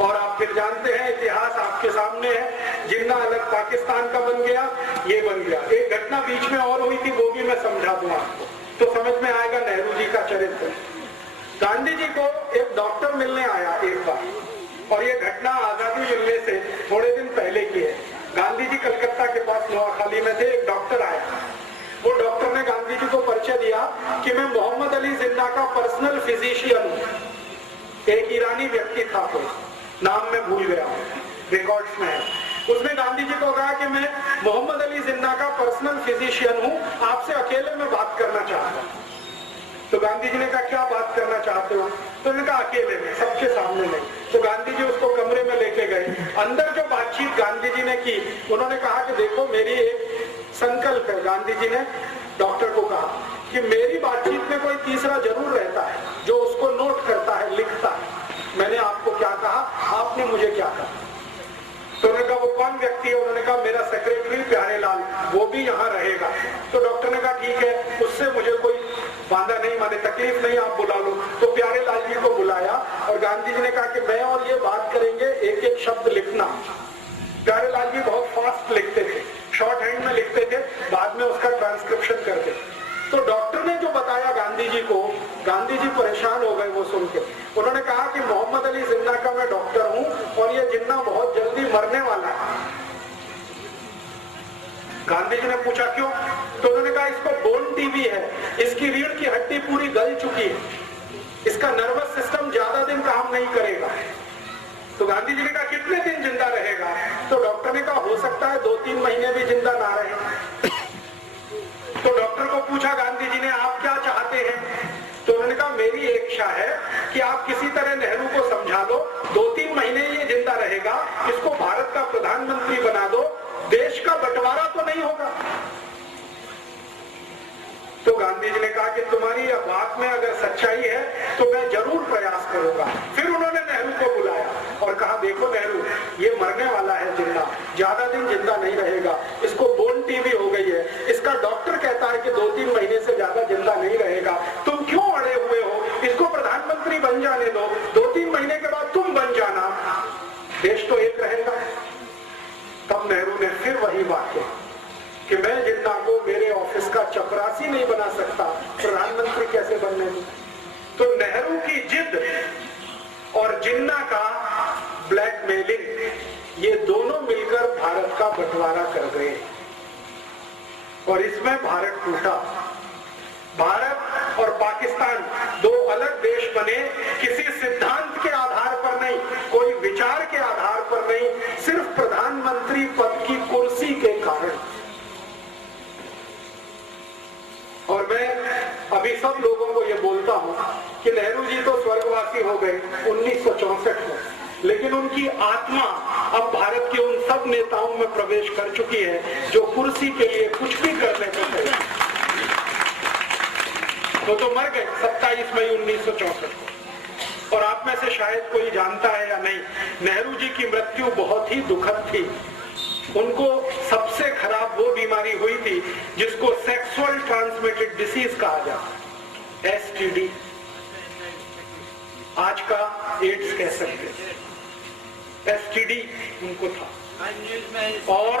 और आप फिर जानते हैं, इतिहास आपके सामने है, जिन्ना अलग पाकिस्तान का बन गया, ये बन गया। एक घटना बीच में और हुई थी, वो भी मैं समझा दूं आपको तो समझ में आएगा नेहरू जी का चरित्र। गांधी जी को एक डॉक्टर मिलने आया एक बार, और ये घटना आजादी मिलने से थोड़े दिन पहले की है। गांधी जी कलकत्ता के पास नोआखाली में थे, एक डॉक्टर आया। वो डॉक्टर ने गांधी जी को परिचय दिया कि मैं मोहम्मद अली जिन्ना का पर्सनल फिजिशियन हूं। एक ईरानी व्यक्ति था, कोई नाम मैं भूल गया हूं, रिकॉर्ड्स में है। उसने गांधी जी को कहा कि मैं मोहम्मद अली जिन्ना का पर्सनल फिजिशियन हूं, आपसे अकेले में बात करना चाहता हूं। तो गांधी जी ने कहा क्या बात करना चाहते हो? तो उन्होंने कहा अकेले में, सबके सामने नहीं। तो गांधी जी उसको कमरे में लेके गए। अंदर जो बातचीत गांधी जी ने की, उन्होंने कहा कि देखो मेरी एक संकल्प है। गांधी जी ने डॉक्टर को कहा कि मेरी बातचीत में कोई तीसरा जरूर रहता है जो उसको नोट करता है, लिखता है। मैंने आपको क्या कहा, आपने मुझे क्या कहा। तो उन्होंने कहा वो कौन व्यक्ति है? उन्होंने कहा मेरा सेक्रेटरी प्यारेलाल, वो भी यहाँ रहेगा। तो डॉक्टर ने कहा ठीक है, उससे मुझे कोई बांधा नहीं, माने तकलीफ नहीं, आप बुला लो। तो प्यारेलाल जी को बुलाया और गांधी जी ने कहा कि मैं और ये बात करेंगे, एक एक शब्द लिखना। प्यारेलाल जी बहुत फास्ट लिखते थे, शॉर्ट हैंड में लिखते थे, बाद में उसका ट्रांसक्रिप्शन करते। तो डॉक्टर ने जो बताया गांधी जी को, गांधी जी परेशान हो गए वो सुन के। उन्होंने कहा कि मोहम्मद अली जिन्ना का मैं डॉक्टर हूं और ये जिन्ना बहुत जल्दी मरने वाला है। गांधी जी ने पूछा क्यों? तो उन्होंने कहा इसको बोन टीबी है, इसकी रीढ़ की हड्डी पूरी गल चुकी है, इसका नर्वस सिस्टम ज्यादा दिन काम नहीं करेगा। तो गांधी जी ने कहा कितने दिन जिंदा रहेगा? तो डॉक्टर ने कहा हो सकता है 2-3 महीने भी जिंदा ना रहे। तो डॉक्टर को पूछा गांधी जी ने आप क्या चाहते हैं? तो उन्होंने कहा मेरी एक इच्छा है कि आप किसी तरह नेहरू को समझा दो, 2-3 महीने ये जिंदा रहेगा, इसको भारत का प्रधानमंत्री बना दो, देश का बंटवारा तो नहीं होगा। तो गांधी जी ने कहा कि तुम्हारी यह बात में अगर सच्चाई है तो मैं जरूर प्रयास करूंगा। फिर उन्होंने नेहरू को बुलाया और कहा देखो नेहरू, ये मरने वाला है जिन्ना, ज्यादा दिन जिंदा नहीं रहेगा, इसको बोन टीबी हो गई है, इसका डॉक्टर कहता है कि 2-3 महीने से ज्यादा जिंदा नहीं रहेगा, तुम क्यों अड़े हुए हो? इसको प्रधानमंत्री बन जाने दो, 2-3 महीने के बाद तुम बन जाना, देश तो एक रहेगा। तब नेहरू ने फिर वही बात कही कि मैं जिन्ना को मेरे ऑफिस का चपरासी नहीं बना सकता, प्रधानमंत्री कैसे बनने दूं? तो नेहरू की जिद और जिन्ना का ब्लैकमेलिंग, ये दोनों मिलकर भारत का बंटवारा कर गए और इसमें भारत टूटा। भारत और पाकिस्तान 2 अलग देश बने, किसी सिद्धांत के आधार पर नहीं, कोई विचार के आधार पर नहीं, सिर्फ प्रधानमंत्री पद की कुर्सी के कारण। और मैं अभी सब लोगों को ये बोलता हूं कि नेहरू जी तो स्वर्गवासी हो गए 1964 में, लेकिन उनकी आत्मा अब भारत के उन सब नेताओं में प्रवेश कर चुकी है जो कुर्सी के लिए कुछ भी करने को तैयार। तो मर गए 27 मई 1964 को। और आप में से शायद कोई जानता है या नहीं, नेहरू जी की मृत्यु बहुत ही दुखद थी। उनको सबसे खराब वो बीमारी हुई थी जिसको सेक्सुअल ट्रांसमिटेड डिसीज कहा जाता है, STD। आज का एड्स कह सकते हैं, STD उनको था। और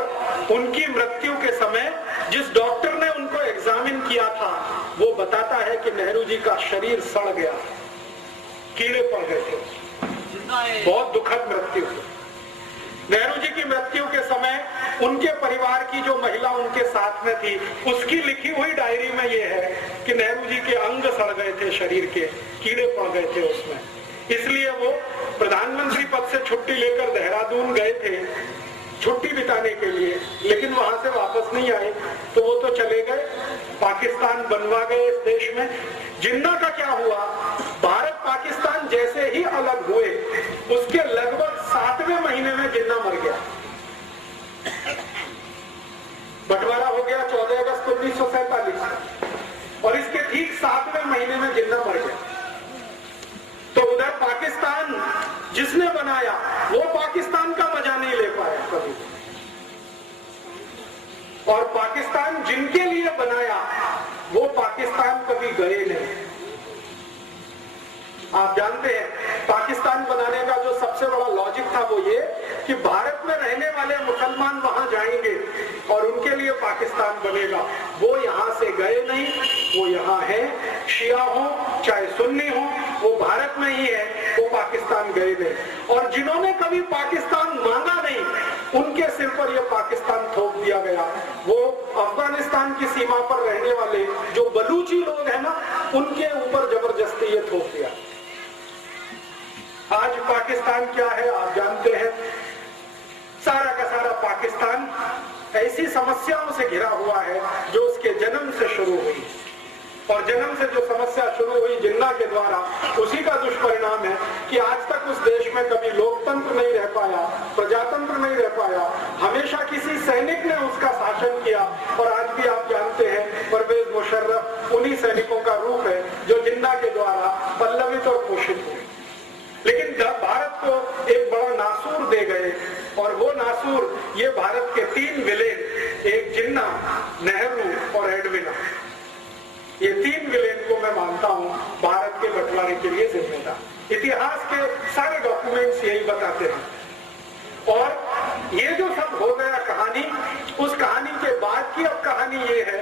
उनकी मृत्यु के समय जिस डॉक्टर ने उनको एग्जामिन किया था वो बताता है कि नेहरू जी का शरीर सड़ गया, कीड़े पड़ गए थे। बहुत दुखद मृत्यु। नेहरू जी की मृत्यु के समय उनके परिवार की जो महिला उनके साथ में थी उसकी लिखी हुई डायरी में ये है कि नेहरू जी के अंग सड़ गए थे, शरीर के कीड़े पड़ गए थे उसमें, इसलिए वो प्रधानमंत्री पद से छुट्टी लेकर देहरादून गए थे छुट्टी बिताने के लिए, लेकिन वहां से वापस नहीं आए। तो वो तो चले गए, पाकिस्तान बनवा गए इस देश में। जिन्ना का क्या हुआ, भारत पाकिस्तान जैसे ही अलग हुए उसके लगभग 7वें महीने में जिन्ना मर गया। बंटवारा हो गया 14 अगस्त 1947 और इसके ठीक 7वें महीने में जिन्ना मर गया। तो उधर पाकिस्तान जिसने बनाया वो पाकिस्तान का मजा नहीं ले पाया कभी, और पाकिस्तान जिनके लिए बनाया वो पाकिस्तान कभी गए नहीं। आप जानते हैं पाकिस्तान बनाने का जो सबसे बड़ा लॉजिक था वो ये कि भारत में रहने वाले मुसलमान वहां जाएंगे और उनके लिए पाकिस्तान बनेगा। वो यहां से गए नहीं, वो यहाँ है, शिया हो चाहे सुन्नी हो, वो भारत में ही है, वो पाकिस्तान गए नहीं। और जिन्होंने कभी पाकिस्तान मांगा नहीं उनके सिर पर यह पाकिस्तान थोप दिया गया। वो अफगानिस्तान की सीमा पर रहने वाले जो बलूची लोग हैं ना, उनके ऊपर जबरदस्ती ये थोप दिया। आज पाकिस्तान क्या है आप जानते हैं, सारा का सारा पाकिस्तान ऐसी समस्याओं से घिरा हुआ है जो उसके जन्म से शुरू हुई, और जन्म से जो समस्या शुरू हुई जिन्ना के द्वारा, उसी का दुष्परिणाम है कि आज तक उस देश में कभी लोकतंत्र नहीं रह पाया, प्रजातंत्र नहीं रह पाया, हमेशा किसी सैनिक ने उसका शासन किया। और आज भी आप जानते हैं परवेज मुशर्रफ उन्हीं सैनिकों का रूप है जो जिन्ना के द्वारा पल्लवित और पोषित हुए। लेकिन जब भारत को एक बड़ा नासूर दे गए, और वो नासूर ये भारत के 3 विलेन, एक जिन्ना, नेहरू और एडविना, ये 3 विलेन को मैं मानता हूं भारत के बंटवारे के लिए जिम्मेदार। इतिहास के सारे डॉक्यूमेंट्स यही बताते हैं। और ये जो सब हो गया कहानी, उस कहानी के बाद की अब कहानी ये है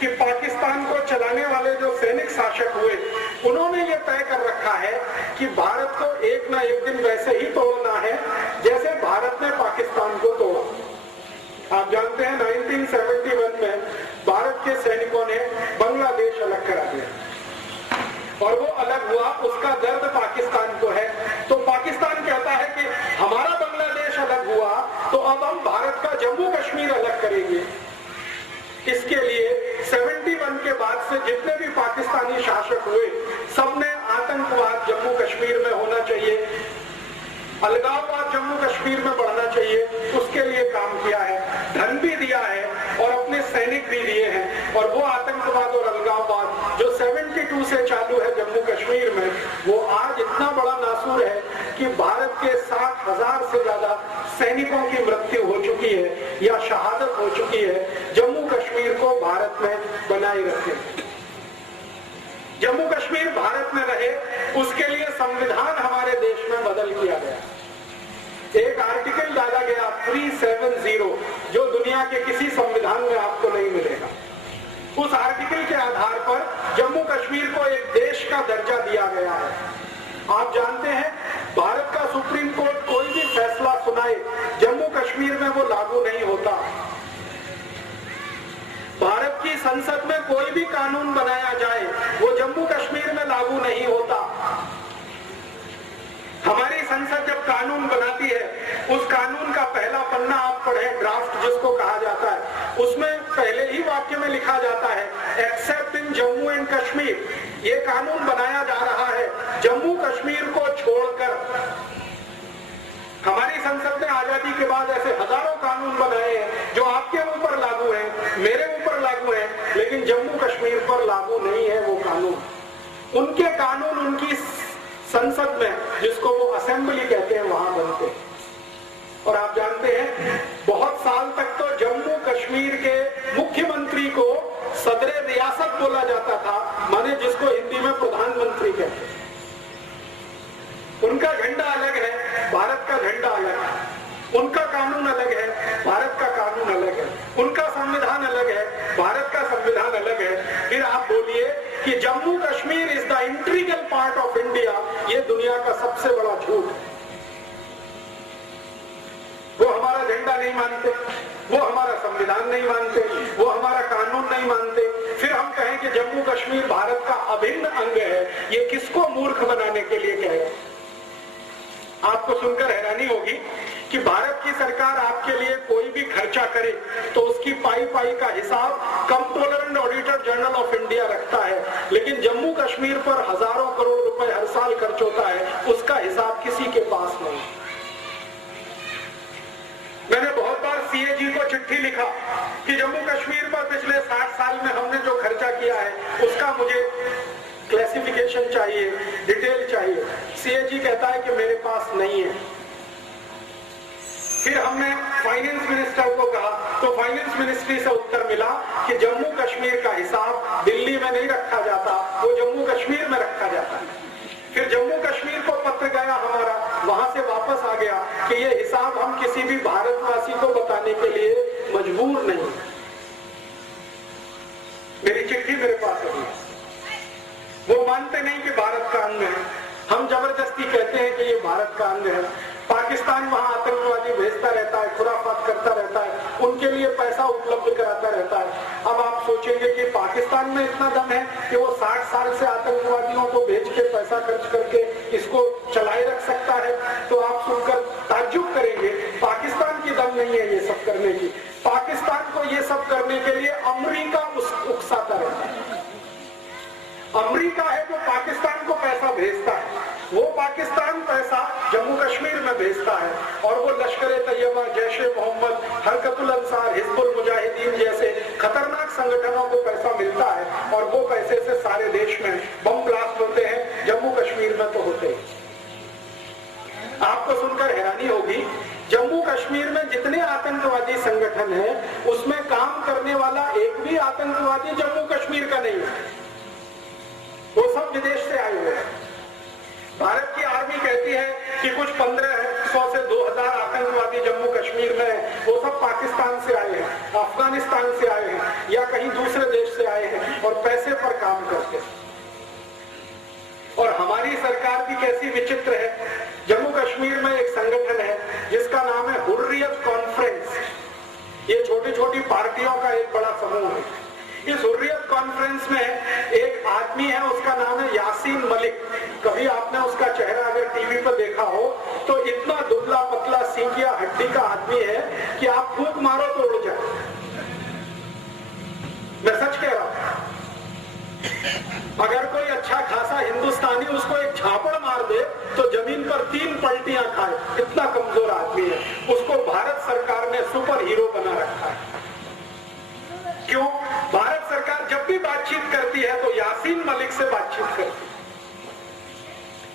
कि पाकिस्तान को चलाने वाले जो सैनिक शासक हुए उन्होंने ये तय कर रखा है कि भारत को एक ना एक दिन वैसे ही तोड़ना है जैसे भारत ने पाकिस्तान को तोड़ा। आप जानते हैं 1971 में भारत के सैनिकों ने बांग्लादेश अलग करा दिया और वो अलग हुआ, उसका दर्द पाकिस्तान को है। तो पाकिस्तान कहता है कि हमारा बांग्लादेश अलग हुआ तो अब हम भारत का जम्मू कश्मीर अलग करेंगे। इसके लिए 71 के बाद से जितने भी पाकिस्तानी शासक हुए सबने आतंकवाद जम्मू कश्मीर में होना चाहिए, अलगाववाद जम्मू कश्मीर में बढ़ना चाहिए, उसके लिए काम किया है, धन भी दिया है और अपने सैनिक भी दिए हैं। और वो आतंकवाद और अलगाववाद जो 72 से चालू है जम्मू कश्मीर में, वो आज इतना बड़ा नासूर है कि भारत के 60,000 से ज्यादा सैनिकों की मृत्यु हो चुकी है या शहादत हो चुकी है जम्मू कश्मीर को भारत में बनाए रखे। जम्मू कश्मीर भारत में रहे उसके लिए संविधान हमारे देश में बदल किया गया। एक आर्टिकल डाला गया 370 जो दुनिया के किसी संविधान में आपको नहीं मिलेगा। उस आर्टिकल के आधार पर जम्मू कश्मीर को एक देश का दर्जा दिया गया है। आप जानते हैं भारत का सुप्रीम कोर्ट कोई भी फैसला सुनाए जम्मू कश्मीर में वो लागू नहीं होता। भारत की संसद में कोई भी कानून बनाया जाए वो जम्मू कश्मीर में लागू नहीं होता। हमारी संसद जब कानून बनाती है उस कानून का पहला पन्ना है, ड्राफ्ट जिसको कहा जाता है, उसमें पहले ही वाक्य में लिखा जाता है accept in Jammu and Kashmir. ये कानून बनाया जा रहा है जम्मू कश्मीर को छोड़कर। हमारी संसद ने आजादी के बाद ऐसे हजारों कानून बनाए हैं जो आपके ऊपर लागू हैं, मेरे ऊपर लागू हैं, लेकिन जम्मू कश्मीर पर लागू नहीं है वो कानून। उनके कानून उनकी संसद में, जिसको वो असेंबली कहते हैं, वहां बनते हैं। और आप जानते हैं बहुत साल तक तो जम्मू कश्मीर के मुख्यमंत्री को सदरे रियासत बोला जाता था, माने जिसको हिंदी में प्रधानमंत्री कहते हैं। उनका झंडा अलग है, भारत का झंडा अलग है। उनका कानून अलग है, भारत का कानून अलग है। उनका संविधान अलग है, भारत का संविधान अलग है। फिर आप बोलिए कि Jammu Kashmir is the integral part of India, ये दुनिया का सबसे बड़ा झूठ है। वो हमारा झंडा नहीं मानते, वो हमारा संविधान नहीं मानते, वो हमारा कानून नहीं मानते, फिर हम कहें कि जम्मू कश्मीर भारत का अभिन्न अंग है। ये किसको मूर्ख बनाने के लिए कहे? आपको सुनकर हैरानी होगी कि भारत की सरकार आपके लिए कोई भी खर्चा करे तो उसकी पाई पाई का हिसाब controller and auditor general of India रखता है, लेकिन जम्मू कश्मीर पर हजारों करोड़ रुपए हर साल खर्च होता है, उसका हिसाब किसी के पास नहीं। मैंने बहुत बार सीएजी को चिट्ठी लिखा कि जम्मू कश्मीर पर पिछले 60 साल में हमने जो खर्चा किया है उसका मुझे क्लासिफिकेशन चाहिए, डिटेल चाहिए। सीएजी कहता है कि मेरे पास नहीं है। फिर हमने फाइनेंस मिनिस्टर को कहा तो फाइनेंस मिनिस्ट्री से उत्तर मिला कि जम्मू कश्मीर का हिसाब दिल्ली में नहीं रखा जाता, वो जम्मू कश्मीर में रखा जाता है। फिर जम्मू कश्मीर को पत्र गया हमारा, वहां से वापस आ गया कि ये हिसाब हम किसी भी भारतवासी को बताने के लिए मजबूर नहीं। मेरी चिट्ठी मेरे पास है। वो मानते नहीं कि भारत का अंग है, हम जबरदस्ती कहते हैं कि ये भारत का अंग है। पाकिस्तान वहां आतंकवादी भेजता रहता है, खुराफात करता रहता है, उनके लिए पैसा उपलब्ध कराता रहता है। अब आप सोचेंगे कि पाकिस्तान में इतना दम है कि वो 60 साल से आतंकवादियों को भेज के पैसा खर्च करके इसको चलाए रख सकता है, तो आप सुनकर ताज्जुब करेंगे। पाकिस्तान की दम नहीं है ये सब करने की। पाकिस्तान को ये सब करने के लिए अमेरिका उकसाता रहता है। अमेरिका है जो पाकिस्तान को पैसा भेजता है, वो पाकिस्तान पैसा जम्मू कश्मीर में भेजता है, और वो लश्कर तैयबा, जैश-ए मोहम्मद, हरकतुल अंसार, हिजबुल मुजाहिदीन जैसे खतरनाक संगठनों को पैसा मिलता है, और वो पैसे से सारे देश में बम ब्लास्ट होते हैं, जम्मू कश्मीर में तो होते हैं। आपको सुनकर हैरानी होगी, जम्मू कश्मीर में जितने आतंकवादी संगठन हैं उसमें काम करने वाला एक भी आतंकवादी जम्मू कश्मीर का नहीं है, वो सब विदेश से आए हुए हैं। भारत की आर्मी कहती है कि कुछ 1500 से 2000 आतंकवादी जम्मू कश्मीर में है, वो सब पाकिस्तान से आए हैं, अफगानिस्तान से आए हैं या कहीं दूसरे देश से आए हैं और पैसे पर काम करते हैं। और हमारी सरकार भी कैसी विचित्र है। जम्मू कश्मीर में एक संगठन है जिसका नाम है हुर्रियत कॉन्फ्रेंस। ये छोटी छोटी पार्टियों का एक बड़ा समूह है। इस हुर्रियत कॉन्फ्रेंस में एक आदमी है, उसका नाम है यासीन मलिक। कभी आपने उसका चेहरा अगर टीवी पर देखा हो तो इतना दुबला पतला सींगिया हड्डी का आदमी है कि आप फूंक मारो तो उड़ जाए। मैं सच कह रहा हूं। अगर कोई अच्छा खासा हिंदुस्तानी उसको एक झापड़ मार दे तो जमीन पर 3 पलटियां खाए, इतना कमजोर आदमी है। उसको भारत सरकार ने सुपर हीरो बना रखा है। क्यों? भारत सरकार जब भी बातचीत करती है तो यासीन मलिक से बातचीत करती है,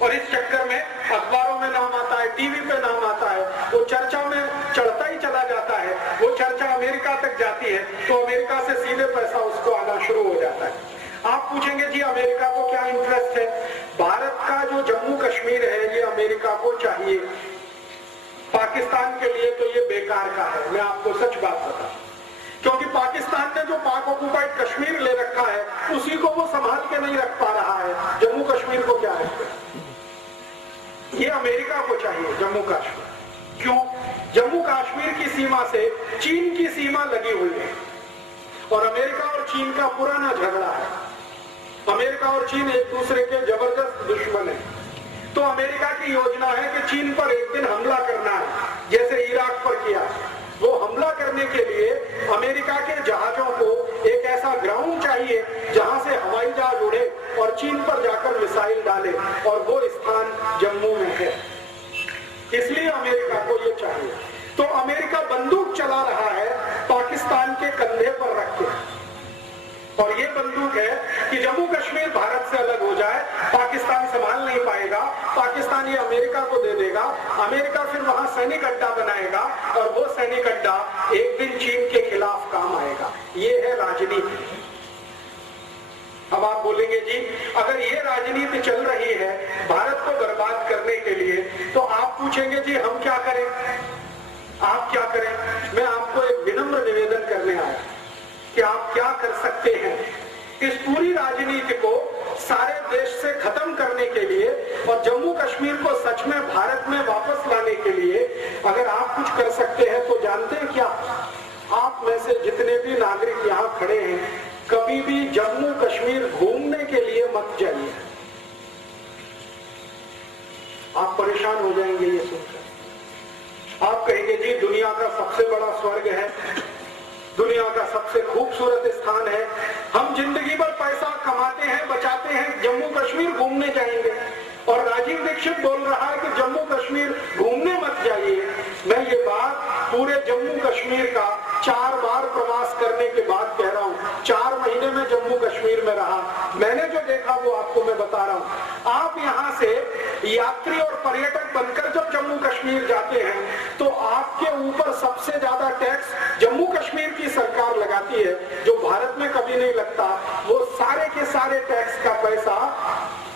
और इस चक्कर में अखबारों में नाम आता है, टीवी पे नाम आता है, वो चर्चा में चढ़ता ही चला जाता है। वो चर्चा अमेरिका तक जाती है तो अमेरिका से सीधे पैसा उसको आना शुरू हो जाता है। आप पूछेंगे जी अमेरिका को क्या इंटरेस्ट है? भारत का जो जम्मू कश्मीर है ये अमेरिका को चाहिए, पाकिस्तान के लिए तो ये बेकार का है। मैं आपको सच बात बताऊं, क्योंकि पाकिस्तान ने जो पाक ऑक्युपाइड कश्मीर ले रखा है उसी को वो संभाल के नहीं रख पा रहा है। जम्मू कश्मीर को क्या रखे? ये अमेरिका को चाहिए जम्मू कश्मीर। क्यों? जम्मू कश्मीर की सीमा से चीन की सीमा लगी हुई है, और अमेरिका और चीन का पुराना झगड़ा है। अमेरिका और चीन एक दूसरे के जबरदस्त दुश्मन है। तो अमेरिका की योजना है कि चीन पर एक दिन हमला करना है, जैसे इराक पर किया। वो हमला करने के लिए अमेरिका के जहाजों को एक ऐसा ग्राउंड चाहिए जहां से हवाई जहाज उड़े और चीन पर जाकर मिसाइल डाले, और वो स्थान जम्मू में है। इसलिए अमेरिका को ये चाहिए। तो अमेरिका बंदूक चला रहा है पाकिस्तान के कंधे पर रख के, और ये बंदूक है कि जम्मू कश्मीर भारत से अलग हो जाए, पाकिस्तान संभाल नहीं पाएगा, पाकिस्तान ये अमेरिका को दे देगा, अमेरिका फिर वहां सैनिक अड्डा बनाएगा, और वो सैनिक अड्डा एक दिन चीन के खिलाफ काम आएगा। ये है राजनीति। अब आप बोलेंगे जी अगर ये राजनीति चल रही है भारत को बर्बाद करने के लिए, तो आप पूछेंगे जी हम क्या करें, आप क्या करें? मैं आपको एक विनम्र निवेदन करने आया कि आप क्या कर सकते हैं इस पूरी राजनीति को सारे देश से खत्म करने के लिए और जम्मू कश्मीर को सच में भारत में वापस लाने के लिए। अगर आप कुछ कर सकते हैं तो जानते हैं क्या? आप में से जितने भी नागरिक यहाँ खड़े हैं, कभी भी जम्मू कश्मीर घूमने के लिए मत जाइए। आप परेशान हो जाएंगे ये सुनकर। आप कहेंगे जी दुनिया का सबसे बड़ा स्वर्ग है, दुनिया का सबसे खूबसूरत स्थान है, हम जिंदगी भर पैसा कमाते हैं, बचाते हैं, जम्मू कश्मीर घूमने जाएंगे। और राजीव दीक्षित बोल रहा है कि जम्मू कश्मीर घूमने मत जाइए। मैं ये बात पूरे जम्मू कश्मीर का 4 बार प्रवास करने के बाद कह रहा हूँ। 4 महीने में जम्मू कश्मीर में रहा, मैंने जो देखा वो आपको मैं बता रहा हूँ। आप यहाँ से यात्री और पर्यटक बनकर जब जम्मू कश्मीर जाते हैं तो आपके ऊपर सबसे ज्यादा टैक्स जम्मू कश्मीर की सरकार लगाती है, जो भारत में कभी नहीं लगता। वो सारे के सारे टैक्स का पैसा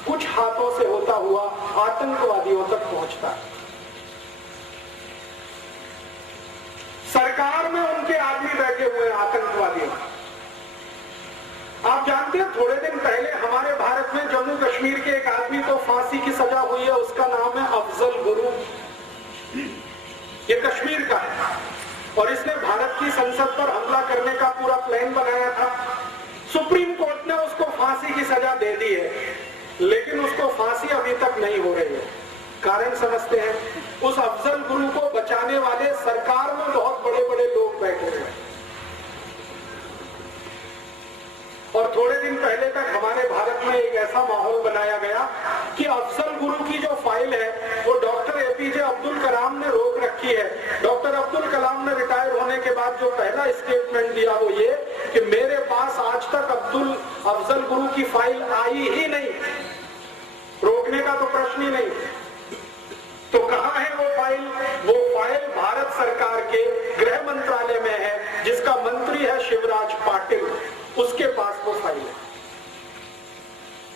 कुछ हाथों से होता हुआ आतंकवादियों तक पहुंचता है। सरकार में उनके आदमी बैठे हुए आतंकवादियों। आप जानते हैं थोड़े दिन पहले हमारे भारत में जम्मू कश्मीर के एक आदमी को फांसी की सजा हुई है, उसका नाम है अफजल गुरु। ये कश्मीर का है और इसने भारत की संसद पर हमला करने का पूरा प्लान बनाया था। सुप्रीम कोर्ट ने उसको फांसी की सजा दे दी है, लेकिन उसको फांसी अभी तक नहीं हो रही है। कारण समझते हैं? उस अफजल गुरु को बचाने वाले सरकार में बहुत बड़े बड़े लोग बैठे हुए हैं। और थोड़े दिन पहले तक हमारे भारत में एक ऐसा माहौल बनाया गया कि अफजल गुरु की जो फाइल है वो डॉक्टर एपीजे अब्दुल कलाम ने रोक रखी है। डॉक्टर अब्दुल कलाम ने रिटायर होने के बाद जो पहला स्टेटमेंट दिया वो ये कि मेरे पास आज तक अफजल गुरु की फाइल आई ही नहीं, रोकने का तो प्रश्न ही नहीं। तो कहां है वो फाइल? वो फाइल भारत सरकार के गृह मंत्रालय में है, जिसका मंत्री है शिवराज पाटिल, उसके पास वो फाइल है।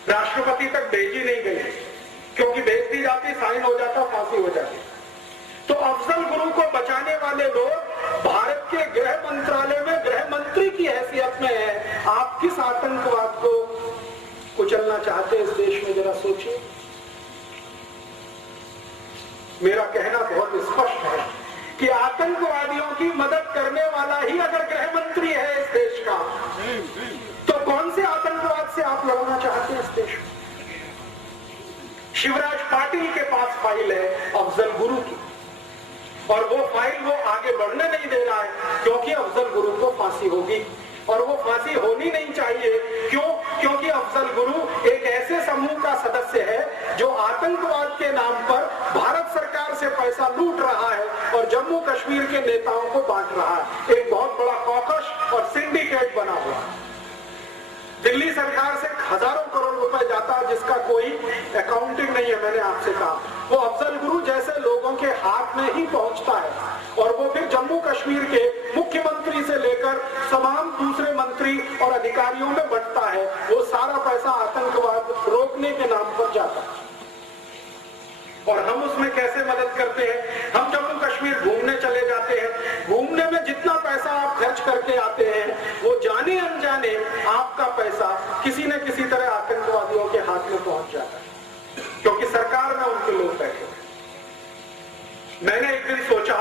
राष्ट्रपति तक भेजी नहीं गई, क्योंकि भेज दी जाती साइन हो जाता, फांसी हो जाती। तो अफजल गुरु को बचाने वाले लोग भारत के गृह मंत्रालय में गृह मंत्री की हैसियत में है। आप किस आतंकवाद को कुचलना चाहते हैं इस देश में, जरा सोचिए। मेरा कहना बहुत स्पष्ट है कि आतंकवादियों की मदद करने वाला ही अगर गृह मंत्री है इस देश का, तो कौन से आतंकवाद से आप लड़ना चाहते हैं इस देश में? शिवराज पाटिल के पास फाइल है अफजल गुरु की, और वो फाइल वो आगे बढ़ने नहीं दे रहा है, क्योंकि अफजल गुरु को फांसी होगी। और वो फांसी होनी नहीं चाहिए। क्यों? क्योंकि अफजल गुरु एक ऐसे समूह का सदस्य है जो आतंकवाद के नाम पर भारत सरकार से पैसा लूट रहा है और जम्मू कश्मीर के नेताओं को बांट रहा है। एक बहुत बड़ा कॉकस और सिंडिकेट बना हुआ है। दिल्ली सरकार से हजारों करोड़ रुपए जाता है, जिसका कोई अकाउंटिंग नहीं है। मैंने आपसे कहा वो अफजल गुरु जैसे लोगों के हाथ में ही पहुंचता है, और वो फिर जम्मू कश्मीर के मुख्यमंत्री से लेकर तमाम दूसरे मंत्री और अधिकारियों में बंटता है। वो सारा पैसा आतंकवाद रोकने के नाम पर जाता है। और हम उसमें कैसे मदद करते हैं? हम जम्मू कश्मीर घूमने चले जाते हैं। घूमने में जितना पैसा आप खर्च करके आते हैं, वो जाने अनजाने आपका पैसा किसी न किसी तरह आतंकवादियों के हाथ में पहुंच जाता है, क्योंकि सरकार में उनके लोग बैठे। मैंने एक दिन सोचा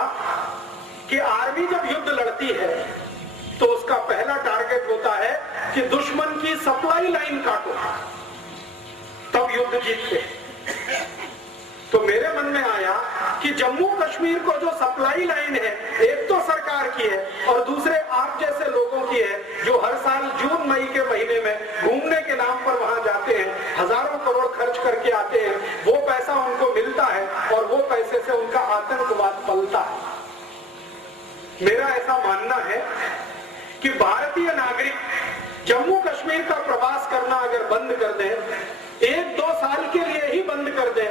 कि आर्मी जब युद्ध लड़ती है तो उसका पहला टारगेट होता है कि दुश्मन की सप्लाई लाइन काटो, तब युद्ध जीतते। तो मेरे मन में आया कि जम्मू कश्मीर को जो सप्लाई लाइन है, एक तो सरकार की है और दूसरे आप जैसे लोगों की है, जो हर साल जून मई के महीने में घूमने के नाम पर वहां जाते हैं, हजारों करोड़ खर्च करके आते हैं, वो पैसा उनको मिलता है और वो पैसे से उनका आतंकवाद पलता है। मेरा ऐसा मानना है कि भारतीय नागरिक जम्मू कश्मीर का प्रवास करना अगर बंद कर दें, 1-2 साल के लिए ही बंद कर दें,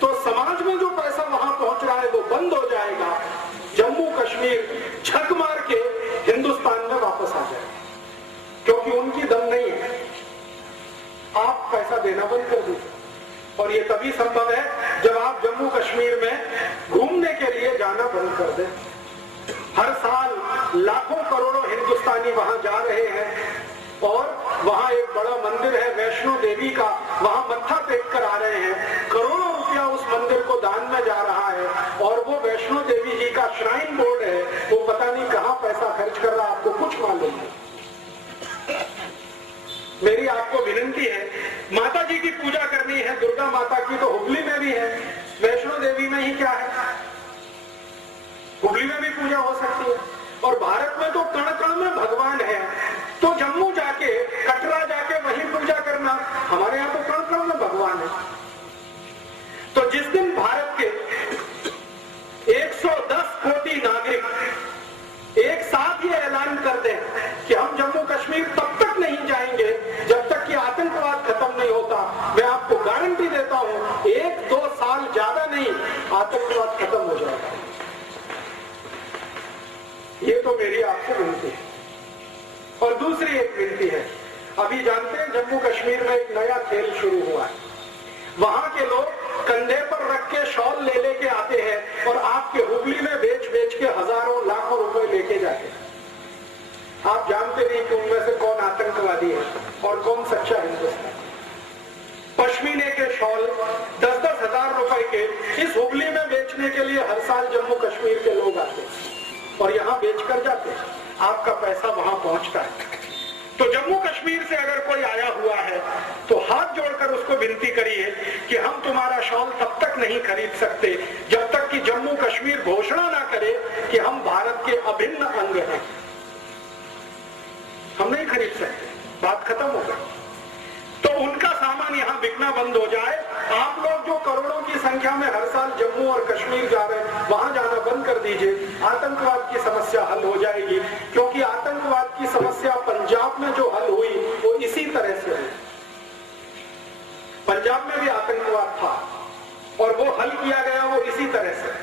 तो समाज में जो पैसा वहां पहुंच रहा है वो बंद हो जाएगा। जम्मू कश्मीर छक मार के हिंदुस्तान में वापस आ जाए, क्योंकि उनकी दम नहीं है। आप पैसा देना बंद कर दीजिए, और ये तभी संभव है जब आप जम्मू कश्मीर में घूमने के लिए जाना बंद कर दें। हर साल लाखों करोड़ों हिंदुस्तानी वहां जा रहे हैं और वहां एक बड़ा मंदिर है वैष्णो देवी का, वहां मत्था टेक कर आ रहे हैं। करोड़ों रुपया उस मंदिर को दान में जा रहा है और वो वैष्णो देवी जी का श्राइन बोर्ड है, वो पता नहीं कहां पैसा खर्च कर रहा है, आपको कुछ मालूम नहीं। मेरी आपको विनती है, माता जी की पूजा करनी है, दुर्गा माता की तो हुबली में भी है, वैष्णो देवी में ही क्या है, हुबली में भी पूजा हो सकती है। और भारत में तो कण कण में भगवान है, तो जम्मू जाके कटरा जाके वहीं पूजा करना, हमारे यहाँ तो कण कण में भगवान है। तो जिस दिन भारत के 110 कोटि नागरिक एक साथ ये ऐलान कर दें कि हम जम्मू कश्मीर तब तक नहीं जाएंगे जब तक कि आतंकवाद खत्म नहीं होता, मैं आपको गारंटी देता हूं 1-2 साल ज्यादा नहीं, आतंकवाद खत्म हो जाएगा। ये तो मेरी आपसे विनती है। और दूसरी एक विनती है, अभी जानते हैं जम्मू कश्मीर में एक नया खेल शुरू हुआ है। वहां के लोग कंधे पर रख के शॉल ले लेके आते हैं और आपके हुबली में बेच बेच के हजारों लाखों रुपए लेके जाते हैं। आप जानते नहीं कि उनमें से कौन आतंकवादी है और कौन सच्चा हिंदुस्तान। पश्मीने के शॉल 10-10 हजार रुपए के इस हुबली में बेचने के लिए हर साल जम्मू कश्मीर के लोग आते हैं और यहाँ बेच कर जाते हैं, आपका पैसा वहां पहुंचता है। तो जम्मू कश्मीर से अगर कोई आया हुआ है तो हाथ जोड़कर उसको विनती करिए कि हम तुम्हारा शॉल तब तक नहीं खरीद सकते जब तक कि जम्मू कश्मीर घोषणा ना करे कि हम भारत के अभिन्न अंग हैं। हम नहीं खरीद सकते, बात खत्म हो गई। तो उनका सामान यहाँ बिकना बंद हो जाए। आप लोग जो करोड़ों की संख्या में हर साल जम्मू और कश्मीर जा रहे हैं, वहां जाना बंद कर दीजिए, आतंकवाद की समस्या हल हो जाएगी। क्योंकि आतंकवाद की समस्या पंजाब में जो हल हुई वो इसी तरह से हुई। पंजाब में भी आतंकवाद था और वो हल किया गया वो इसी तरह से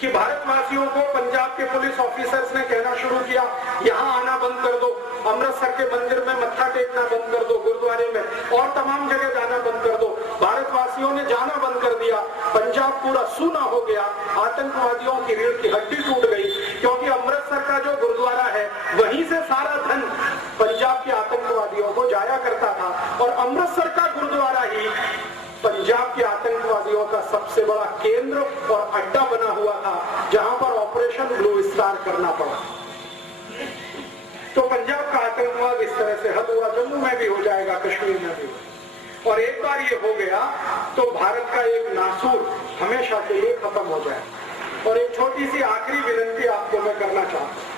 कि भारतवासियों को पंजाब के पुलिस ऑफिसर्स ने कहना शुरू किया, यहाँ आना बंद कर दो, अमृतसर के मंदिर में मत्था टेकना बंद कर दो, गुरुद्वारे में और तमाम जगह जाना बंद कर दो। भारतवासियों ने जाना बंद कर दिया, पंजाब पूरा सूना हो गया, आतंकवादियों की रीढ़ की हड्डी टूट गई। क्योंकि अमृतसर का जो गुरुद्वारा है वहीं से सारा धन पंजाब के आतंकवादियों को जाया करता था और अमृतसर का गुरुद्वारा ही पंजाब के आतंकवादियों का सबसे बड़ा केंद्र और अड्डा बना हुआ था, जहां पर ऑपरेशन ब्लू स्टार करना पड़ा। तो पंजाब का आतंकवाद इस तरह से हल हुआ, जम्मू में भी हो जाएगा, कश्मीर में भी। और एक बार ये हो गया तो भारत का एक नासूर हमेशा के लिए खत्म हो जाए। और एक छोटी सी आखिरी विनती आपको मैं करना चाहता हूँ।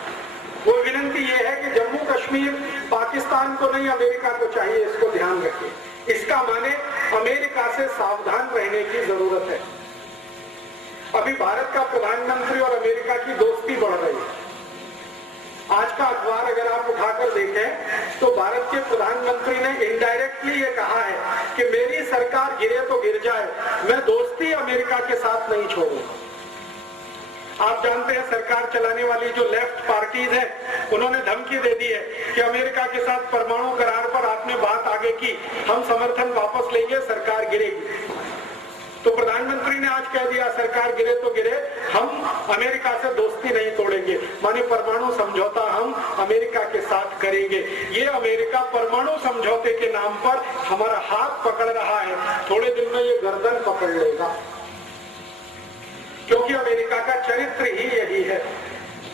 वो विनती ये है कि जम्मू कश्मीर पाकिस्तान को नहीं, अमेरिका को चाहिए, इसको ध्यान रखिए। इसका माने अमेरिका से सावधान रहने की जरूरत है। अभी भारत का प्रधानमंत्री और अमेरिका की दोस्ती बढ़ रही है। आज का अखबार अगर आप उठाकर देखें तो भारत के प्रधानमंत्री ने इनडायरेक्टली ये कहा है कि मेरी सरकार गिरे तो गिर जाए, मैं दोस्ती अमेरिका के साथ नहीं छोड़ूंगा। आप जानते हैं सरकार चलाने वाली जो लेफ्ट पार्टीज हैं, उन्होंने धमकी दे दी है कि अमेरिका के साथ परमाणु करार पर आपने बात आगे की, हम समर्थन वापस लेंगे, सरकार गिरेगी। तो प्रधानमंत्री ने आज कह दिया सरकार गिरे तो गिरे, हम अमेरिका से दोस्ती नहीं तोड़ेंगे, माने परमाणु समझौता हम अमेरिका के साथ करेंगे। ये अमेरिका परमाणु समझौते के नाम पर हमारा हाथ पकड़ रहा है, थोड़े दिन में ये गर्दन पकड़ लेगा। क्योंकि अमेरिका का चरित्र ही यही है,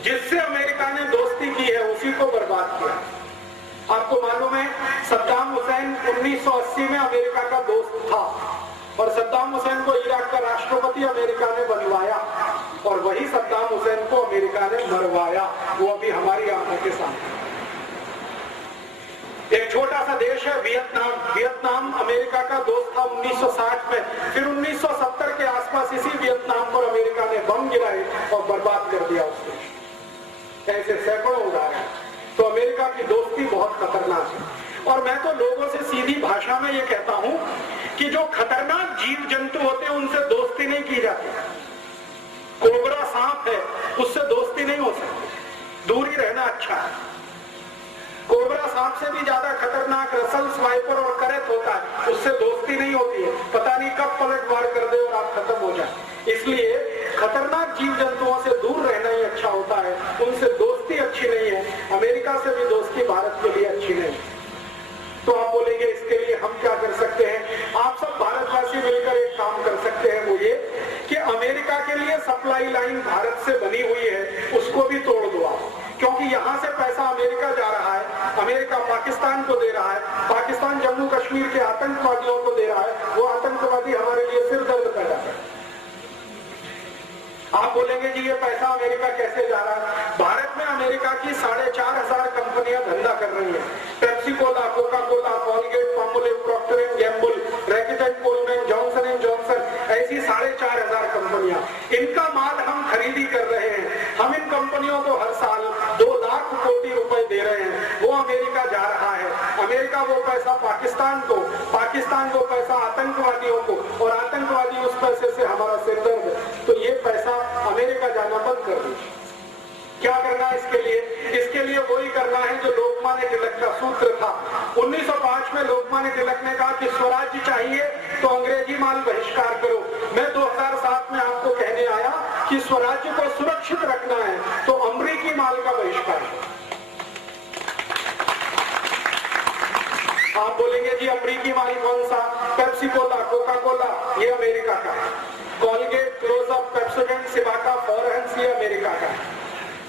जिससे अमेरिका ने दोस्ती की है उसी को बर्बाद किया। आपको मालूम है सद्दाम हुसैन 1980 में अमेरिका का दोस्त था और सद्दाम हुसैन को इराक का राष्ट्रपति अमेरिका ने बनवाया। और वही सद्दाम हुसैन को अमेरिका ने मरवाया, वो अभी हमारी आंखों के सामने। एक छोटा सा देश है वियतनाम। वियतनाम अमेरिका का दोस्त था 1960 में, फिर 1970 के आसपास इसी वियतनाम पर अमेरिका ने बम गिराए और बर्बाद कर दिया उस देश। ऐसे सैकड़ों उदाहरण। तो अमेरिका की दोस्ती बहुत खतरनाक है। और मैं तो लोगों से सीधी भाषा में ये कहता हूं कि जो खतरनाक जीव जंतु होते हैं उनसे दोस्ती नहीं की जाती। कोबरा सांप है, उससे दोस्ती नहीं हो सकती, दूर ही रहना अच्छा है। कोबरा सांप से भी ज्यादा खतरनाक रसल स्वाइपर और करैत होता है, उससे दोस्ती नहीं होती है, पता नहीं कब पलटवार कर दे और आप खत्म हो जाए। इसलिए खतरनाक जीव जंतुओं से दूर रहना ही अच्छा होता है, उनसे दोस्ती अच्छी नहीं है। अमेरिका से भी दोस्ती भारत के लिए अच्छी नहीं। तो आप बोलेंगे इसके लिए हम क्या कर सकते हैं? आप सब भारतवासी मिलकर एक काम कर सकते हैं, वो ये कि अमेरिका के लिए सप्लाई लाइन भारत से बनी हुई है, उसको भी तोड़ दो आप। क्योंकि यहाँ से पैसा अमेरिका जा रहा है, अमेरिका पाकिस्तान को दे रहा है, पाकिस्तान जम्मू कश्मीर के आतंकवादियों को दे रहा है, वो आतंकवादी हमारे लिए सिर दर्द पैदा कर। आप बोलेंगे जी ये पैसा अमेरिका कैसे जा रहा है? भारत में अमेरिका की 4,500 कंपनियां धंधा कर रही है। Pepsi Cola, Coca Cola, Colgate, Palmolive, Procter and Gamble, Reckitt and Colman, Johnson and Johnson, ऐसी 4,500 कंपनियां, इनका माल हम खरीदी कर रहे हैं। हम इन कंपनियों को हर साल 2 लाख कोटी रुपए दे रहे हैं, वो अमेरिका जा रहा है। अमेरिका वो पैसा पाकिस्तान को, पाकिस्तान को पैसा आतंकवादियों को, और आतंकवादी उस पैसे से हमारा सिरदर्द। तो ये पैसा अमेरिका जाना बंद कर दीजिए। क्या करना है इसके लिए? इसके लिए वही करना है जो लोकमान्य तिलक का सूत्र था। 1905 में लोकमान्य तिलक ने कहा कि स्वराज्य चाहिए तो अंग्रेजी माल बहिष्कार करो। मैं 2007 में आपको कहने आया कि स्वराज्य को सुरक्षित रखना है तो अमेरिकी माल का बहिष्कार करो। आप बोलेंगे जी अमेरिकी माल कौन सा? पेप्सी कोला, कोका कोला, ये अमेरिका का है। कॉलगेट, क्लोजअप, पेप्सोडेंट, सिवाका, फॉरहेंस, ये अमेरिका का है।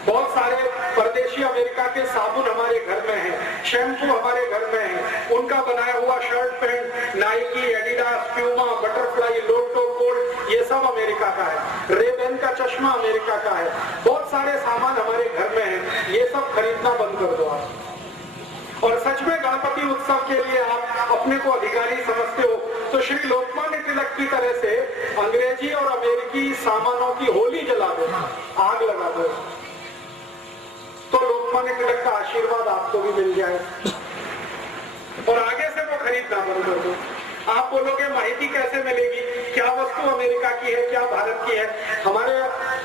बहुत सारे परदेशी अमेरिका के साबुन हमारे घर में हैं, शैम्पू हमारे घर में है, उनका बनाया हुआ shirt pant, Nike, Adidas, Puma, Butterfly, Lotto, cold, ये सब अमेरिका का है। रेबेन का चश्मा अमेरिका का है। बहुत सारे सामान हमारे घर में है, ये सब खरीदना बंद कर दो आप। और सच में गणपति उत्सव के लिए आप अपने को अधिकारी समझते हो तो श्री लोकमान्य तिलक की तरह से अंग्रेजी और अमेरिकी सामानों की होली जला दो, आग लगा दो, तो लोकमान्य तिलक का आशीर्वाद आपको भी मिल जाए और आगे से वो खरीदना बंद कर दो। आप बोलोगे माहिती कैसे मिलेगी? क्या वस्तु अमेरिका की है, क्या भारत की है? हमारे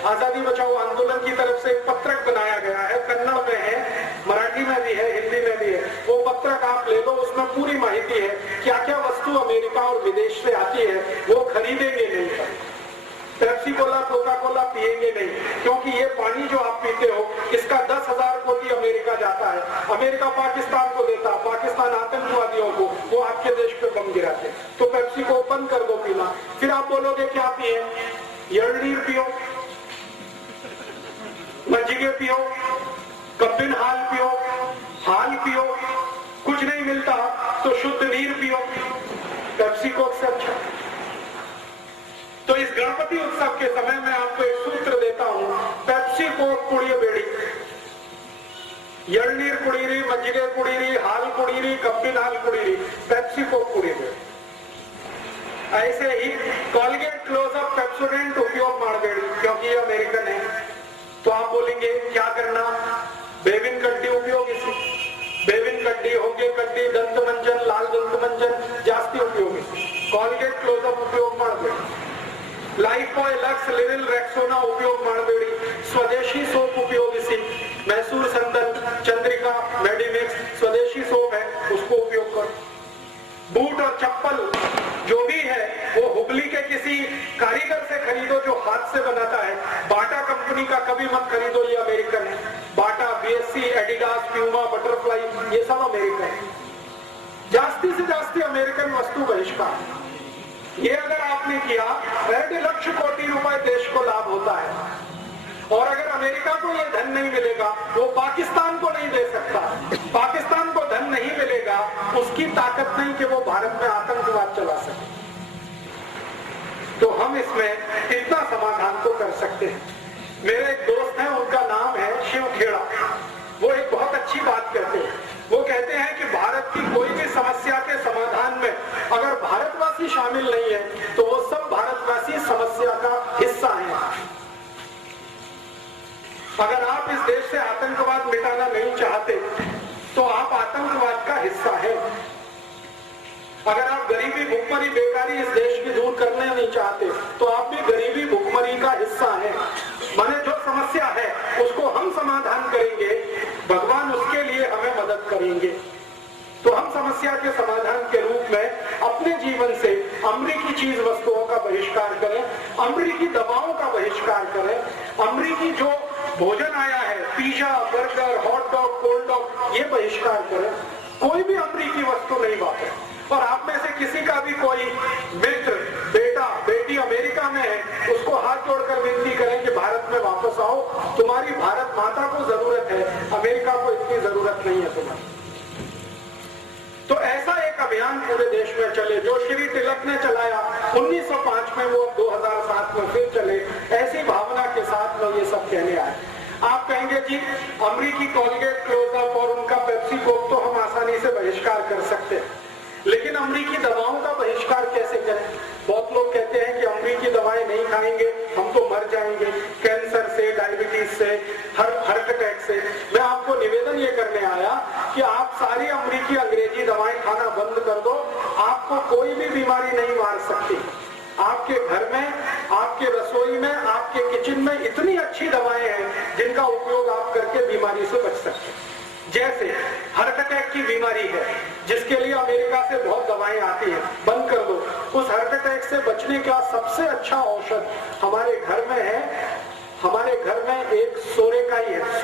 आजादी बचाओ आंदोलन की तरफ से एक पत्रक बनाया गया है, कन्नड़ में है, मराठी में भी है, हिंदी में भी है। वो पत्रक आप ले लो, उसमें पूरी माहिती है क्या क्या वस्तु अमेरिका और विदेश से आती है, वो खरीदेंगे नहीं। पेप्सी कोला, कोका कोला पिएंगे नहीं, क्योंकि ये पानी जो आप पीते हो इसका 10,000 कोटी अमेरिका जाता है। अमेरिका पाकिस्तान को देता, पाकिस्तान आतंकवादियों को, वो आपके देश पे बम गिराते। तो पेप्सी को बंद कर दो पीना। फिर आप बोलोगे क्या पिए? यलनीर पियो, मज्जिगे पियो, कब्बिन हाल पियो, हाल पियो, कुछ नहीं मिलता तो शुद्ध नीर पियो, पेप्सी कोक से अच्छा। तो इस गणपति उत्सव के समय में आपको एक सूत्र देता हूं, पेप्सी कोक कुड़िए बेड़ी, यलनीर कुड़ीरी, मज्जिगे कुड़ीरी, हाल कुड़ीरी, कब्बिन हाल कुड़ीरी, पेप्सी कोक कुड़ी बेड़ी। ऐसे ही कॉलगेट, क्लोजअप, पेप्सोडेंट उपयोग मारबेड़ी, क्योंकि ये अमेरिकन है। तो आप बोलेंगे क्या करना? बेबिन कड्डी उपयोग, इसी बेबिन कड्डी, होगे कड्डी, दंत मंजन, लाल दंत मंजन जास्ती उपयोग, कॉलगेट, क्लोजअप उपयोग मारबेड़ी, Lifebuoy, Lux, Liril, Rexona उपयोग मारबेड़ी, स्वदेशी सोप उपयोगिसी, मैसूर संदन, चंद्रिका, मेडिमिक्स स्वदेशी सोप है, उसको उपयोग करो। बूट और चप्पल जो भी है वो हुबली के किसी कारीगर से खरीदो जो हाथ से बनाता है। बाटा कंपनी का कभी मत खरीदो, ये अमेरिकन है। बाटा, बीएससी, एडिडास, प्यूमा, बटरफ्लाई, ये सब अमेरिकन है। जास्ती से जास्ती अमेरिकन वस्तु बहिष्कार। ये अगर आपने किया 1.5 लाख कोटी रुपए देश को लाभ होता है। और अगर अमेरिका को ये धन नहीं मिलेगा, वो पाकिस्तान को नहीं दे सकता। पाकिस्तान को धन नहीं मिलेगा, उसकी ताकत नहीं कि वो भारत में आतंकवाद चला सके। तो हम इसमें इतना समाधान तो कर सकते हैं। मेरे एक दोस्त हैं, उनका नाम है शिव खेड़ा। वो एक बहुत अच्छी बात कहते हैं। वो कहते हैं कि भारत की कोई भी समस्या के समाधान में अगर भारतवासी शामिल नहीं है तो वो सब भारतवासी समस्या का हिस्सा हैं। अगर आप इस देश से आतंकवाद मिटाना नहीं चाहते तो आप आतंकवाद का हिस्सा हैं। अगर आप गरीबी, भुखमरी, बेकारी इस देश की दूर करना नहीं चाहते तो आप भी गरीबी, भुखमरी का हिस्सा हैं। माने जो समस्या है उसको हम समाधान करेंगे, भगवान उसके लिए हमें मदद करेंगे। तो हम समस्या के समाधान के रूप में अपने जीवन से अमरीकी चीज वस्तुओं का बहिष्कार करें, अमरीकी दवाओं का बहिष्कार करें, अमरीकी जो भोजन आया है, pizza, burger, hot dog, cold dog, ये बहिष्कार करें। कोई भी अमरीकी वस्तु नहीं वापरे। और आप में से किसी का भी कोई मित्र, बेटा, बेटी अमेरिका में है, उसको हाथ जोड़कर विनती करें कि भारत में वापस आओ, तुम्हारी भारत माता को जरूरत है, अमेरिका को इतनी जरूरत नहीं है तुम्हारी। तो ऐसा एक अभियान पूरे देश में चले जो श्री तिलक ने चलाया 1905 में, वो 2007 में फिर चले। ऐसी भावना के साथ में ये सब कहने आए। आप कहेंगे जी अमरीकी कोलगेट, क्लोजअप और उनका पेप्सी कोक तो हम आसानी से बहिष्कार कर सकते हैं, लेकिन अमरीकी दवाओं का बहिष्कार कैसे करें? बहुत लोग कहते हैं कि अमरीकी दवाएं नहीं खाएंगे हम तो मर जाएंगे, कैंसर से, डायबिटीज से, हार्ट अटैक से। मैं आपको निवेदन ये करने आया कि आप सारी अमरीकी अंग्रेजी दवाएं खाना बंद कर दो, आपको कोई भी बीमारी नहीं मार सकती। आपके घर में, आपके रसोई में, आपके किचन में इतनी अच्छी दवाएं हैं जिनका उपयोग आप करके बीमारी से बच सकते हैं। जैसे हार्ट अटैक की बीमारी है जिसके लिए अमेरिका से बहुत दवाएं आती हैं, बंद कर दो। उस हार्ट अटैक से बचने का सबसे अच्छा औषध हमारे घर में है। हमारे घर में एक सोरेकाई है,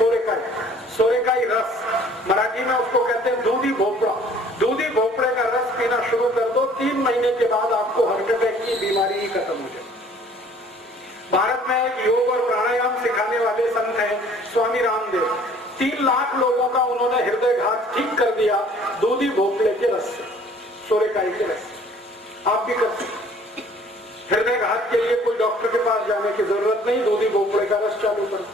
सोरेकाई रस, मराठी में उसको कहते हैं दूधी भोपड़ा। दूधी भोपड़े का रस पीना शुरू कर दो, 3 महीने के बाद आपको हार्ट अटैक की बीमारी ही खत्म हो जाए। भारत में एक योग और प्राणायाम सिखाने वाले संत हैं स्वामी रामदेव। 3 लाख लोगों का उन्होंने हृदयघात ठीक कर दिया दूधी भोपड़े के रस से, सोरेकाई के रस से। आप भी कर सकते। हृदयघात के लिए कोई डॉक्टर के पास जाने की जरूरत नहीं, दूधी भोपड़े का रस चालू करो।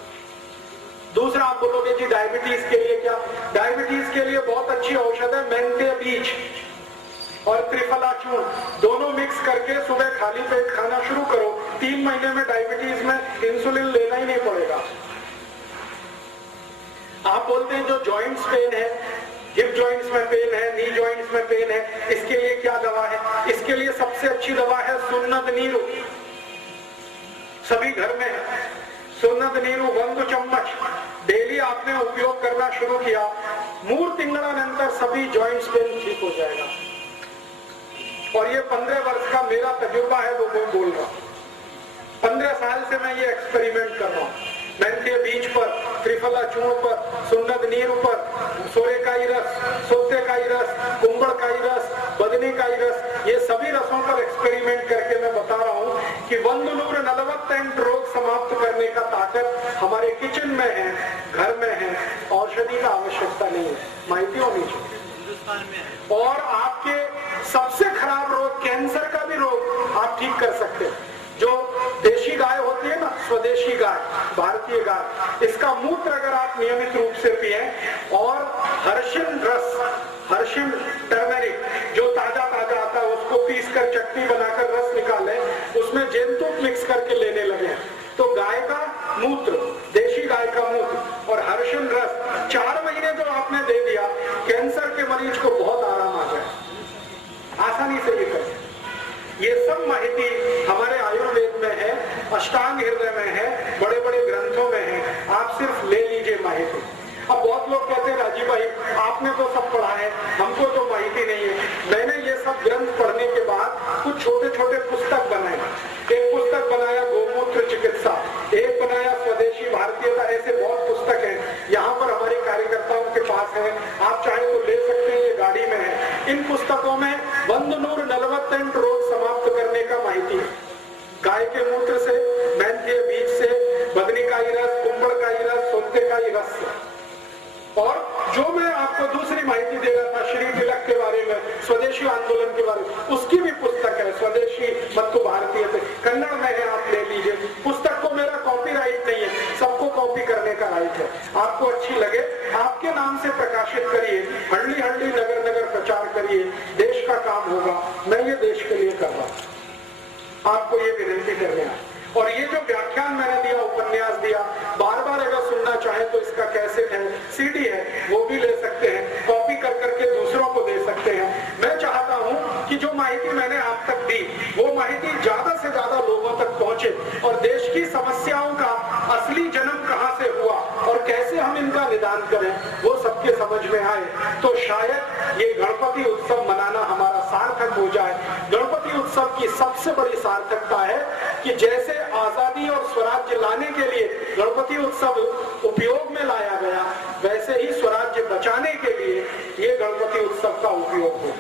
दूसरा आप बोलोगे जी डायबिटीज के लिए क्या? डायबिटीज के लिए बहुत अच्छी औषध है मेंथे बीज और त्रिफला चूर्ण, दोनों मिक्स करके सुबह खाली पेट खाना शुरू करो। 3 महीने में डायबिटीज में इंसुलिन लेना ही नहीं पड़ेगा। आप बोलते हैं जो जॉइंट्स पेन है, हिप जॉइंट्स में पेन है, नी जॉइंट्स में पेन है, इसके लिए क्या दवा है? इसके लिए सबसे अच्छी दवा है सुन्नत नीरू। सभी घर में है सुन्नत नीरू, 1 चम्मच डेली आपने उपयोग करना शुरू किया, 3 तिंगड़ानंतर सभी जॉइंट्स पेन ठीक हो जाएगा। और ये 15 वर्ष का मेरा तजुर्बा है, वो मैं बोल रहा हूं। 15 साल से मैं ये एक्सपेरिमेंट कर रहा हूं। मेंथे बीज पर, त्रिफला चूर्ण पर, सुन्नत नीरू पर, सोरेकाई रस, सोतेकाई रस, कुंबड़काई रस, बदनीकाई रस, ये सभी रसों पर एक्सपेरिमेंट करके मैं बता रहा हूं कि 140 रोग समाप्त करने का ताकत हमारे किचन में है, घर में है। औषधि का आवश्यकता नहीं है, माहिती होनी चाहिए। और आपके सबसे खराब रोग, कैंसर का भी रोग आप ठीक कर सकते हैं। जो देशी गाय होती है ना, स्वदेशी गाय, भारतीय गाय, इसका मूत्र अगर आप नियमित रूप से पिए और हर्षिन रस, हर्षिन टर्मरिक जो ताजा ताजा आता है उसको पीस कर चटनी बनाकर रस निकाले, उसमें जैतून मिक्स करके लेने लगे तो गाय का मूत्र, देशी गाय का मूत्र और हर्षिन रस 4 महीने जो आपने दे दिया, कैंसर के मरीज को बहुत आराम आ जाए। आसानी से ये कर, ये सब माहिती हमारे आयुर्वेद में है, अष्टांग हृदय में है, बड़े बड़े ग्रंथों में है। आप सिर्फ ले लीजिए माहिती। अब बहुत लोग कहते हैं राजीव भाई आपने तो सब पढ़ा है, हमको तो माहिती नहीं है। मैंने ये सब ग्रंथ पढ़ने के बाद कुछ छोटे छोटे पुस्तक बनाए। एक पुस्तक बनाया गोमूत्र चिकित्सा, एक बनाया स्वदेशी भारतीयता, ऐसे बहुत पुस्तक है। यहाँ पर हमारे कार्यकर्ताओं के पास है, आप चाहे तो ले सकते हैं, ये गाड़ी में है। इन पुस्तकों में 140 रोग समाप्त करने का माहिती है। गाय के मूत्र से, मेंथे बीज से, बदनीकाई रस, कुंबड़काई रस, सोतेकाई रस से। और जो मैं आपको दूसरी माहिती दे रहा था श्री तिलक के बारे में, स्वदेशी आंदोलन के बारे में, उसकी भी पुस्तक है, स्वदेशी मत्तु भारतीय से, कन्नड़ में है, आप ले लीजिए। पुस्तक को मेरा कॉपीराइट नहीं है, राइट है, आपको अच्छी लगे आपके नाम से प्रकाशित करिए, हल्ली हल्ली नगर नगर प्रचार करिए, देश का काम होगा। मैं ये देश के लिए कर रहा हूं, आपको ये विनती करने आया। और ये जो व्याख्यान मैंने दिया, उपन्यास दिया, बार बार अगर सुनना चाहे तो इसका कैसेट है, सीडी है, वो भी ले सकते हैं, कॉपी कर करके दूसरों को दे सकते हैं। मैं चाहता हूं कि जो माहिती मैंने आप तक दी वो माहिती ज्यादा से ज्यादा लोगों तक पहुंचे और देश की समस्याओं का असली जन्म कहां से हुआ और कैसे हम इनका निदान करें वो सबके समझ में आए। तो शायद ये गणपति उत्सव मनाना हमारा सार्थक हो जाए। गणपति उत्सव की सबसे बड़ी सार्थकता है कि जैसे आजादी और स्वराज्य लाने के लिए गणपति उत्सव उपयोग में लाया गया, वैसे ही स्वराज्य बचाने के लिए ये गणपति उत्सव का उपयोग हो।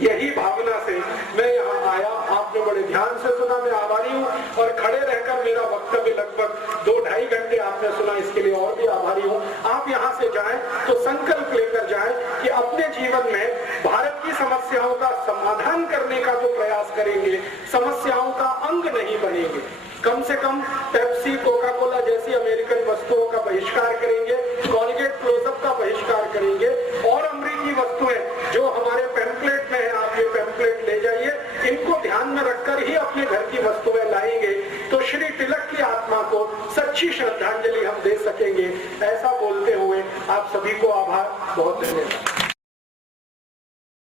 यही भावना से मैं यहाँ आया, आपने बड़े ध्यान से सुना, मैं आभारी हूँ। और खड़े रहकर मेरा वक्तव्य लगभग 2-2.5 घंटे आपने सुना, इसके लिए और भी आभारी हूँ। आप यहाँ से जाएं तो संकल्प लेकर जाएं कि अपने जीवन में भारत की समस्याओं का समाधान करने का जो प्रयास करेंगे, समस्याओं का अंग नहीं बनेंगे। कम से कम पेप्सी, कोका कोला जैसी अमेरिकन वस्तुओं का बहिष्कार करेंगे, कॉलगेट क्लोजअप का बहिष्कार करेंगे और अमेरिकी वस्तुएं जो हमारे पैम्पलेट में है, आप ये पैम्पलेट ले जाइए, इनको ध्यान में रखकर ही अपने घर की वस्तुएं लाएंगे तो श्री तिलक की आत्मा को सच्ची श्रद्धांजलि हम दे सकेंगे। ऐसा बोलते हुए आप सभी को आभार, बहुत धन्यवाद।